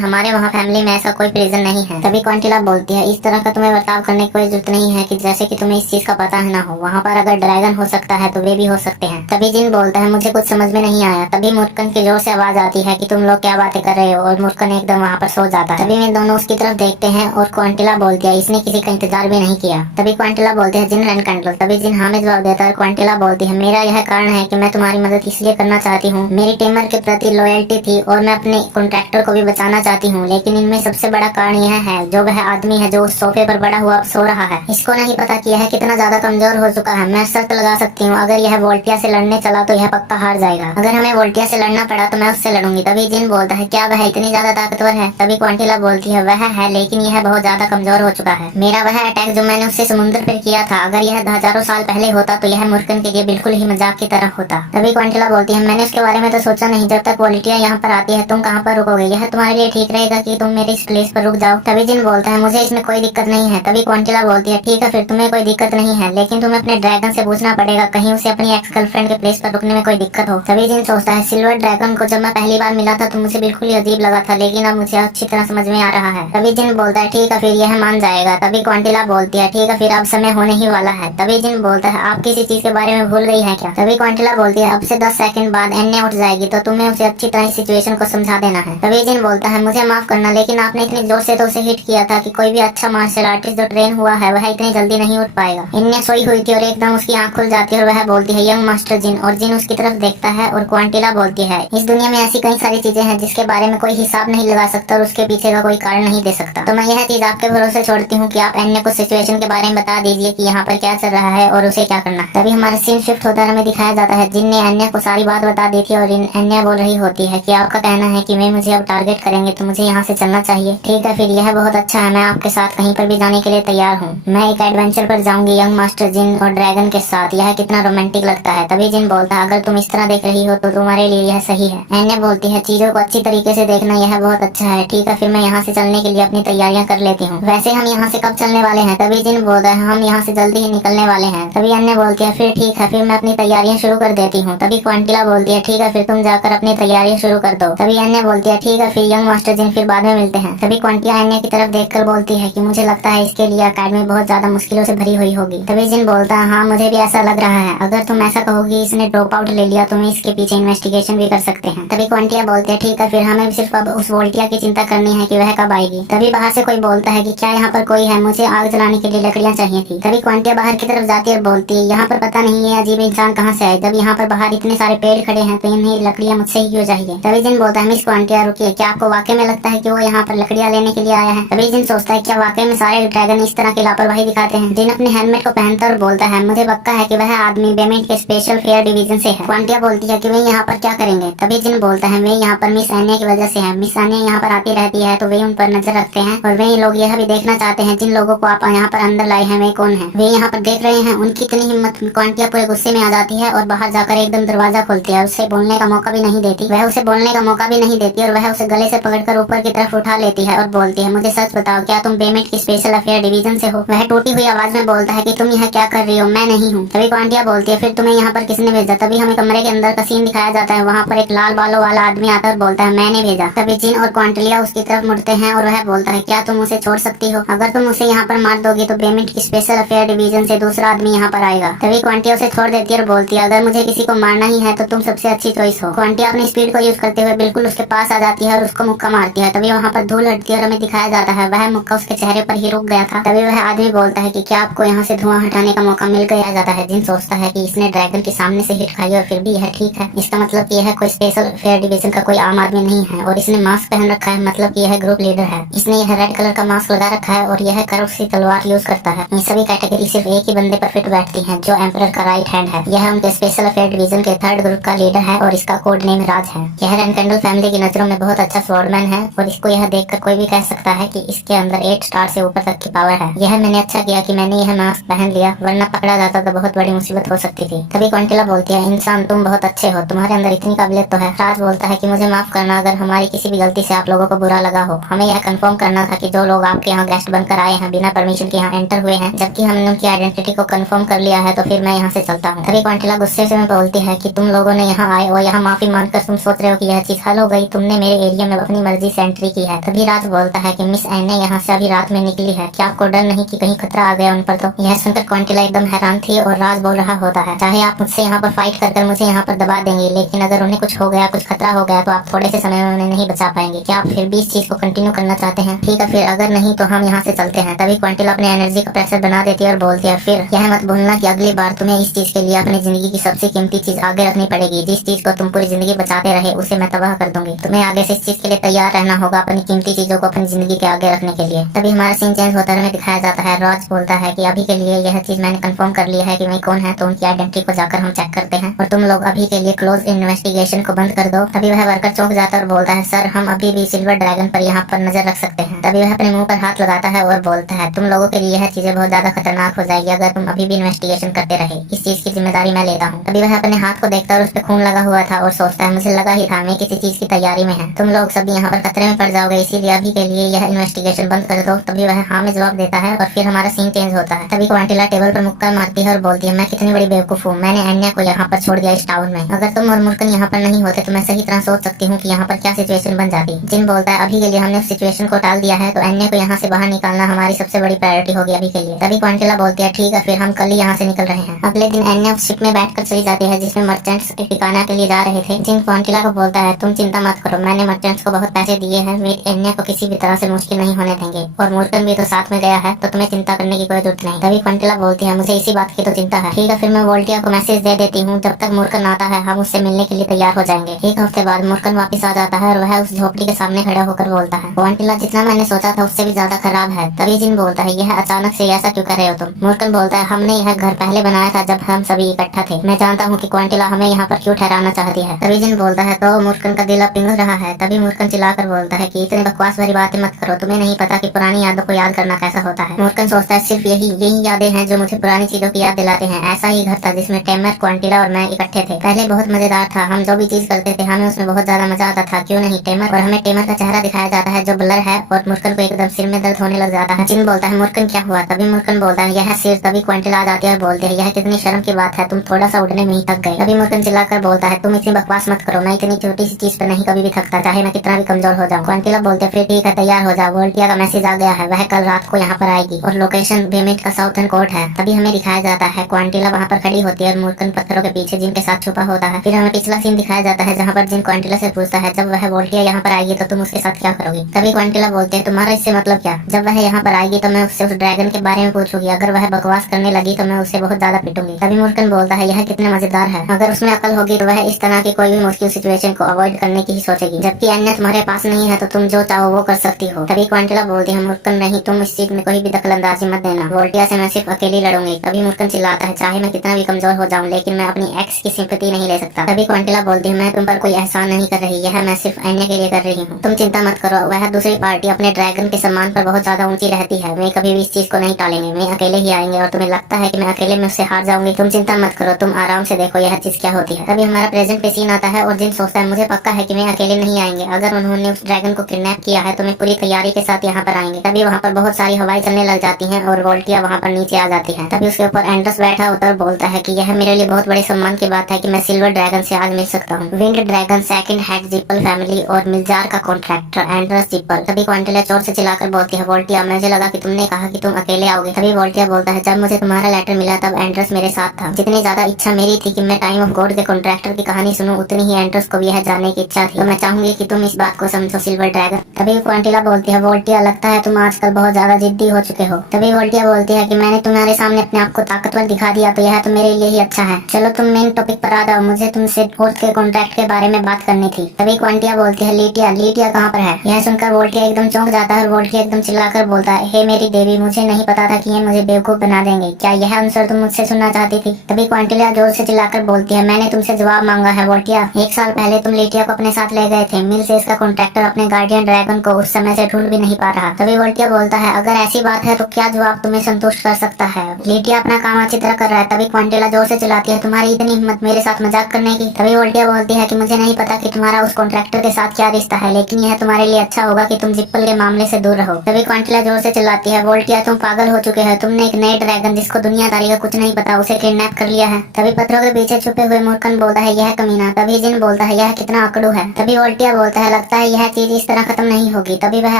हमारे वहाँ फैमिली में ऐसा कोई प्रिजन नहीं है। तभी क्वांटिला बोलती है, इस तरह का तुम्हें बर्ताव करने की कोई जरूरत नहीं है कि जैसे कि तुम्हें इस चीज का पता है ना हो। वहाँ पर अगर ड्रैगन हो सकता है तो वे भी हो सकते हैं। तभी जिन बोलता है, मुझे कुछ समझ में नहीं आया। तभी मूर्खन की जोर से आवाज आती है कि तुम लोग क्या बातें कर रहे हो, और मूर्खन एकदम वहाँ पर सो जाता है। तभी वे दोनों उसकी तरफ देखते हैं और क्वांटिला बोलती है, इसने किसी का इंतजार भी नहीं किया। तभी क्वांटिला बोलते हैं, जिन रेनकैंडल। तभी जिन हाँ में जवाब देता है। क्वांटिला बोलती है, मेरा यह कारण है कि मैं तुम्हारी मदद इसलिए करना चाहती हूँ, मेरी टीमर के प्रति लॉयल्टी थी और मैं अपने कॉन्ट्रैक्टर को भी बचाना चाहती हूँ। लेकिन इनमें सबसे बड़ा कारण यह है, जो वह आदमी है जो उस सोफे पर बड़ा हुआ सो रहा है, इसको नहीं पता कि यह कितना ज्यादा कमजोर हो चुका है। मैं शर्त लगा सकती हूँ, अगर यह वोल्टिया से लड़ने चला तो यह पक्का हार जाएगा। अगर हमें वोल्टिया से लड़ना पड़ा तो मैं उससे लड़ूंगी। तभी जिन बोलता है, क्या वह इतनी ज्यादा ताकतवर है? तभी क्वांटिला बोलती है, वह है, लेकिन यह बहुत ज्यादा कमजोर हो चुका है। मेरा वह अटैक जो मैंने उससे समुद्र पर किया था, अगर यह हजारों साल पहले होता तो यह मूर्खन के लिए बिल्कुल ही मजाक की तरह होता। तभी क्वांटिला बोलती है, मैंने उसके बारे में तो सोचा नहीं, जब तक वोल्टिया यहाँ पर आती है तुम कहाँ पर रुकोगे? यह तुम्हारे लिए ठीक रहेगा कि तुम मेरे इस प्लेस पर रुक जाओ? तभी जिन बोलता है, मुझे इसमें कोई दिक्कत नहीं है। तभी क्वांटिला बोलती है, ठीक है, फिर तुम्हें कोई दिक्कत नहीं है, लेकिन तुम्हें अपने ड्रैगन से पूछना पड़ेगा, कहीं उसे अपनी एक्स गर्लफ्रेंड के प्लेस पर रुकने में कोई दिक्कत हो। तभी जिन सोचता है, सिल्वर ड्रैगन को जब मैं पहली बार मिला था तो मुझे बिल्कुल ही अजीब लगा था, लेकिन अब मुझे अच्छी तरह समझ में आ रहा है। तभी जिन बोलता है, ठीक है, फिर यह मान जाएगा। तभी क्वांटिला बोलती है, ठीक है, फिर अब समय होने ही वाला है। तभी जिन बोलता है, आप किसी चीज के बारे में भूल गई है क्या? तभी क्वांटिला बोलती है, अब से 10 सेकंड बाद एन्या उठ जाएगी तो तुम्हें उसे अच्छी तरह सिचुएशन को समझा देना है। तभी जिन बोलता है, मुझे माफ करना, लेकिन आपने इतने जोर से तो उसे हिट किया था कि कोई भी अच्छा मार्शल आर्टिस्ट जो ट्रेन हुआ है वह इतनी जल्दी नहीं उठ पाएगा। इन्हें सोई हुई थी और एकदम उसकी आंख खुल जाती है और वह बोलती है यंग मास्टर जिन, और जिन उसकी तरफ देखता है और क्वांटिला बोलती है इस दुनिया में ऐसी कई सारी चीजें हैं जिसके बारे में कोई हिसाब नहीं लगा सकता और उसके पीछे का कोई कारण नहीं दे सकता। तो मैं यह चीज आपके भरोसे छोड़ती हूँ कि आप अन्य को सिचुएशन के बारे में बता दीजिए कि यहाँ पर क्या चल रहा है और उसे क्या करना है। तभी हमारा सीन शिफ्ट होता है, हमें दिखाया जाता है जिन ने अन्य को सारी बात बता दी थी और अन्य बोल रही होती है कि आपका कहना है कि वे मुझे अब टारगेट करेंगे तो मुझे यहाँ से चलना चाहिए। ठीक है, फिर यह बहुत अच्छा है, मैं आपके साथ कहीं पर भी जाने के लिए तैयार हूँ। मैं एक एडवेंचर पर जाऊंगी यंग मास्टर जिन और ड्रैगन के साथ, यह कितना रोमांटिक लगता है। तभी जिन बोलता है अगर तुम इस तरह देख रही हो तो तुम्हारे लिए यह सही है। अन्य बोलती है चीजों को अच्छी तरीके से देखना यह बहुत अच्छा है। ठीक है, फिर मैं यहाँ से चलने के लिए अपनी तैयारियां कर लेती हूँ। वैसे हम यहाँ से कब चलने वाले हैं? तभी जिन बोलता है हम यहाँ से जल्दी ही निकलने वाले हैं। तभी अन्य बोलती है फिर ठीक है, फिर मैं अपनी तैयारियां शुरू कर देती हूँ। तभी क्वांटिला बोलती है ठीक है, फिर तुम जाकर अपनी तैयारियां शुरू कर दो। तभी अन्य बोलती है ठीक है, फिर यंग मास्टर जिन फिर बाद में मिलते हैं। तभी क्वांटिला अन्य की तरफ देखकर बोलती है कि मुझे लगता है इसके लिए अकेडमी बहुत ज्यादा मुश्किलों से भरी हुई होगी। तभी जिन बोलता है हाँ मुझे भी ऐसा लग रहा है, अगर तुम ऐसा कहोगी इसने ड्रॉप आउट ले लिया तो हम इसके पीछे इन्वेस्टिगेशन भी कर सकते हैं। तभी क्वांटिया बोलते हैं ठीक है, फिर हमें सिर्फ अब उस वोल्टिया की चिंता करनी है कि वह कब आएगी। तभी बाहर से कोई बोलता है कि क्या यहाँ पर कोई है, मुझे आग जलाने के लिए लकड़ियाँ चाहिए थी। तभी क्वांटिया बाहर की तरफ जाती है और बोलती है यहाँ पर पता नहीं ये अजीब इंसान कहाँ से आए, जब यहाँ पर बाहर इतने सारे पेड़ खड़े हैं तो इन्हें लकड़ियाँ मुझसे ही क्यों चाहिए। तभी जिन बोलता है मिस क्वांटिया रुकिए, क्या आपको वाकई में लगता है कि वो यहाँ पर लकड़ियाँ लेने के लिए आया है? तभी जिन सोचता है क्या वाकई में सारे ड्रैगन इस तरह की लापरवाही दिखाते हैं। जिन अपने हेलमेट को पहनता और बोलता है मुझे पक्का है कि वह आदमी बेमेंट के स्पेशल फेयर डिवीजन से है। क्वांटिया बोलती है कि वे यहाँ पर क्या करेंगे? तभी जिन बोलता है वे यहाँ पर मिस एनिया की वजह से है। मिस एनिया यहाँ पर आती रहती है तो वे उन पर नजर रखते हैं और वे लोग यह भी देखना चाहते हैं जिन लोगों को आप यहाँ पर अंदर लाए हैं वे कौन है। वे यहाँ पर देख रहे हैं, उनकी इतनी हिम्मत। क्वांटिया पूरे गुस्से में आ जाती है और बाहर जाकर एकदम दरवाजा खोलती है। उसे बोलने का मौका भी नहीं देती, वह उसे बोलने का मौका भी नहीं देती और वह उसे गले से पकड़कर ऊपर की तरफ उठा लेती है और बोलती है मुझे सच बताओ क्या तुम बेमेंट की स्पेशल अफेयर डिवीजन से हो? वह टूटी हुई आवाज में बोलता है कि तुम यह क्या कर रही हो, मैं नहीं हूँ। तभी क्वांटिया बोलती है फिर तुम्हें यहाँ पर किसने भेजा? तभी हमें कमरे के अंदर का सीन दिखाया जाता है, वहाँ पर एक लाल बालों वाला आदमी आता है और बोलता है मैंने भेजा। तभी जिन और क्वांटिलिया उसकी तरफ मुड़ते हैं और वह बोलता है क्या तुम उसे छोड़ सकती हो? अगर तुम उसे यहाँ पर मार दोगी तो पेमेंट की स्पेशल अफेयर डिवीजन से दूसरा आदमी यहाँ पर आएगा। तभी क्वांटिया उसे छोड़ देती है और बोलती है अगर मुझे किसी को मारना ही है तो तुम सबसे अच्छी चॉइस हो। क्वांटिया अपनी स्पीड को यूज करते हुए बिल्कुल उसके पास आ जाती है और उसको मुक्का मारती है। तभी वहाँ पर धूल हटती है और हमें दिखाया जाता है वह मुक्का उसके चेहरे पर ही रुक गया था। तभी वह आदमी बोलता है कि क्या आपको यहाँ से धुआं हटाने का मौका मिल गया जाता है। जिन सोचता है कि इसने ड्रैगन के सामने से हिट खाई और फिर भी यह ठीक है, इसका मतलब कि यह कोई स्पेशल फेयर डिवीजन का कोई आम आदमी नहीं है और इसने मास्क पहन रखा है, मतलब कि यह ग्रुप लीडर है। इसने यह रेड कलर का मास्क लगा रखा है और यह कर्व सी तलवार यूज करता है। ये सभी कैटेगरी सिर्फ एक ही बंदे पर फिट बैठती हैं जो एम्परर का राइट हैंड है। यह उनके स्पेशल अफेयर डिवीजन के थर्ड ग्रुप का लीडर है और इसका कोड नेम राज है। यह रैनकेंडल फैमिली की नजरों में बहुत अच्छा स्वॉर्डमैन है और इसको यह देखकर कोई भी कह सकता है कि इसके अंदर 8 स्टार से ऊपर तक की पावर है। यह मैंने अच्छा किया कि मैंने यह मास्क पहन लिया, वरना पकड़ा जाता तो बहुत बड़ी मुसीबत हो सकती थी। तभी क्वांटिला बोलती है इंसान तुम बहुत अच्छे हो, तुम्हारे अंदर इतनी काबिलियत तो है। राज बोलता है कि मुझे माफ करना अगर हमारी किसी भी गलती से आप लोगों को बुरा लगा हो। हमें यह कंफर्म करना था कि जो लोग आपके यहाँ गेस्ट बनकर आए हैं बिना परमिशन के यहाँ एंटर हुए हैं, जबकि हमने उनकी आइडेंटिटी को कंफर्म कर लिया है तो फिर मैं यहाँ से चलता हूँ। तभी क्वांटिला गुस्से से बोलती है कि तुम लोगों ने यहाँ आए और यहाँ माफी मांगकर तुम सोच रहे हो कि यह चीज हल हो गई, तुमने मेरे एरिया में अपनी मर्जी से एंट्री की है। तभी राज बोलता है कि मिस एने यहाँ से अभी रात में निकली है, क्या आपको डर नहीं कि कहीं खतरा आ गया उन पर? तो यह सुनकर क्वांटिला एकदम हैरान थी और राज बोल रहा होता है चाहे आप मुझसे यहाँ पर फाइट कर मुझे यहाँ पर दबा देंगे, लेकिन अगर उन्हें कुछ हो गया, कुछ खतरा हो गया तो आप थोड़े से समय में उन्हें नहीं बचा पाएंगे। क्या आप फिर भी इस चीज को कंटिन्यू करना चाहते हैं? ठीक है, फिर अगर नहीं तो हम यहाँ से चलते हैं। तभी क्वांटिला अपने एनर्जी का प्रेशर बना देती है और बोलती है फिर यह मत भूलना कि अगली बार तुम्हें इस चीज के लिए अपनी जिंदगी की सबसे कीमती चीज आगे रखनी पड़ेगी। जिस चीज को तुम पूरी जिंदगी बचाते रहे उसे मैं तबाह कर दूंगी। तुम्हें आगे से इस चीज के लिए तैयार रहना होगा, अपनी कीमती चीजों को अपनी जिंदगी के आगे रखने के लिए। तभी हमारा सीन चेंज होता है, हमें दिखाया जाता है राज बोलता है कि अभी के लिए यह चीज मैंने कंफर्म कर लिया है कि मैं कौन है, तो उनकी आइडेंटिटी को जाकर हम चेक करते हैं और तुम लोग अभी के लिए क्लोज इन्वेस्टिगेशन को बंद कर दो। तभी वह वर्कर चौंक जाता है और बोलता है सर हम अभी भी सिल्वर ड्रैगन पर यहाँ पर नजर रख सकते हैं। तभी वह अपने मुंह पर हाथ लगाता है और बोलता है तुम लोगों के लिए यह चीजें बहुत ज्यादा खतरनाक हो जाएगी अगर तुम अभी भी इन्वेस्टिगेशन करते रहे। इस चीज की जिम्मेदारी मैं लेता हूँ। तभी वह अपने हाथ को देखता है और उस पर खून लगा हुआ था और सोचता है मुझे लगा ही था मैं किसी चीज की तैयारी में है, तुम लोग सभी यहाँ पर खतरे में पड़ जाओगे, इसीलिए अभी के लिए यह इन्वेस्टिगेशन बंद कर दो। तभी वह हाँ में जवाब देता है और फिर हमारा सीन चेंज होता है। तभी क्वांटिला टेबल पर मुक्का मारती है और बोलती है मैं कितनी बड़ी बेवकूफ हूँ, मैंने अन्य को यहाँ पर छोड़ दिया इस टाउन में। अगर तुम और मुर्कन यहाँ पर नहीं होते तो मैं सही तरह सोच सकती हूँ कि यहाँ पर क्या सिचुएशन बन जाती। जिन बोलता है अभी के लिए हमने उस सिचुएशन को टाल दिया है तो अन्य को यहाँ से बाहर निकालना हमारी सबसे बड़ी प्रायोरिटी होगी अभी के लिए। तभी क्वांटिला बोलती है ठीक है, फिर हम कल ही यहाँ से निकल रहे हैं। अगले दिन अन्य उस शिप में बैठकर चली जाती है जिसमें मर्चेंट्स के ठिकाना के लिए जा रहे थे। जिन क्वांटिला को बोलता है तुम चिंता मत करो, मैंने मर्चेंट्स को बहुत पैसे दिए हैं, वे उम्मीद एन्या को किसी भी तरह से मुश्किल नहीं होने देंगे, और मूर्खन भी तो साथ में गया है, तो तुम्हें चिंता करने की कोई जरूरत नहीं। तभी क्विंटेला बोलती है, मुझे इसी बात की तो चिंता है। ठीक है, फिर मैं वोल्टिया को मैसेज दे देती हूँ, जब तक मूर्खन आता है हम उससे मिलने के लिए तैयार हो जाएंगे। एक हफ्ते बाद मूर्खन वापस आ जाता है और वह उस झोपड़ी के सामने खड़ा होकर बोलता है, क्विंटेला जितना मैंने सोचा था उससे भी ज्यादा खराब है। तभी जिन बोलता है, यह अचानक से ऐसा क्यों कर रहे हो तुम? मूर्खन बोलता है, हमने यह घर पहले बनाया था जब हम सभी इकट्ठा थे। मैं जानता हूँ कि क्विंटेला हमें यहाँ पर क्यों ठहराना चाहती है। तभी जिन बोलता है, तो मूर्खन का दिल अब पिघल रहा है। तभी मूर्खन चिल्लाकर बोलता है कि इतनी बकवास भरी बातें मत करो, तुम्हें नहीं पता कि पुरानी यादों को याद करना कैसा होता है। मूर्खन सोचता है, सिर्फ यही यादें हैं जो मुझे पुरानी चीजों की याद दिलाते हैं। ऐसा ही घर था जिसमें टेमर, क्विंटेला और मैं इकट्ठे थे। पहले बहुत मजेदार था, हम जो भी चीज करते थे हमें उसमें बहुत ज्यादा मजा आता था, क्यों नहीं टेमर? और हमें टेमर का चेहरा दिखाया जाता है जो ब्लर है, और मूर्खन को एकदम सिर में दर्द होने लग जाता है। जिन बोलता है, मूर्खन क्या हुआ? तभी मूर्खन बोलता है, यह सिर। तभी क्विंटेला आ जाती है और बोलती है, यह कितनी शर्म की बात है, तुम थोड़ा सा उड़ने में ही थक गए। तभी मूर्खन चिल्लाकर बोलता है, तुम इतनी बकवास मत करो, मैं इतनी छोटी सी चीज पर नहीं कभी भी थकता, चाहे मैं कितना भी कमजोर हो जाऊं। क्विंटेला बोलते हैं, फिर ठीक है, तैयार हो जाओ, वोल्टिया का मैसेज आ गया है, वह कल रात को यहाँ पर आएगी और लोकेशन बेमेंट का साउथर्न कोर्ट है। तभी हमें दिखाया जाता है क्विंटेला वहाँ पर खड़ी होती है और मूर्खन पत्थरों के पीछे जिन के साथ छुपा होता है। फिर हमें पिछला सीन दिखाया जाता है जहाँ पर जिन क्विंटेला से पूछता है, जब वह वोल्टिया यहाँ पर आएगी तो तुम उसके साथ क्या करोगी? तभी क्विंटेला बोलते हैं, तुम्हारा इससे मतलब क्या? जब वह यहाँ पर आएगी तो मैं उससे उस ड्रैगन के बारे में पूछूंगी, अगर वह बकवास करने लगी तो मैं उससे बहुत ज्यादा पिटूंगी। तभी मूर्खन बोलता है, यह कितने मजेदार है, अगर उसमें अकल होगी तो वह इस तरह की कोई भी मुश्किल सिचुएशन को अवॉइड करने की ही सोचेगी, जबकि अन्य तुम्हारे पास नहीं है तो तुम जो चाहो वो कर सकती हो। तभी क्विंटेला बोलती है, मूर्खन नहीं, तुम इस चीज में कोई भी दखलंदाजी मत देना, वोल्टिया से मैं सिर्फ अकेली लड़ूंगी। तभी मूर्खन चिल्लाता है, चाहे मैं कितना भी कमजोर हो जाऊं लेकिन मैं अपनी एक्स की सिंपैथी नहीं ले सकता। तभी क्विंटेला बोलती है, मैं तुम पर कोई एहसान नहीं कर रही, यह मैं सिर्फ अन्य के लिए कर रही हूँ, तुम चिंता मत करो। वह दूसरी पार्टी अपने ड्रैगन के सम्मान पर बहुत ज्यादा ऊंची रहती है, वे कभी भी इस चीज को नहीं टालेंगे, वे अकेले ही आएंगे, और तुम्हें लगता है कि मैं अकेले में उससे हार जाऊंगी? तुम चिंता मत करो, तुम आराम से देखो यह चीज क्या होती है। तभी हमारा प्रेजेंट पे सीन आता है और जिन सोचता है, मुझे पक्का है कि मैं अकेले नहीं आएंगे, अगर उन्होंने उस ड्रैगन को किडनैप किया है तो मैं पूरी तैयारी के साथ यहाँ पर आएंगे। तभी वहाँ पर बहुत सारी हवाएं चलने लग जाती हैं और वोल्टिया वहाँ पर नीचे आ जाती है। तभी उसके ऊपर एंड्रस बैठा होता है और बोलता है कि यह मेरे लिए बहुत बड़े सम्मान की बात है कि मैं सिल्वर ड्रैगन से आज मिल सकता हूँ। विंड ड्रैगन सेकंड हेड जिप्पल फैमिली और मिलजार का कॉन्ट्रैक्टर एंड्रस जिप्पल। तभी क्विंटेला जोर से चिल्लाकर बोलती है, वोल्टिया मुझे लगा कि तुमने कहा कि तुम अकेले आओगे। तभी वोल्टिया बोलता है, जब मुझे तुम्हारा लेटर मिला तब एंड्रस मेरे साथ था, जितनी ज्यादा इच्छा मेरी थी कि मैं टाइम ऑफ गॉड के कॉन्ट्रैक्टर की कहानी सुनूं, उतनी ही एंड्रस को भी यह जानने की इच्छा थी, तो मैं चाहूंगी कि तुम इस बात को समझो सिल्वर ड्रैगन। तभी क्विंटेला बोलती है, वोल्टिया लगता है तुम आजकल बहुत ज्यादा जिद्दी हो चुके हो। तभी वोल्टिया बोलती है कि मैंने तुम्हारे सामने अपने आप को ताकतवर दिखा दिया तो यह तो मेरे लिए ही अच्छा है, चलो तुम मेन टॉपिक पर आ जाओ, मुझे तुमसे फोर्थ के कॉन्ट्रैक्ट के बारे में बात करनी थी। तभी क्विंटिया बोलती है, लीटिया लीटिया कहाँ पर है? यह सुनकर वोल्टिया एकदम चौंक जाता है और वोल्टिया एकदम चिल्लाकर बोलता है, हे मेरी देवी, मुझे नहीं पता था कि ये मुझे बेवकूफ बना देंगे, क्या यह आंसर तुम मुझसे सुनना चाहती थी? तभी क्विंटिया जोर से चिल्लाकर बोलती है, मैंने तुमसे जवाब मांगा है वोल्टिया, 1 साल पहले तुम लीटिया को अपने साथ ले गए थे, मिल से इसका कॉन्ट्रैक्टर अपने गार्डियन ड्रैगन को उस समय से ढूंढ भी नहीं पा रहा। तभी वोल्टिया बोलता है, अगर ऐसी बात है तो क्या जवाब तुम्हें संतुष्ट कर सकता है? लीटिया अपना काम अच्छी तरह कर रहा है। तभी क्विंटिला जोर से चिल्लाती है, तुम्हारी इतनी हिम्मत मेरे साथ मजाक करने की? तभी वोल्टिया बोलती है कि मुझे नहीं पता कि तुम्हारा उस कॉन्ट्रैक्टर के साथ क्या रिश्ता है, लेकिन यह तुम्हारे लिए अच्छा होगा कि तुम जिप्पल के मामले से दूर रहो। तभी क्विंटिला जोर से चिल्लाती है, वोल्टिया तुम पागल हो चुके हो, तुमने एक नए ड्रैगन जिसको दुनियादारी का कुछ नहीं पता उसे किडनैप कर लिया है। तभी पत्थरों के पीछे छुपे हुए मूर्खन बोलता है, यह कमीना। तभी जिन बोलता है, यह कितना अकड़ू है। तभी वोल्टिया बोलता है, लगता है यह चीज इस तरह खत्म नहीं होगी। तभी वह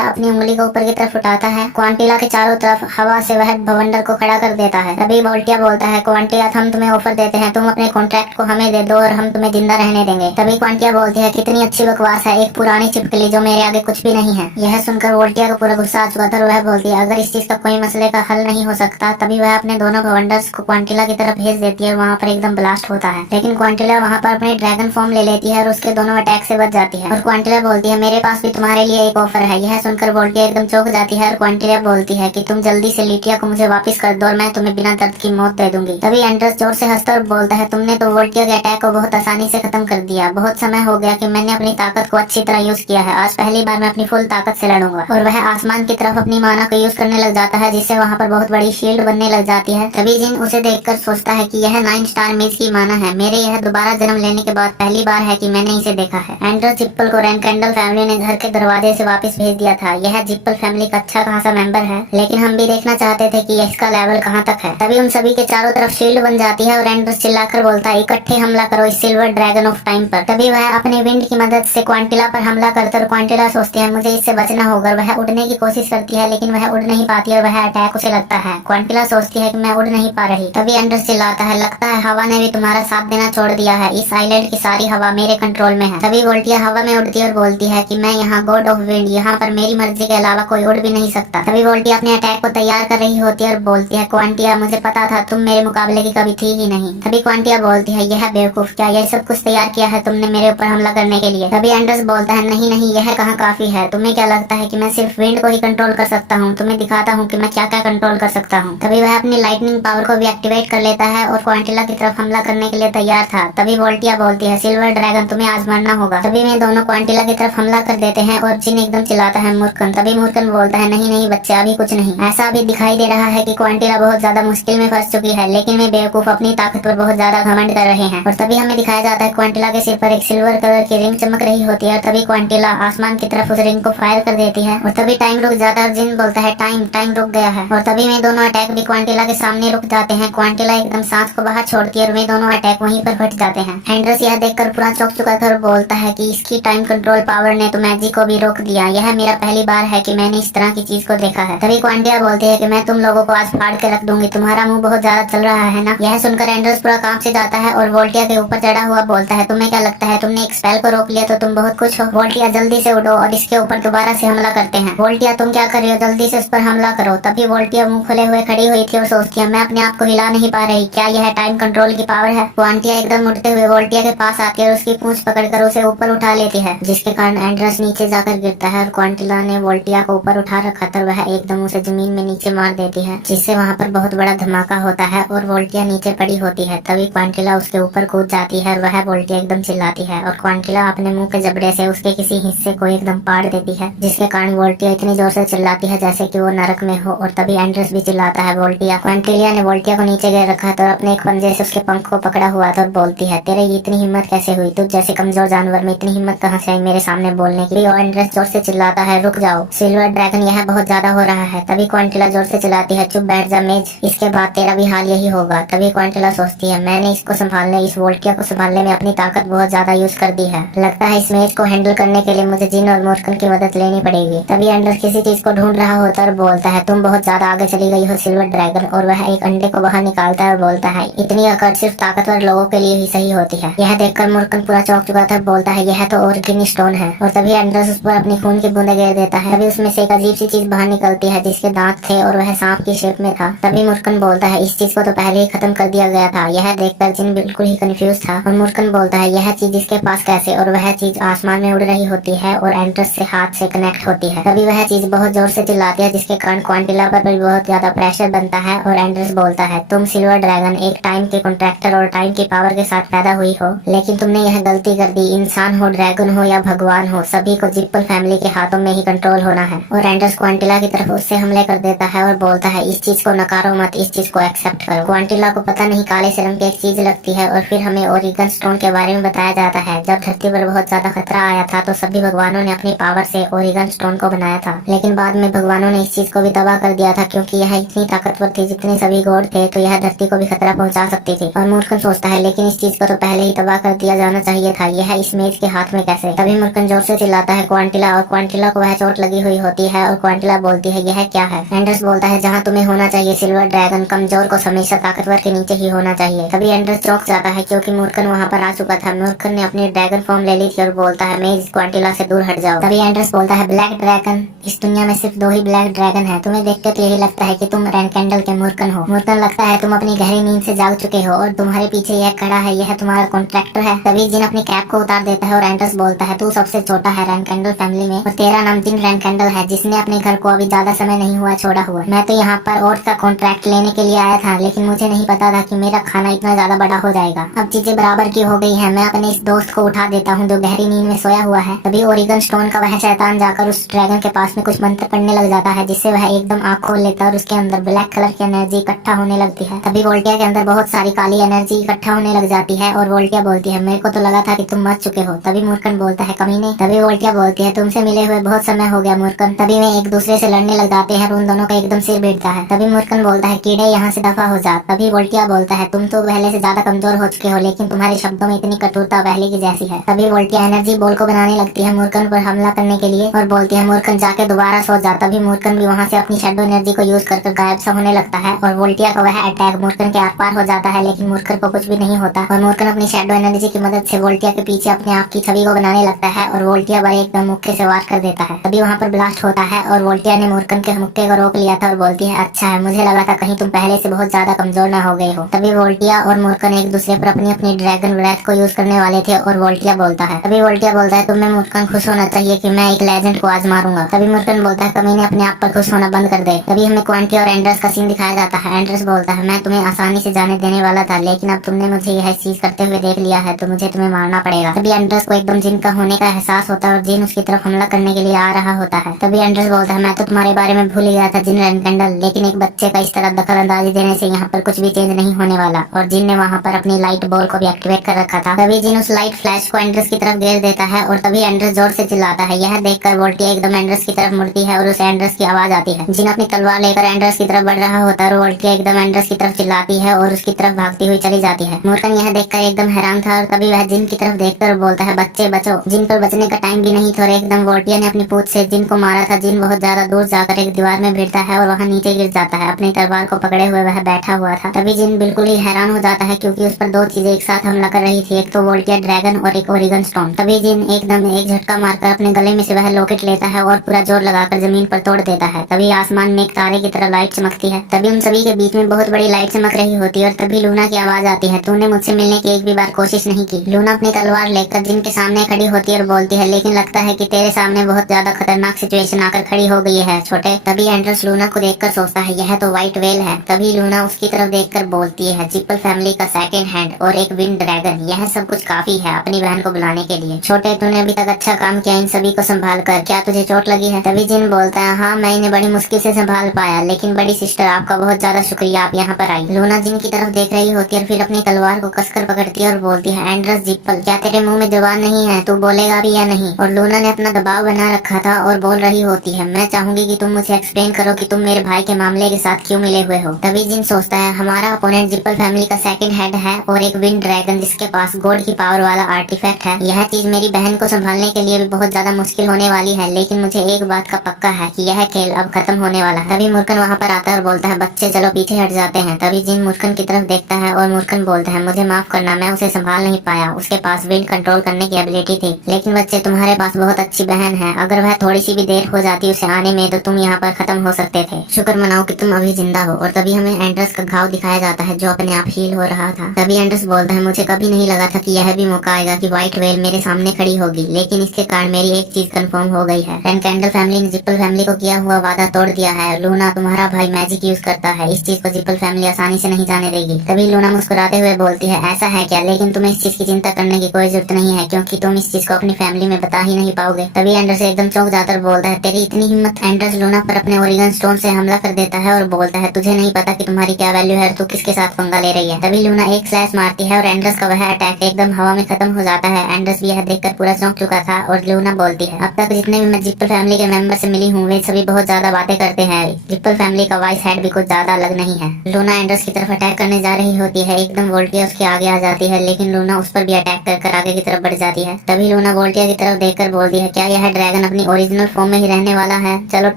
अपनी उंगली को ऊपर की तरफ उठाता है, क्विंटिला के चारों तरफ हवा से वह भवंडर को खड़ा कर देता है। तभी वोल्टिया बोलता है, क्विंटिला हम तुम्हें ऑफर देते हैं, तुम अपने कॉन्ट्रैक्ट को हमें दे दो और हम तुम्हें जिंदा रहने देंगे। तभी क्विंटिला बोलती है, कितनी अच्छी बकवास है, एक पुरानी छिपकली जो मेरे आगे कुछ भी नहीं है। यह सुनकर वोल्टिया को पूरा गुस्सा आ चुका था और वह बोलती है, अगर इस चीज का कोई मसले का हल नहीं हो सकता। तभी वह अपने दोनों भवंडर्स को क्विंटिला की तरफ भेज देती है, वहाँ पर एकदम ब्लास्ट होता है, लेकिन क्विंटिला वहाँ पर अपने ड्रैगन फॉर्म ले लेती है और उसके दोनों अटैक से बच जाती है। और क्विंटिला बोलती है, मेरे पास भी तुम्हारे लिए एक ऑफर है। यह सुनकर वोल्टिया एकदम चौंक जाती है और क्विंटिला बोलती है कि तुम जल्दी से लीटिया को मुझे वापस कर दो और मैं तुम्हें बिना दर्द की मौत दे दूंगी। तभी एंड्रस जोर से हंसता और बोलता है, तुमने तो वोल्टिया के अटैक को बहुत आसानी से खत्म कर दिया, बहुत समय हो गया कि मैंने अपनी ताकत को अच्छी तरह यूज किया है, आज पहली बार मैं अपनी फुल ताकत से लड़ूंगा। और वह आसमान की तरफ अपनी माना को यूज करने लग जाता है, जिससे वहाँ पर बहुत बड़ी शील्ड बनने लग जाती है। तभी जिन उसे देखकर सोचता है कि यह 9 स्टार मेज की माना है, मेरे यह दोबारा जन्म लेने के बाद पहली बार है कि मैंने इसे देखा है। एंड्रस जिप्पल को रैनकैंडल फैमिली ने घर के दरवाजे से वापस भेज दिया था। यह जिप्पल फैमिली का अच्छा खासा मेंबर है, लेकिन हम भी देखना चाहते थे कि इसका लेवल कहाँ तक है। तभी उन सभी के चारों तरफ शील्ड बन जाती है और एंड्रस चिल्लाकर बोलता है, इकट्ठे हमला करो इस सिल्वर ड्रैगन ऑफ टाइम पर। तभी वह अपने विंड की मदद से क्विंटिला पर हमला करता और क्विंटिला सोचती है मुझे इससे बचना होगा। वह उड़ने की कोशिश करती है लेकिन वह उड़ नहीं पाती और वह अटैक उसे लगता है। क्विंटिला सोचती है कि मैं उड़ नहीं पा रही। तभी एंड्रस चिल्लाता है, लगता है हवा ने भी तुम्हारा साथ देना छोड़ दिया है, इस आइलैंड की सारी हवा मेरे कंट्रोल में है। तभी वोल्टिया हवा में उड़ती है और बोलती है कि मैं यहाँ यहाँ गॉड ऑफ विंड, यहाँ पर मेरी मर्जी के अलावा कोई उड़ भी नहीं सकता। तभी वोल्टिया अपने अटैक को तैयार कर रही होती है और बोलती है, क्वांटिया मुझे पता था तुम मेरे मुकाबले की कभी थी ही नहीं। तभी क्वांटिया बोलती है, यह बेवकूफ, क्या यह सब कुछ तैयार किया है तुमने मेरे ऊपर हमला करने के लिए? तभी एंडर्स बोलता है, नहीं नहीं, यह कहाँ काफी है। तुम्हें क्या लगता है कि मैं सिर्फ विंड को ही कंट्रोल कर सकता हूँ? तुम्हें दिखाता हूँ कि मैं क्या क्या कंट्रोल कर सकता हूँ। तभी वह अपनी लाइटनिंग पावर को भी एक्टिवेट कर लेता है और क्वांटिला की तरफ हमला करने के लिए तैयार था। तभी वोल्टिया बोलती है, सिल्वर ड्रैगन तुम्हें आज मरना होगा। तभी वे दोनों क्वांटिला की तरफ हमला कर देते हैं और जिन एकदम चिल्लाता है, मूर्खन। तभी मूर्खन बोलता है, नहीं नहीं बच्चे, अभी कुछ नहीं। ऐसा अभी दिखाई दे रहा है कि क्वांटिला बहुत ज्यादा मुश्किल में फंस चुकी है, लेकिन वे बेवकूफ अपनी ताकत पर बहुत ज्यादा घमंड कर रहे हैं। और तभी हमें दिखाया जाता है क्वांटिला के सिर पर एक सिल्वर कलर की रिंग चमक रही होती है और तभी क्वांटिला आसमान की तरफ उस रिंग को फायर कर देती है और तभी टाइम रुक जाता है और जिन बोलता है, टाइम टाइम रुक गया है। और तभी वे दोनों अटैक भी क्वांटिला के सामने रुक जाते हैं। क्वांटिला एकदम सांस को बाहर छोड़ती है और वे दोनों अटैक वहीं पर हट जाते हैं। एंड्रस यह देखकर पूरा चौंक चुका था और बोलता है कि इसकी टाइम कंट्रोल पावर ने तो मैजिक को भी रोक दिया। यह मेरा पहली बार है कि मैंने इस तरह की चीज को देखा है। तभी क्वांटिला बोलती है कि मैं तुम लोगों को आज फाड़ के रख दूंगी, तुम्हारा मुंह बहुत ज्यादा चल रहा है ना। यह सुनकर एंड्रस पूरा कांप से जाता है और वोल्टिया के ऊपर चढ़ा हुआ बोलता है, तुम्हें क्या लगता है तुमने एक स्पेल को रोक लिया तो तुम बहुत कुछ हो? वोल्टिया जल्दी से उठो और इसके ऊपर दोबारा से हमला करते हैं। वोल्टिया तुम क्या कर रही हो, जल्दी से इस पर हमला करो। तभी वोल्टिया मुंह खुले हुए खड़ी हुई थी और सोचती है, मैं अपने आप को हिला नहीं पा रही, क्या यह टाइम कंट्रोल की पावर है? क्वांटिया एकदम उठते हुए वोल्टिया के पास आती है और उसकी पूंछ पकड़कर उसे ऊपर उठा लेती है, जिसके कारण एंड्रस नीचे जाकर गिरता है और क्वांटिला ने वोल्टिया को ऊपर उठा रखा था, वह एकदम उसे जमीन में नीचे मार देती है, जिससे वहाँ पर बहुत बड़ा धमाका होता है और वोल्टिया नीचे पड़ी होती है। तभी क्वांटिला उसके ऊपर कूद जाती है और वह वोल्टिया एकदम चिल्लाती है और क्वांटिला अपने मुंह के जबड़े से उसके किसी हिस्से को एकदम पाड़ देती है, जिसके कारण वोल्टिया इतनी जोर से चिल्लाती है जैसे कि वो नरक में हो। और तभी एंड्रस भी चिल्लाता है, वोल्टिया। क्वांटिलिया ने वोल्टिया को नीचे गिर रखा था और अपने एक पंजे से उसके पंख को पकड़ा हुआ था और बोलती है, तेरे इतनी हिम्मत कैसे हुई? तुझ जैसे कमजोर जानवर में इतनी हिम्मत कहाँ से आई मेरे सामने बोलने की? और एंड्रस जोर से चिल्लाता है, रुक जाओ सिल्वर ड्रैगन, यह बहुत ज्यादा हो रहा है। तभी क्वांटिला जोर से चिल्लाती है, चुप बैठ जा मेज, इसके बाद तेरा भी हाल यही होगा। तभी क्वांटिला सोचती है, मैंने इसको संभालने, इस वोल्टिया को संभालने में अपनी ताकत बहुत ज्यादा यूज कर दी है, लगता है इस मेज को हैंडल करने के लिए मुझे जिन और मूर्खन की मदद लेनी पड़ेगी। तभी एंडर किसी चीज को ढूंढ रहा होता है और बोलता है, तुम बहुत ज्यादा आगे चली गई हो सिल्वर ड्रैगन। और वह एक अंडे को बाहर निकालता है और बोलता है, इतनी अकड़ सिर्फ ताकतवर लोगों के लिए ही सही होती है। यह देखकर मूर्खन पूरा चौंक चुका था, बोलता है, यह तो ऑर्गेनिक स्टोन है। और तभी एंड्रस उस पर अपनी खून की बूंदे गिर देता है। तभी उसमें से एक अजीब सी चीज बाहर निकलती है जिसके दांत थे और वह सांप की शेप में था। तभी मूर्खन बोलता है, इस चीज को तो पहले ही खत्म कर दिया गया था। यह देखकर जिन बिल्कुल ही कंफ्यूज था और मूर्खन बोलता है, यह चीज इसके पास कैसे? और वह चीज आसमान में उड़ रही होती है और एंड्रस से हाथ से कनेक्ट होती है। तभी वह चीज बहुत जोर से चिल्लाती है, जिसके कारण क्वांटिला पर भी बहुत ज्यादा प्रेशर बनता है और एंड्रस बोलता है, तुम सिल्वर ड्रैगन एक टाइम के कॉन्ट्रैक्टर और टाइम की पावर के साथ पैदा हुई हो, लेकिन तुमने यह गलती कर दी। इंसान हो, ड्रैगन हो या भगवान हो, सभी को जिप्पल फैमिली के हाथों में ही कंट्रोल होना है। और एंड्रस क्वांटिला की तरफ उससे हमले कर देता है और बोलता है, इस चीज को नकारो मत, इस चीज को एक्सेप्ट करो। क्वांटिला को पता नहीं काले से रंग की एक चीज लगती है और फिर हमें ओरिगन स्टोन के बारे में बताया जाता है। जब धरती पर बहुत ज्यादा खतरा आया था तो सभी भगवानों ने अपनी पावर से ओरिगन स्टोन को बनाया था, लेकिन बाद में भगवानों ने इस चीज को भी तबाह कर दिया था, क्योंकि यह इतनी ताकतवर थी जितने सभी गॉड थे तो यह धरती को भी खतरा पहुंचा सकती थी। और मूर्खन सोचता है, लेकिन इस चीज को तो पहले ही तबाह कर दिया जाना चाहिए था, यह इस मेज के हाथ में कैसे? तभी मूर्खन जोर से चिल्लाता है क्वांटिला, और क्वांटिला को वह चोट लगी हुई होती है और क्वांटिला बोलती है, यह क्या है? एंड्रस बोलता है, जहाँ तुम्हें होना चाहिए सिल्वर ड्रैगन, कमजोर को हमेशा ताकतवर के नीचे ही होना चाहिए। तभी एंड्रस चौंक जाता है क्योंकि मूर्खन वहाँ पर आ चुका था। मूर्खन ने अपनी ड्रैगन फॉर्म ले ली थी और बोलता है, मेज क्वांटिला से दूर हट जाओ। तभी एंड्रस बोलता है, ब्लैक ड्रैगन, इस दुनिया में सिर्फ 2 ही ब्लैक ड्रैगन है, तुम्हें देखकर तो यही लगता है कि तुम रैनकेंडल के मूर्खन हो। मूर्खन, लगता है तुम अपनी गहरी नींद से जाग चुके हो और तुम्हारे पीछे यह खड़ा है, यह तुम्हारा कॉन्ट्रैक्टर है। तभी जिन अपनी कैप को उतार देता है और एंड्रस बोलता है, तू सबसे छोटा है रैनकेंडल फैमिली में और तेरा नाम जिन रैनकेंडल है, जिसने अपने घर को अभी ज्यादा समय नहीं हुआ छोड़ा हुआ। मैं तो यहाँ पर और का कॉन्ट्रैक्ट लेने के लिए आया था, लेकिन मुझे नहीं पता था कि मेरा खाना इतना ज्यादा बड़ा हो जाएगा। अब चीजें बराबर की हो गई है, मैं अपने इस दोस्त को उठा देता हूँ जो गहरी नींद में सोया हुआ है। तभी ओरिगन स्टोन का वह शैतान जाकर उस ड्रैगन के पास में कुछ मंत्र पढ़ने लग जाता है, जिससे वह एकदम आँख खोल लेता है और उसके अंदर ब्लैक कलर की एनर्जी इकट्ठा होने लगती है। तभी वोल्टिया के अंदर बहुत सारी काली एनर्जी इकट्ठा होने लग जाती है और वोल्टिया बोलती है, मेरे को तो लगा था कि तुम मर चुके हो। तभी मूर्खन बोलता है, कमीने। तभी वोल्टिया बोलती है, तुमसे मिले हुए बहुत समय हो गया मूर्खन। तभी वे एक दूसरे से लड़ने लग जाते हैं और उन दोनों का एकदम सिर बैठता है। तभी मूर्खन बोलता है, कीड़े यहाँ से दफा हो जा। तभी वोल्टिया बोलता है, तुम तो पहले से ज्यादा कमजोर हो चुके हो, लेकिन तुम्हारे शब्दों में इतनी कठोरता पहले की जैसी है। तभी वोल्टिया एनर्जी बॉल को बनाने लगती है मूर्खन पर हमला करने के लिए और बोलती है, मूर्खन जाके दोबारा सो जा। तभी मूर्खन भी वहाँ से अपनी शैडो एनर्जी को यूज कर गायब सा होने लगता है और वोल्टिया का वह अटैक मूर्खन के आर पार हो जाता है, लेकिन मूर्खन को कुछ भी नहीं होता और मूर्खन अपनी शैडो एनर्जी की मदद से वोल्टिया के पीछे अपने आप की छवि को बनाने लगता है और वोल्टिया बड़े एकदम मुक्के से वार कर देता है। तभी वहाँ पर ब्लास्ट होता है और वोल्टिया ने मूर्खन के मुक्के को रोक लिया था और बोलती है, अच्छा है, मुझे लगा था कहीं तुम पहले से बहुत ज्यादा कमजोर ना हो गए हो। तभी वोल्टिया और मूर्खन एक दूसरे पर अपनी अपनी ड्रैगन ब्रेथ को यूज करने वाले थे और वोल्टिया बोलता है, तभी वोल्टिया बोलता है, तुम्हें मूर्खन खुश होना चाहिए कि मैं एक लेजेंड को आज मारूंगा। तभी मूर्खन बोलता है, कमीने अपने आप पर खुश होना बंद कर दे। तभी हमें क्वांटी और एंड्रस का सीन दिखाया जाता है। एंड्रस बोलता है, मैं तुम्हें आसानी से जाने देने वाला था, लेकिन अब तुमने मुझे यह चीज करते हुए देख लिया है तो मुझे तुम्हें मारना पड़ेगा। तभी एंड्रस को एकदम जिन का होने का एहसास होता है और जिन उसकी तरफ हमला करने के लिए आ रहा होता है। तभी एंड्रस बोलता है, मैं तो तुम्हारे बारे में भूल ही गया था जिन रेनकेंडल, लेकिन एक बच्चे का इस तरह दखल अंदाजी देने से यहाँ पर कुछ भी चेंज नहीं होने वाला। और जिन ने वहाँ पर अपनी लाइट बॉल को भी एक्टिवेट कर रखा था। तभी जिन उस लाइट फ्लैश को एंड्रस की तरफ घेर देता है और तभी एंड्रस जोर से चिल्लाता है। यह देखकर वोल्टिया एकदम एंड्रस की तरफ मुड़ती है और उसे एंड्रस की आवाज आती है। जिन अपनी तलवार लेकर एंड्रस की तरफ बढ़ रहा होता है और वोल्टिया एकदम एंड्रस की तरफ चिल्लाती है और उसकी तरफ भागती हुई चली जाती है। मूर्खन यह देखकर एकदम हैरान था और तभी वह जिन की तरफ देखकर बोलता है, बच्चे बचो। जिन पर बचने का टाइम भी नहीं था और एकदम वोल्टिया ने अपनी पूंछ से जिन को मारा था। जिन बहुत ज्यादा दूर जाकर एक दीवार में भिड़ता है और वहाँ नीचे गिर जाता है। अपनी तलवार को पकड़े हुए वह बैठा हुआ था। तभी जिन बिल्कुल ही हैरान हो जाता है क्योंकि उस पर दो चीजें एक साथ हमला कर रही थी, एक तो वोल्टिया ड्रैगन और एक ओरिगन स्टोन। तभी जिन एकदम एक झटका मारकर अपने गले में से वह लॉकेट लेता है और पूरा जोर लगाकर जमीन पर तोड़ देता है। तभी आसमान में एक तारे की तरह लाइट चमकती है। तभी उन सभी के बीच में बहुत बड़ी लाइट चमक रही होती है और तभी लूना की आवाज आती है, तूने मुझसे मिलने की एक भी बार कोशिश नहीं की। लूना अपनी तलवार लेकर जिन के सामने खड़ी होती है और बोलती है, लेकिन लगता है कि तेरे सामने बहुत ज्यादा खतरनाक सिचुएशन आकर खड़ी हो गई है छोटे। तभी एंड्रस लूना को देखकर सोचता है, यह तो व्हाइट वेल है। तभी लूना उसकी तरफ देखकर बोलती है, जिप्पल फैमिली का सेकंड हैंड और एक विंड ड्रैगन, यह सब कुछ काफी है अपनी बहन को बुलाने के लिए। छोटे, तूने अभी तक अच्छा काम किया इन सभी को संभाल कर, क्या तुझे चोट लगी है? तभी जिन बोलता है, हाँ मैं इन्हें बड़ी मुश्किल से संभाल पाया, लेकिन बड़ी सिस्टर आपका बहुत ज्यादा शुक्रिया, आप यहाँ पर आई। लूना जिन की तरफ देख रही होती है और फिर अपनी तलवार को कसकर पकड़ती है और बोलती है, एंड्रस जिप्पल, क्या तेरे मुंह में जुबान नहीं है? तू बोलेगा भी या नहीं? और लूना ने अपना दबाव बना रखा था और बोल रही होती है, मैं चाहूंगी कि तुम मुझे एक्सप्लेन करो कि तुम मेरे भाई के मामले के साथ क्यों मिले हुए हो। तभी जिन सोचता है, हमारा अपोनेंट जिप्पल फैमिली का सेकंड हेड है और एक विंड ड्रैगन जिसके पास गॉड की पावर वाला आर्टिफैक्ट है। यह चीज मेरी बहन को संभालने के लिए भी बहुत ज्यादा मुश्किल होने वाली है, लेकिन मुझे एक बात का पक्का है कि यह खेल अब खत्म होने वाला है। तभी मूर्खन वहाँ पर आता है और बोलता है, बच्चे चलो पीछे हट जाते हैं। तभी जिन मूर्खन की तरफ देखता है और मूर्खन बोलता है, मुझे माफ करना, मैं उसे संभाल नहीं पाया, उसके पास विंड कंट्रोल करने की एबिलिटी थी। लेकिन बच्चे, तुम्हारे पास बहुत अच्छी बहन है, अगर वह थोड़ी सी भी देर हो जाती उसे आने में तो तुम यहाँ पर खत्म हो सकते थे। शुक्र मनाओ कि तुम अभी जिंदा हो। और तभी हमें एंड्रस का घाव दिखाया जाता है जो अपने आप हील हो रहा था। तभी एंड्रस बोलता है, मुझे कभी नहीं लगा था कि यह भी मौका आएगा कि व्हाइट वेल मेरे सामने खड़ी होगी, लेकिन इसके कारण मेरी एक चीज कंफर्म हो गई है। रेनकेंडल फैमिली ने जिप्पल फैमिली को किया हुआ वादा तोड़ दिया है। लूना, तुम्हारा भाई मैजिक यूज करता है, इस चीज को जिप्पल फैमिली आसानी से नहीं जाने देगी। तभी लूना मुस्कुराते हुए बोलती है, ऐसा है क्या? लेकिन तुम्हें इस चीज की चिंता करने की कोई जरूरत नहीं है क्योंकि तुम इस चीज को अपनी फैमिली में बता ही नहीं पाओगे। तभी एंड्रस एकदम चौंक जाकर बोलता है, तेरी इतनी हिम्मत? एंड्रस लूना पर अपने ओरिगन स्टोन से हमला कर देता है और बोलता है, तुझे नहीं पता कि तुम्हारी क्या वैल्यू है, तू किसके साथ पंगा ले रही है। तभी लूना एक स्लैश मारती है और एंड्रस का वह अटैक एकदम हवा में खत्म हो जाता है। एंड्रस भी यह देखकर पूरा चौंक चुका था और लूना बोलती है, अब तक जितने भी मैं जिप्पल फैमिली के मेंबर से मिली हूँ वे सभी बहुत ज्यादा बातें करते हैं, जिप्पल फैमिली का वाइस हेड भी कुछ ज्यादा अलग नहीं है। लूना एंड्रस की तरफ अटैक करने जा रही होती है, एकदम वोल्टिया उसके आगे आ जाती है, लेकिन लूना उस पर भी अटैक कर आगे की तरफ बढ़ जाती है। तभी लूना वोल्टिया की तरफ देखकर बोलती है, क्या यह ड्रैगन अपनी ओरिजिनल फॉर्म में ही रहने वाला है? चलो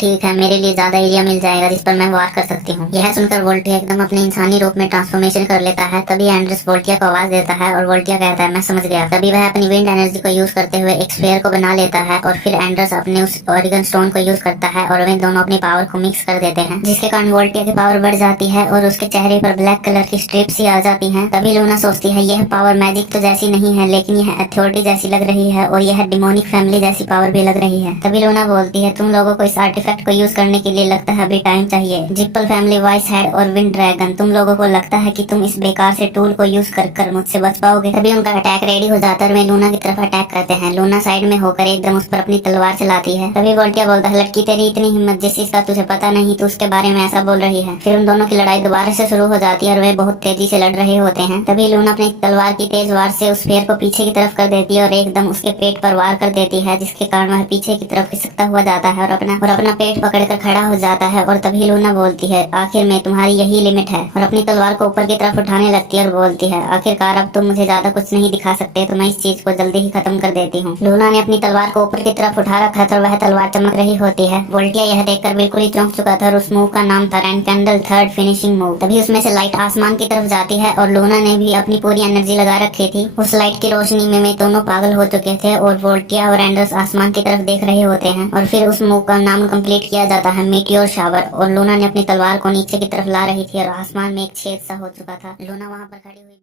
ठीक है, मेरे लिए ज्यादा एरिया मिल जाएगा जिस पर मैं वार कर सकती हूँ। यह सुनकर वोल्टिया एकदम अपने इंसानी रूप में ट्रांसफॉर्मेशन कर लेता है। तभी एंड्रस वोल्टिया को आवाज देता है और वोल्टिया कहता है, मैं समझ गया। तभी वह अपनी विंड एनर्जी को यूज करते हुए एक स्फीयर को बना लेता है और फिर एंड्रस अपने उस ओरिगन स्टोन को यूज करता है और वे दोनों अपनी पावर को मिक्स कर देते हैं, जिसके कारण वोल्टिया की पावर बढ़ जाती है और उसके चेहरे पर ब्लैक कलर की स्ट्रिप्स ही आ जाती हैं। तभी लूना सोचती है, यह पावर मैजिक तो जैसी नहीं है, लेकिन यह अथॉरिटी जैसी लग रही है और यह डिमोनिक फैमिली जैसी पावर भी लग रही है। तभी लूना बोलती है, तुम लोगों को इस आर्टिफैक्ट को यूज करने के लिए लगता है अभी टाइम चाहिए। जिप्पल फैमिली, वॉइस हेड और विंड ड्रैगन, तुम लोगों को लगता है कि तुम इस बेकार से टूल को यूज कर मुझसे बच पाओगे? तभी उनका अटैक रेडी हो जाता है और वे लूना की तरफ अटैक करते हैं। लूना साइड में होकर एकदम उस पर अपनी तलवार चलाती है। तभी वोल्टिया बोलता है, लड़की तेरी इतनी हिम्मत, जिस चीज का तुझे पता नहीं तो उसके बारे में ऐसा बोल रही है। फिर उन दोनों की लड़ाई दोबारा से शुरू हो जाती है और वे बहुत तेजी से लड़ रहे होते हैं। तभी लूना अपनी तलवार की तेज वार से उस फेयर को पीछे की तरफ कर देती है और एकदम उसके पेट पर वार कर देती है, जिसके कारण वह पीछे की तरफ खिसकता हुआ जाता है और अपना पेट पकड़कर खड़ा हो जाता है। और तभी लूना बोलती है, आखिर में तुम्हारी यही लिमिट है, और अपनी तलवार को ऊपर की तरफ उठाने लगती है और बोलती है, आखिरकार अब तुम मुझे ज्यादा कुछ नहीं दिखा सकते, तो मैं इस चीज को जल्दी ही खत्म कर देती हूँ। लूना ने अपनी तलवार को ऊपर की तरफ उठा रखा था और वह तलवार चमक रही होती है। वोल्टिया यह देखकर बिल्कुल ही चौंक चुका था और उस मूव का नाम था रेनकेंडल थर्ड फिनिशिंग मूव। तभी उसमें से लाइट आसमान की तरफ जाती है और लूना ने भी अपनी पूरी एनर्जी लगा रखी थी। उस लाइट की रोशनी में दोनों पागल हो चुके थे और वोल्टिया और एंडर्स आसमान की तरफ देख रहे होते हैं और फिर उस मूव का नाम कंप्लीट किया जाता है मीटियोर शावर। और लूना ने अपनी तलवार को नीचे की तरफ ला रही थी और आसमान में एक छेद सा हो चुका था। लूना वहां पर खड़ी हुई